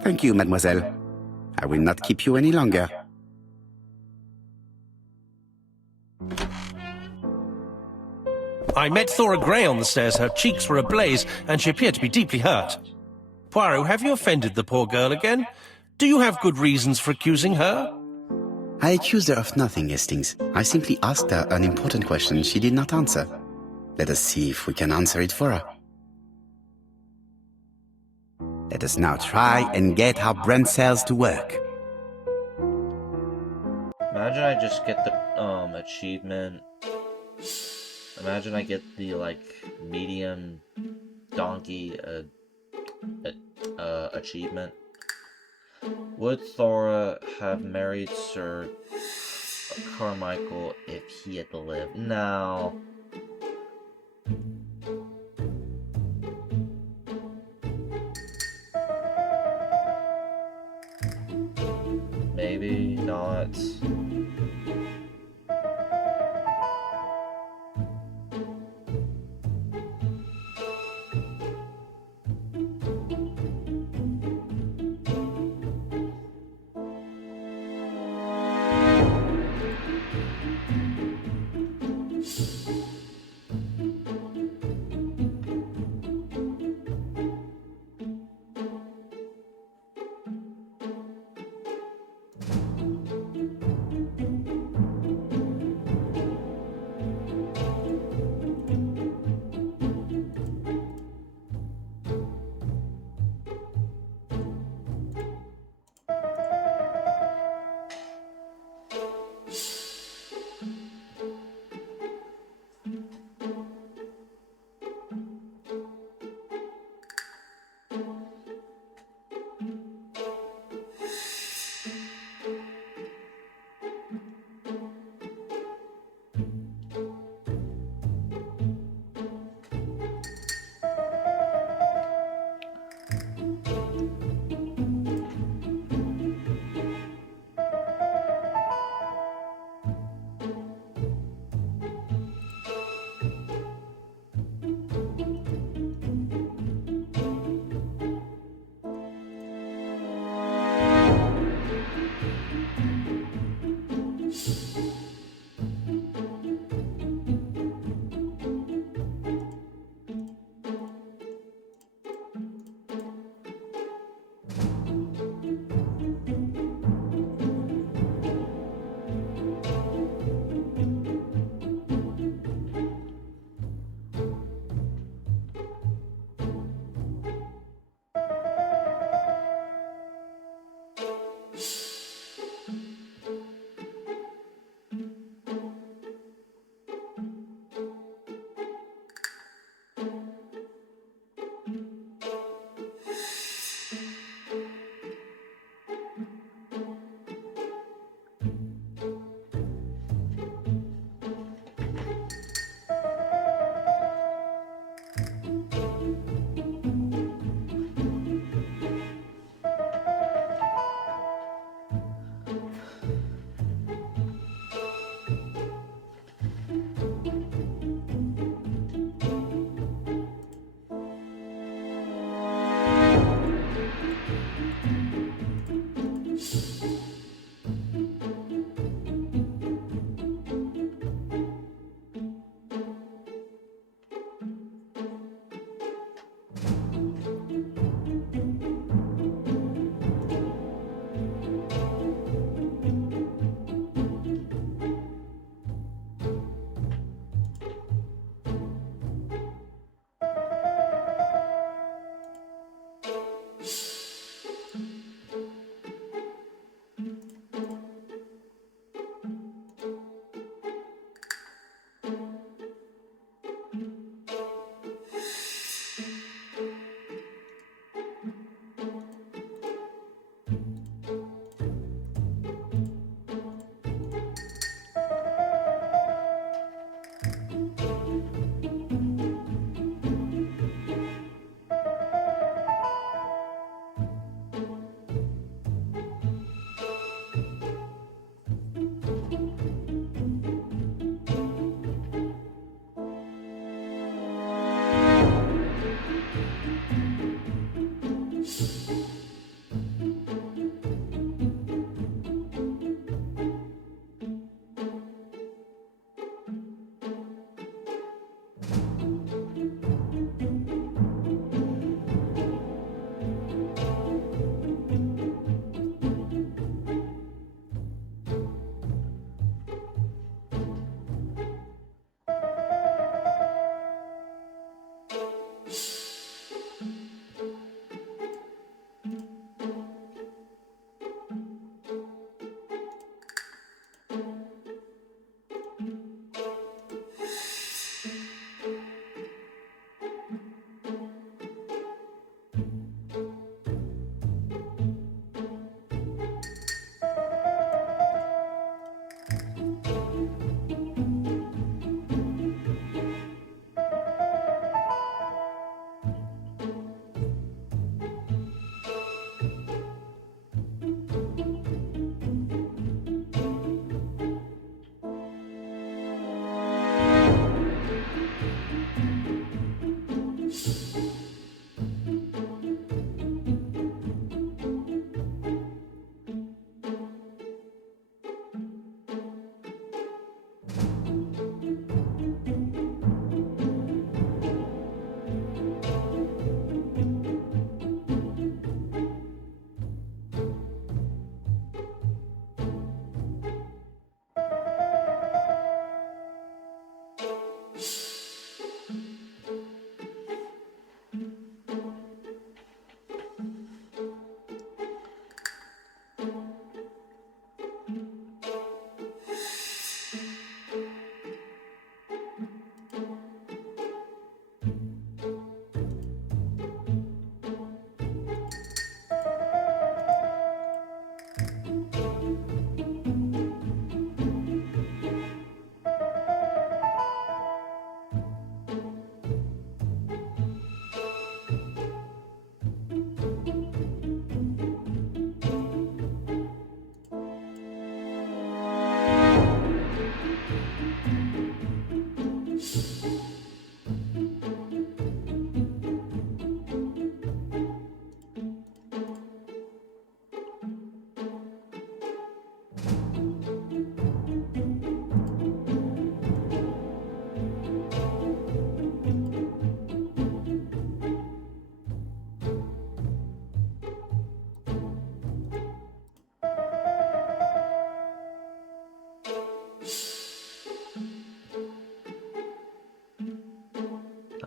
Thank you, mademoiselle. I will not keep you any longer. I met Thora Grey on the stairs. Her cheeks were ablaze, and she appeared to be deeply hurt. Poirot, have you offended the poor girl again? Do you have good reasons for accusing her? I accused her of nothing, Hastings. I simply asked her an important question she did not answer. Let us see if we can answer it for her. Let us now try and get our brain cells to work. Imagine I just get the achievement. Imagine I get the like medium donkey achievement. Would Thora have married Sir Carmichael if he had lived? No. Maybe not.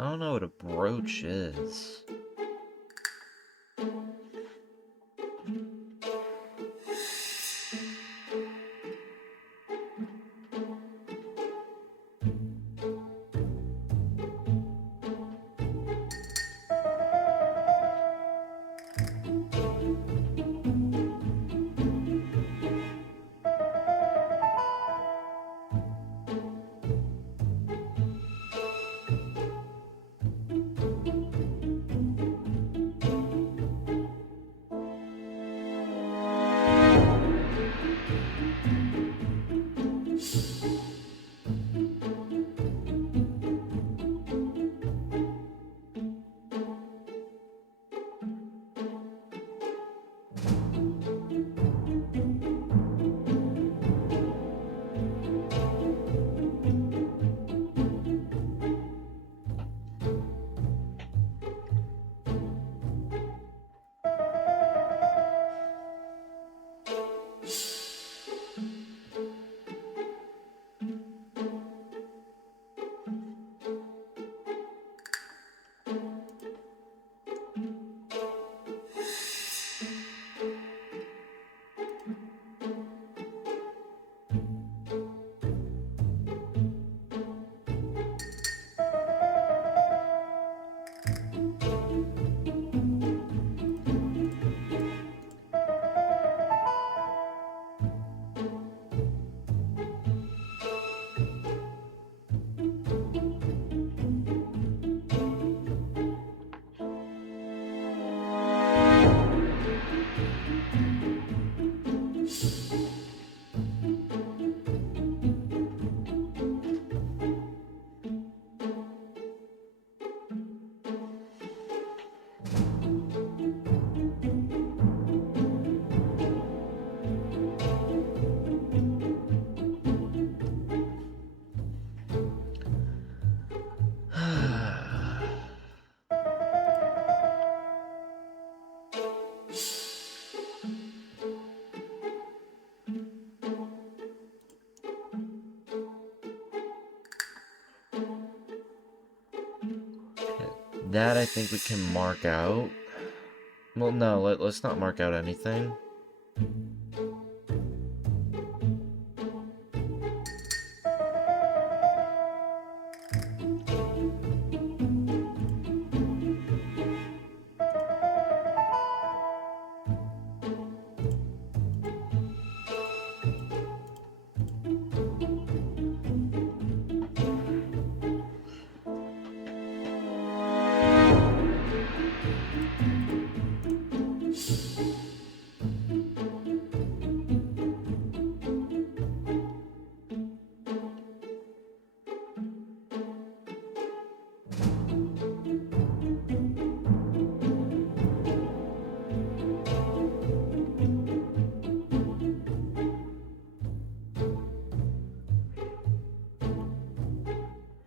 I don't know what a brooch is. That I think we can mark out. Well, no, let's not mark out anything.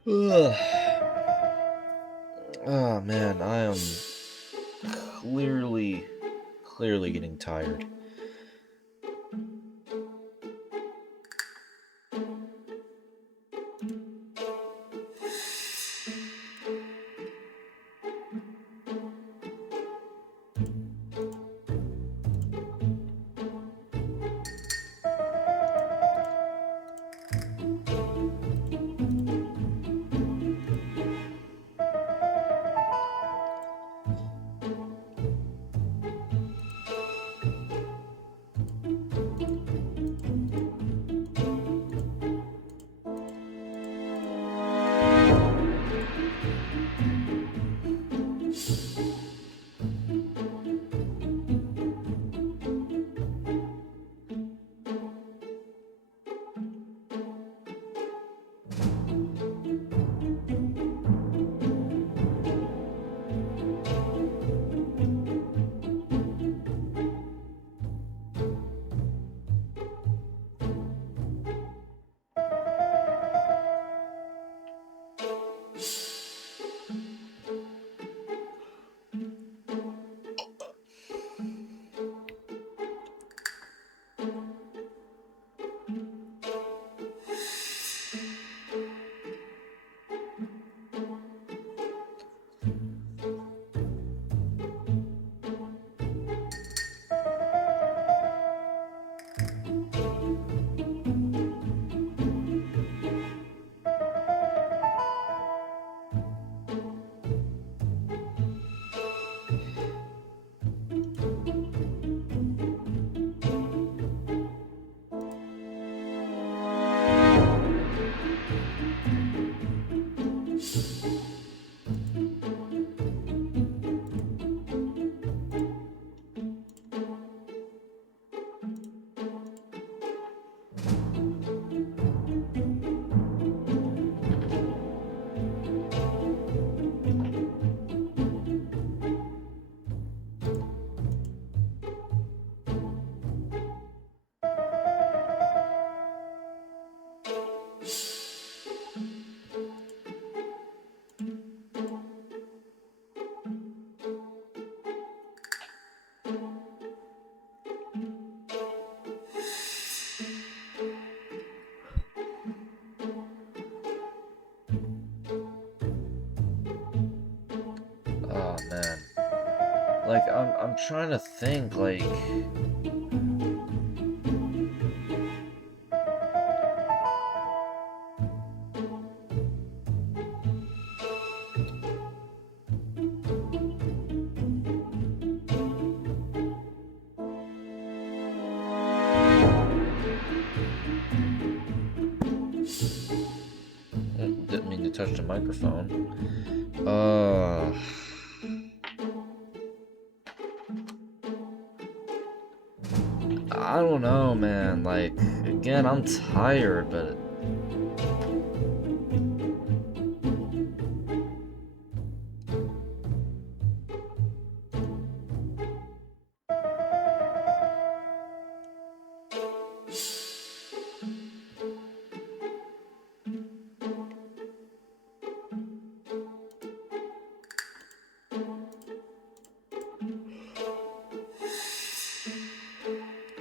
Ugh. Oh man, I am clearly getting tired. Oh man. Like I'm trying to think like didn't mean to touch the microphone. I don't know, man. Like, again, I'm tired, but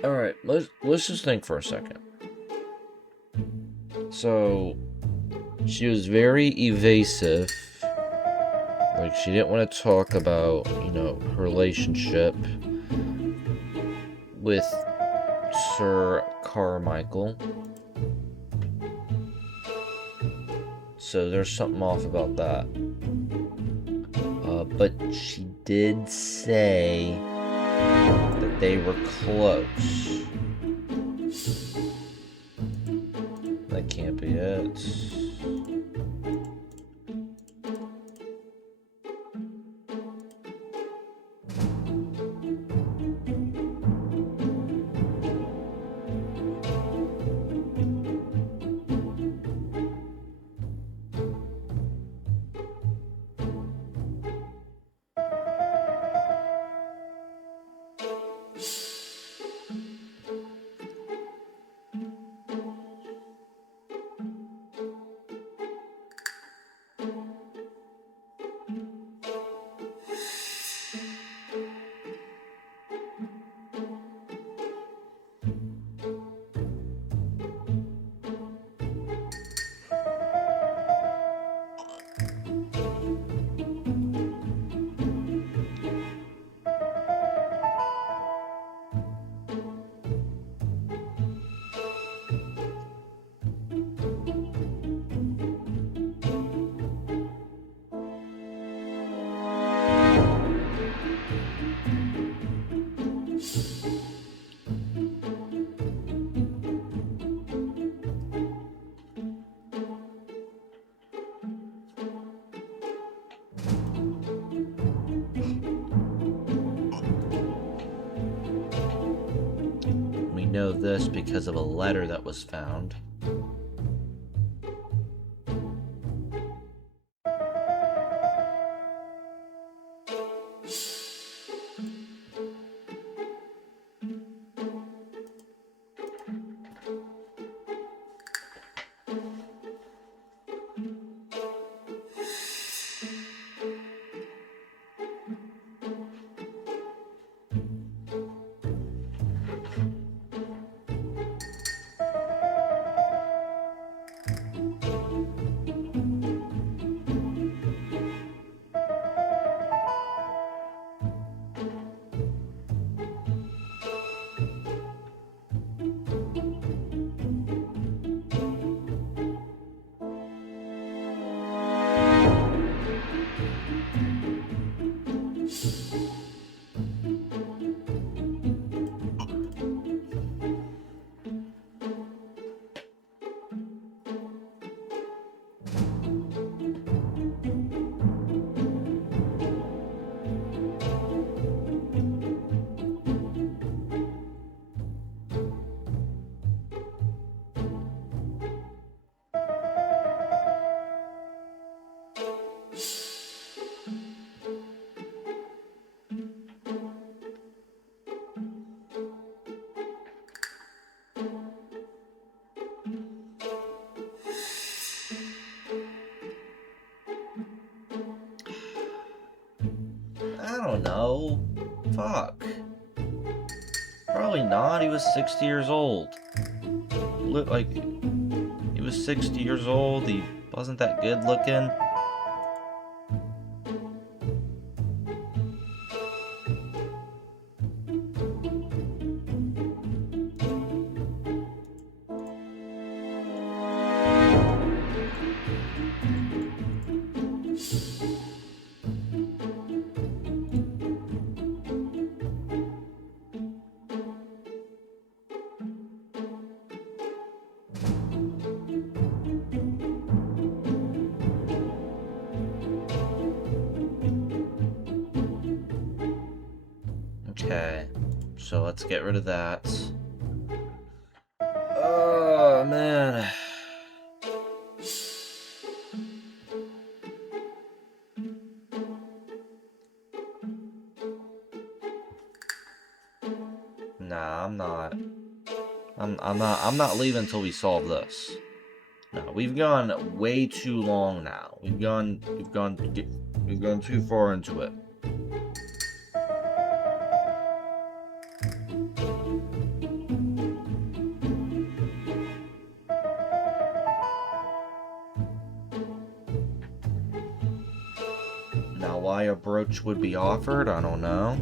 alright, let's just think for a second. So, she was very evasive. Like, she didn't want to talk about, you know, her relationship with Sir Carmichael. So there's something off about that. But she did say that they were close. That can't be it. We know this because of a letter that was found. I don't know. Fuck. Probably not. He was 60 years old. Look like he was 60 years old. He wasn't that good looking. Okay, so let's get rid of that. Oh, man. Nah, I'm not leaving until we solve this. No, we've gone way too long now. We've gone too far into it. Now, why a brooch would be offered, I don't know.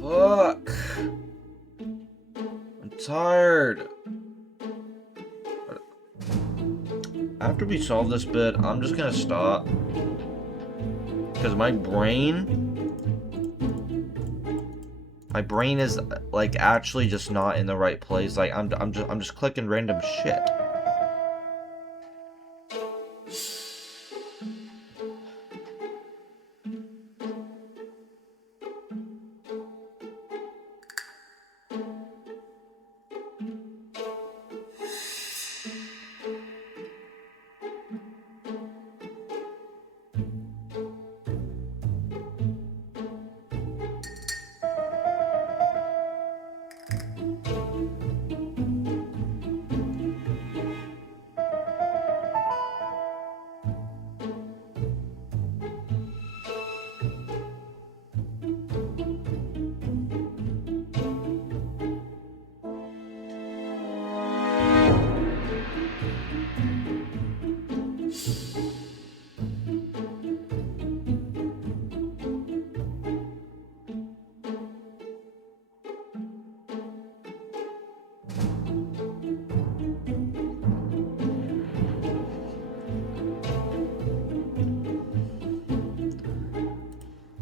Fuck. I'm tired. After we solve this bit, I'm just gonna stop. Because my brain is like actually just not in the right place. Like I'm just clicking random shit.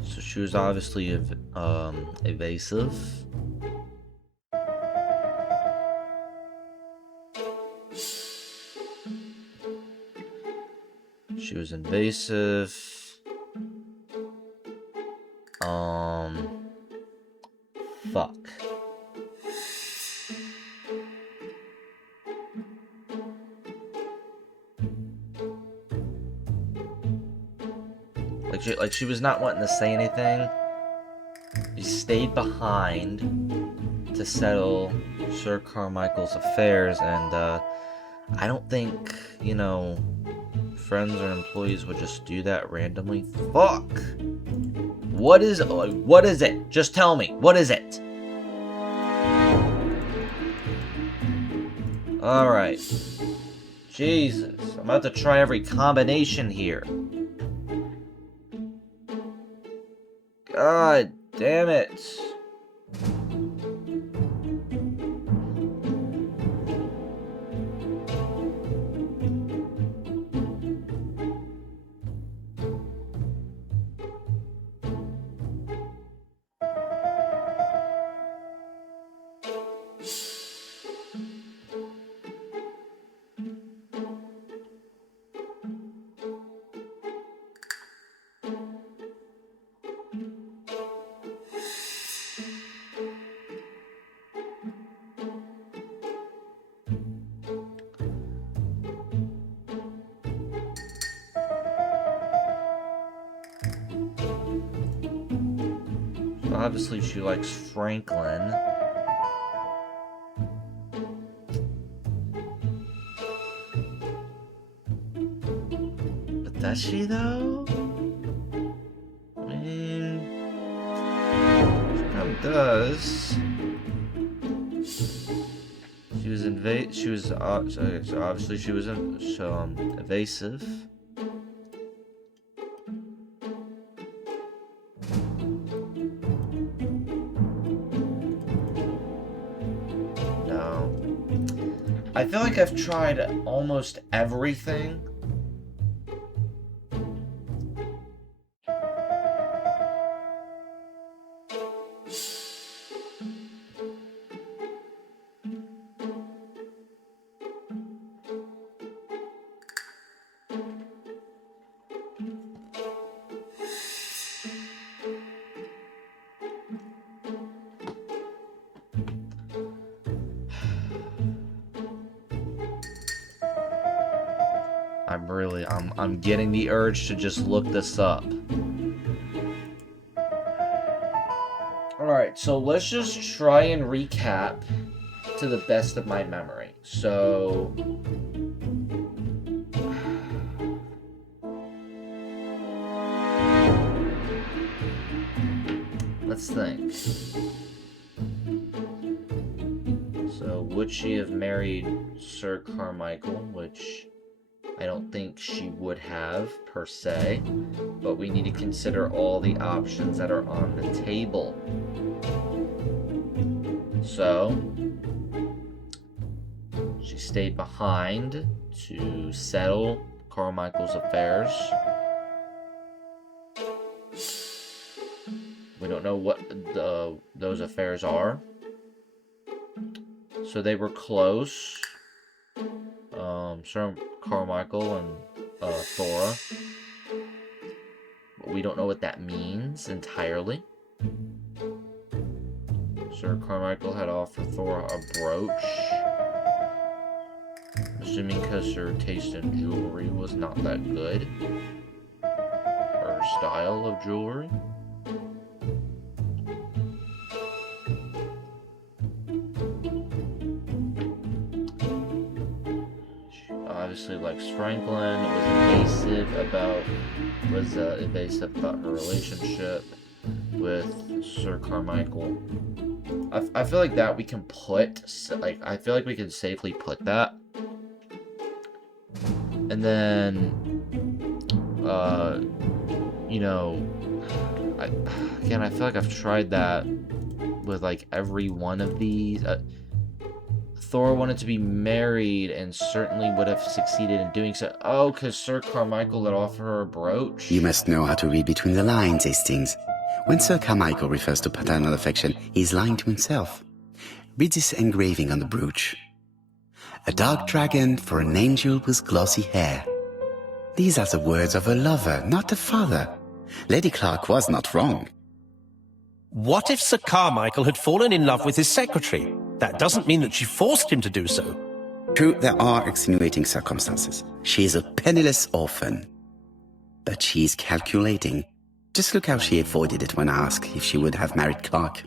So she was obviously evasive. She was invasive. Fuck. Like she was not wanting to say anything. She stayed behind to settle Sir Carmichael's affairs, and I don't think, you know, friends or employees would just do that randomly. Fuck! What is it? Just tell me. What is it? Alright. Jesus. I'm about to try every combination here. God damn it. So obviously she likes Franklin. But does she though? I mean, she kind of does. She was so obviously she was evasive. No. I feel like I've tried almost everything. I'm getting the urge to just look this up. Alright, so let's just try and recap to the best of my memory. So let's think. So would she have married Sir Carmichael, which I don't think she would have, per se, but we need to consider all the options that are on the table. So, she stayed behind to settle Carmichael's affairs. We don't know what those affairs are. So they were close. Sir Carmichael and Thora. But we don't know what that means entirely. Sir Carmichael had offered Thora a brooch. Assuming because her taste in jewelry was not that good. Her style of jewelry. Obviously likes Franklin, was evasive about her relationship with Sir Carmichael. I feel like that we can put, I feel like we can safely put that. And then, you know, I feel like I've tried that with, like, every one of these. Thor wanted to be married and certainly would have succeeded in doing so. Oh, because Sir Carmichael had offered her a brooch? You must know how to read between the lines, Hastings. When Sir Carmichael refers to paternal affection, he's lying to himself. Read this engraving on the brooch. A dark dragon for an angel with glossy hair. These are the words of a lover, not a father. Lady Clark was not wrong. What if Sir Carmichael had fallen in love with his secretary? That doesn't mean that she forced him to do so. True, there are extenuating circumstances. She is a penniless orphan. But she's calculating. Just look how she avoided it when asked if she would have married Clark.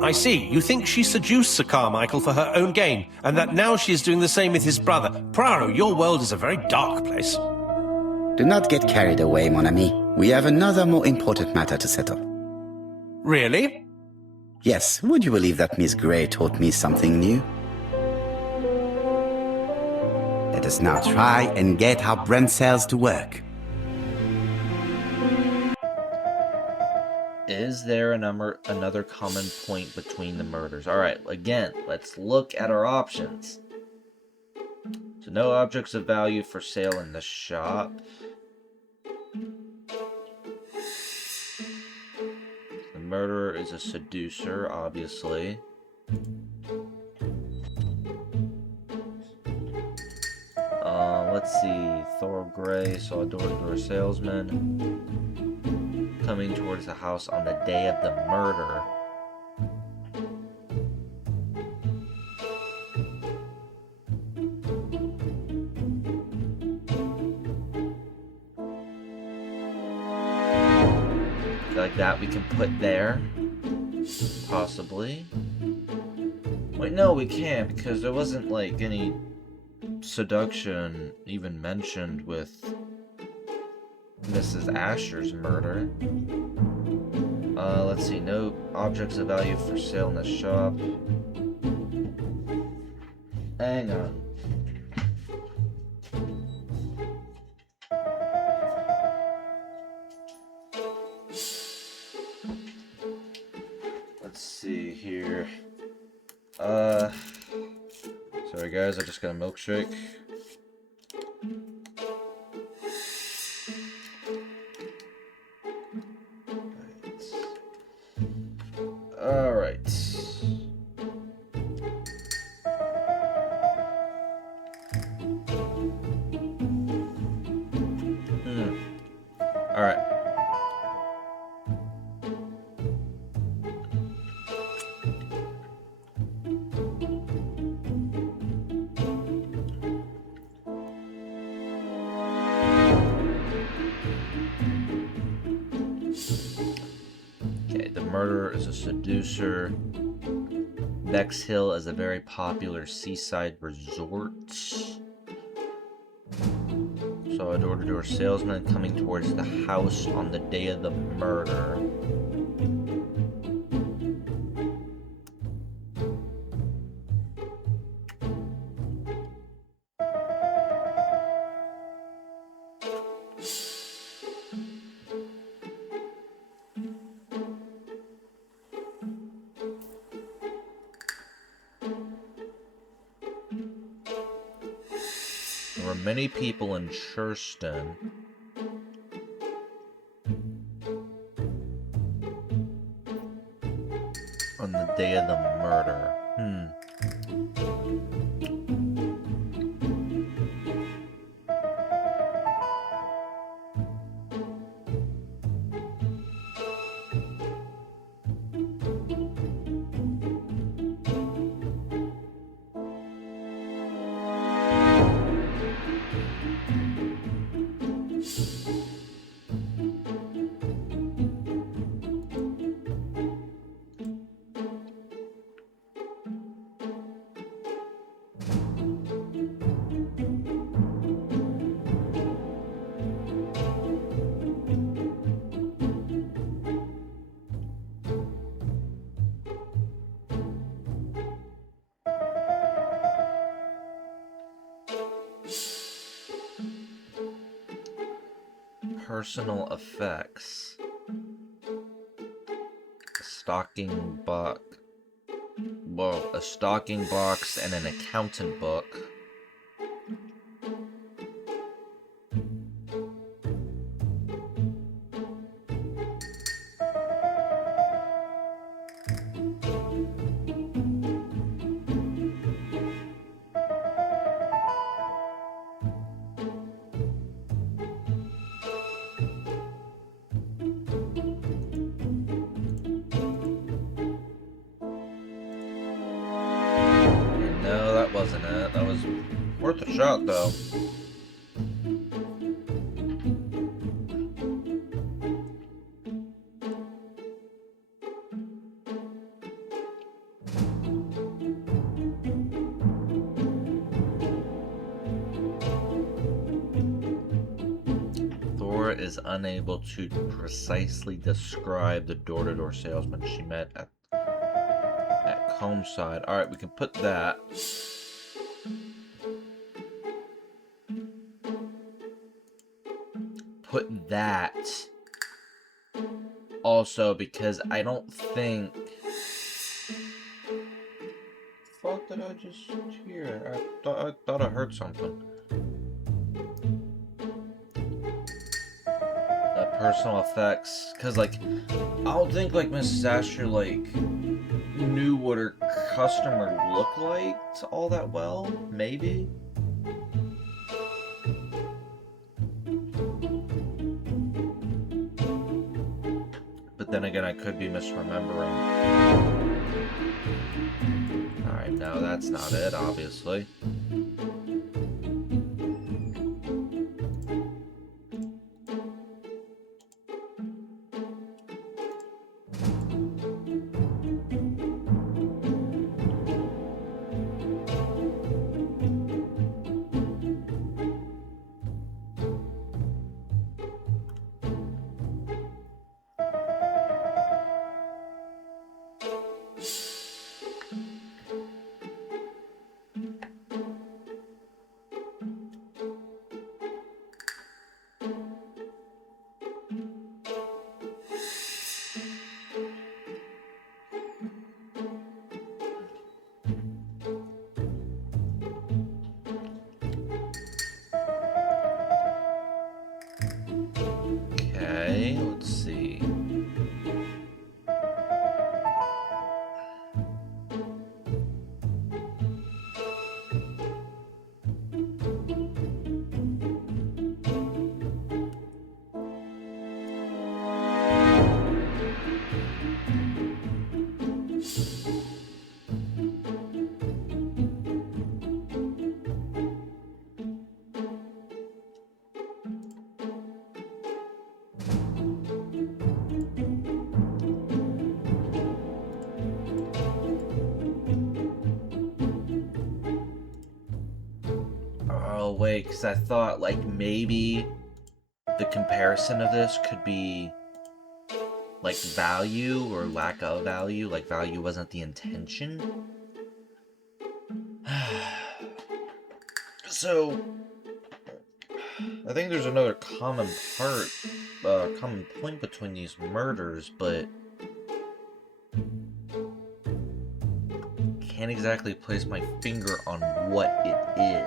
I see. You think she seduced Sir Carmichael for her own gain, and that now she is doing the same with his brother. Poirot, your world is a very dark place. Do not get carried away, mon ami. We have another more important matter to settle. Really? Yes, would you believe that Miss Grey taught me something new? Let us now try and get our brain cells to work. Is there another common point between the murders? Alright, again, let's look at our options. So no objects of value for sale in the shop. The murderer is a seducer, obviously. Let's see. Thor Gray saw a door-to-door salesman coming towards the house on the day of the murder. like that we can put there. Possibly. Wait, no, we can't, because there wasn't, like, any seduction even mentioned with Mrs. Asher's murder. Let's see, no objects of value for sale in the shop. Hang on. Let's see here. Sorry guys, I just got a milkshake. Alright. Alright. Okay, the murderer is a seducer. Bexhill is a very popular seaside resort. So a door-to-door salesman coming towards the house on the day of the murder. There were many people in Churston. On the day of the murder. Personal effects. A stocking box. Whoa, a stocking box and an accountant book. No, that wasn't it. That was worth a shot, though. Thor is unable to precisely describe the door-to-door salesman she met at Homeside. Alright, we can put that. Put that. Also, because I don't think... What did I just hear? I thought I heard something. Personal effects. Because, like, I don't think, like, Mrs. Asher, like... knew what her customer looked like all that well, maybe? But then again, I could be misremembering. Alright, no, that's not it, obviously. wait, because I thought, like, maybe the comparison of this could be, like, value or lack of value. Like, value wasn't the intention. So, I think there's another common point between these murders, but can't exactly place my finger on what it is.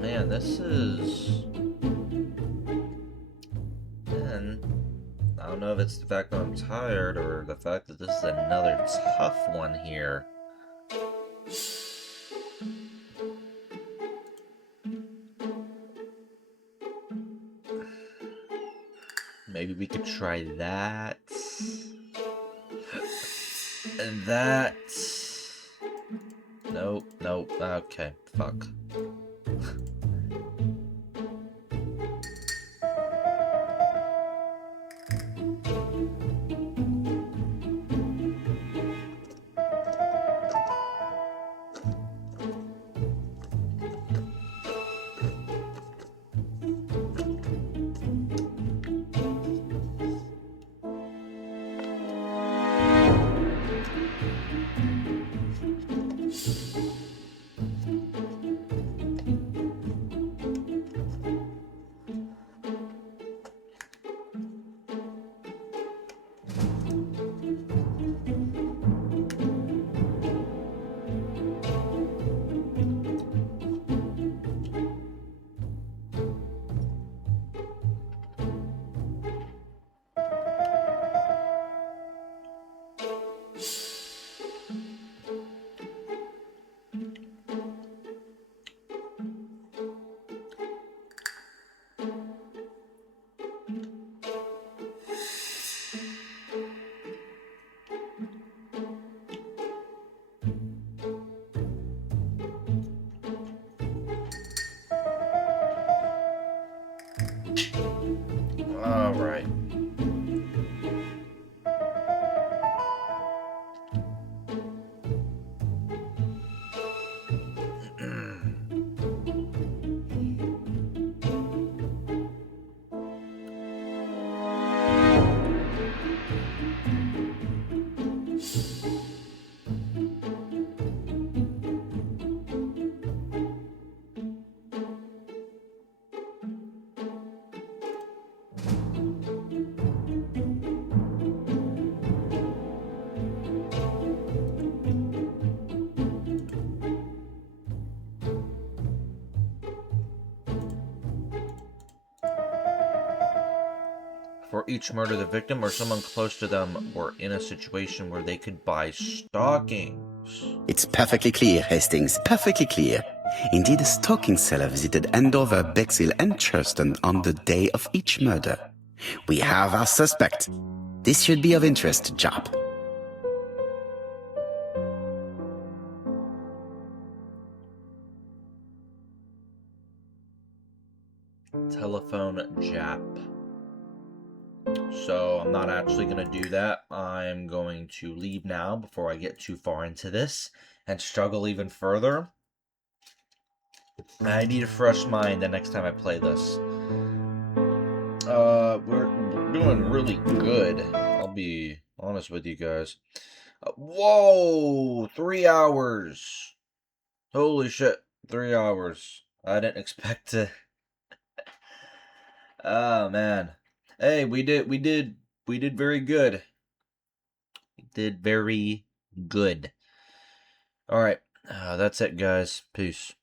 Man, this is... Man, I don't know if it's the fact that I'm tired or the fact that this is another tough one here. Maybe we could try that. And that... Nope, nope, okay, fuck. All right. For each murder, the victim or someone close to them were in a situation where they could buy stockings. It's perfectly clear, Hastings. Perfectly clear. Indeed, a stalking seller visited Andover, Bexhill, and Churston on the day of each murder. We have our suspect. This should be of interest, Jop. Telephone Jap. So I'm not actually going to do that. I'm going to leave now before I get too far into this and struggle even further. I need a fresh mind the next time I play this. We're doing really good. I'll be honest with you guys. Whoa! 3 hours! Holy shit, 3 hours. I didn't expect to... Oh, man. Hey, we did very good. We did very good. Alright, that's it, guys. Peace.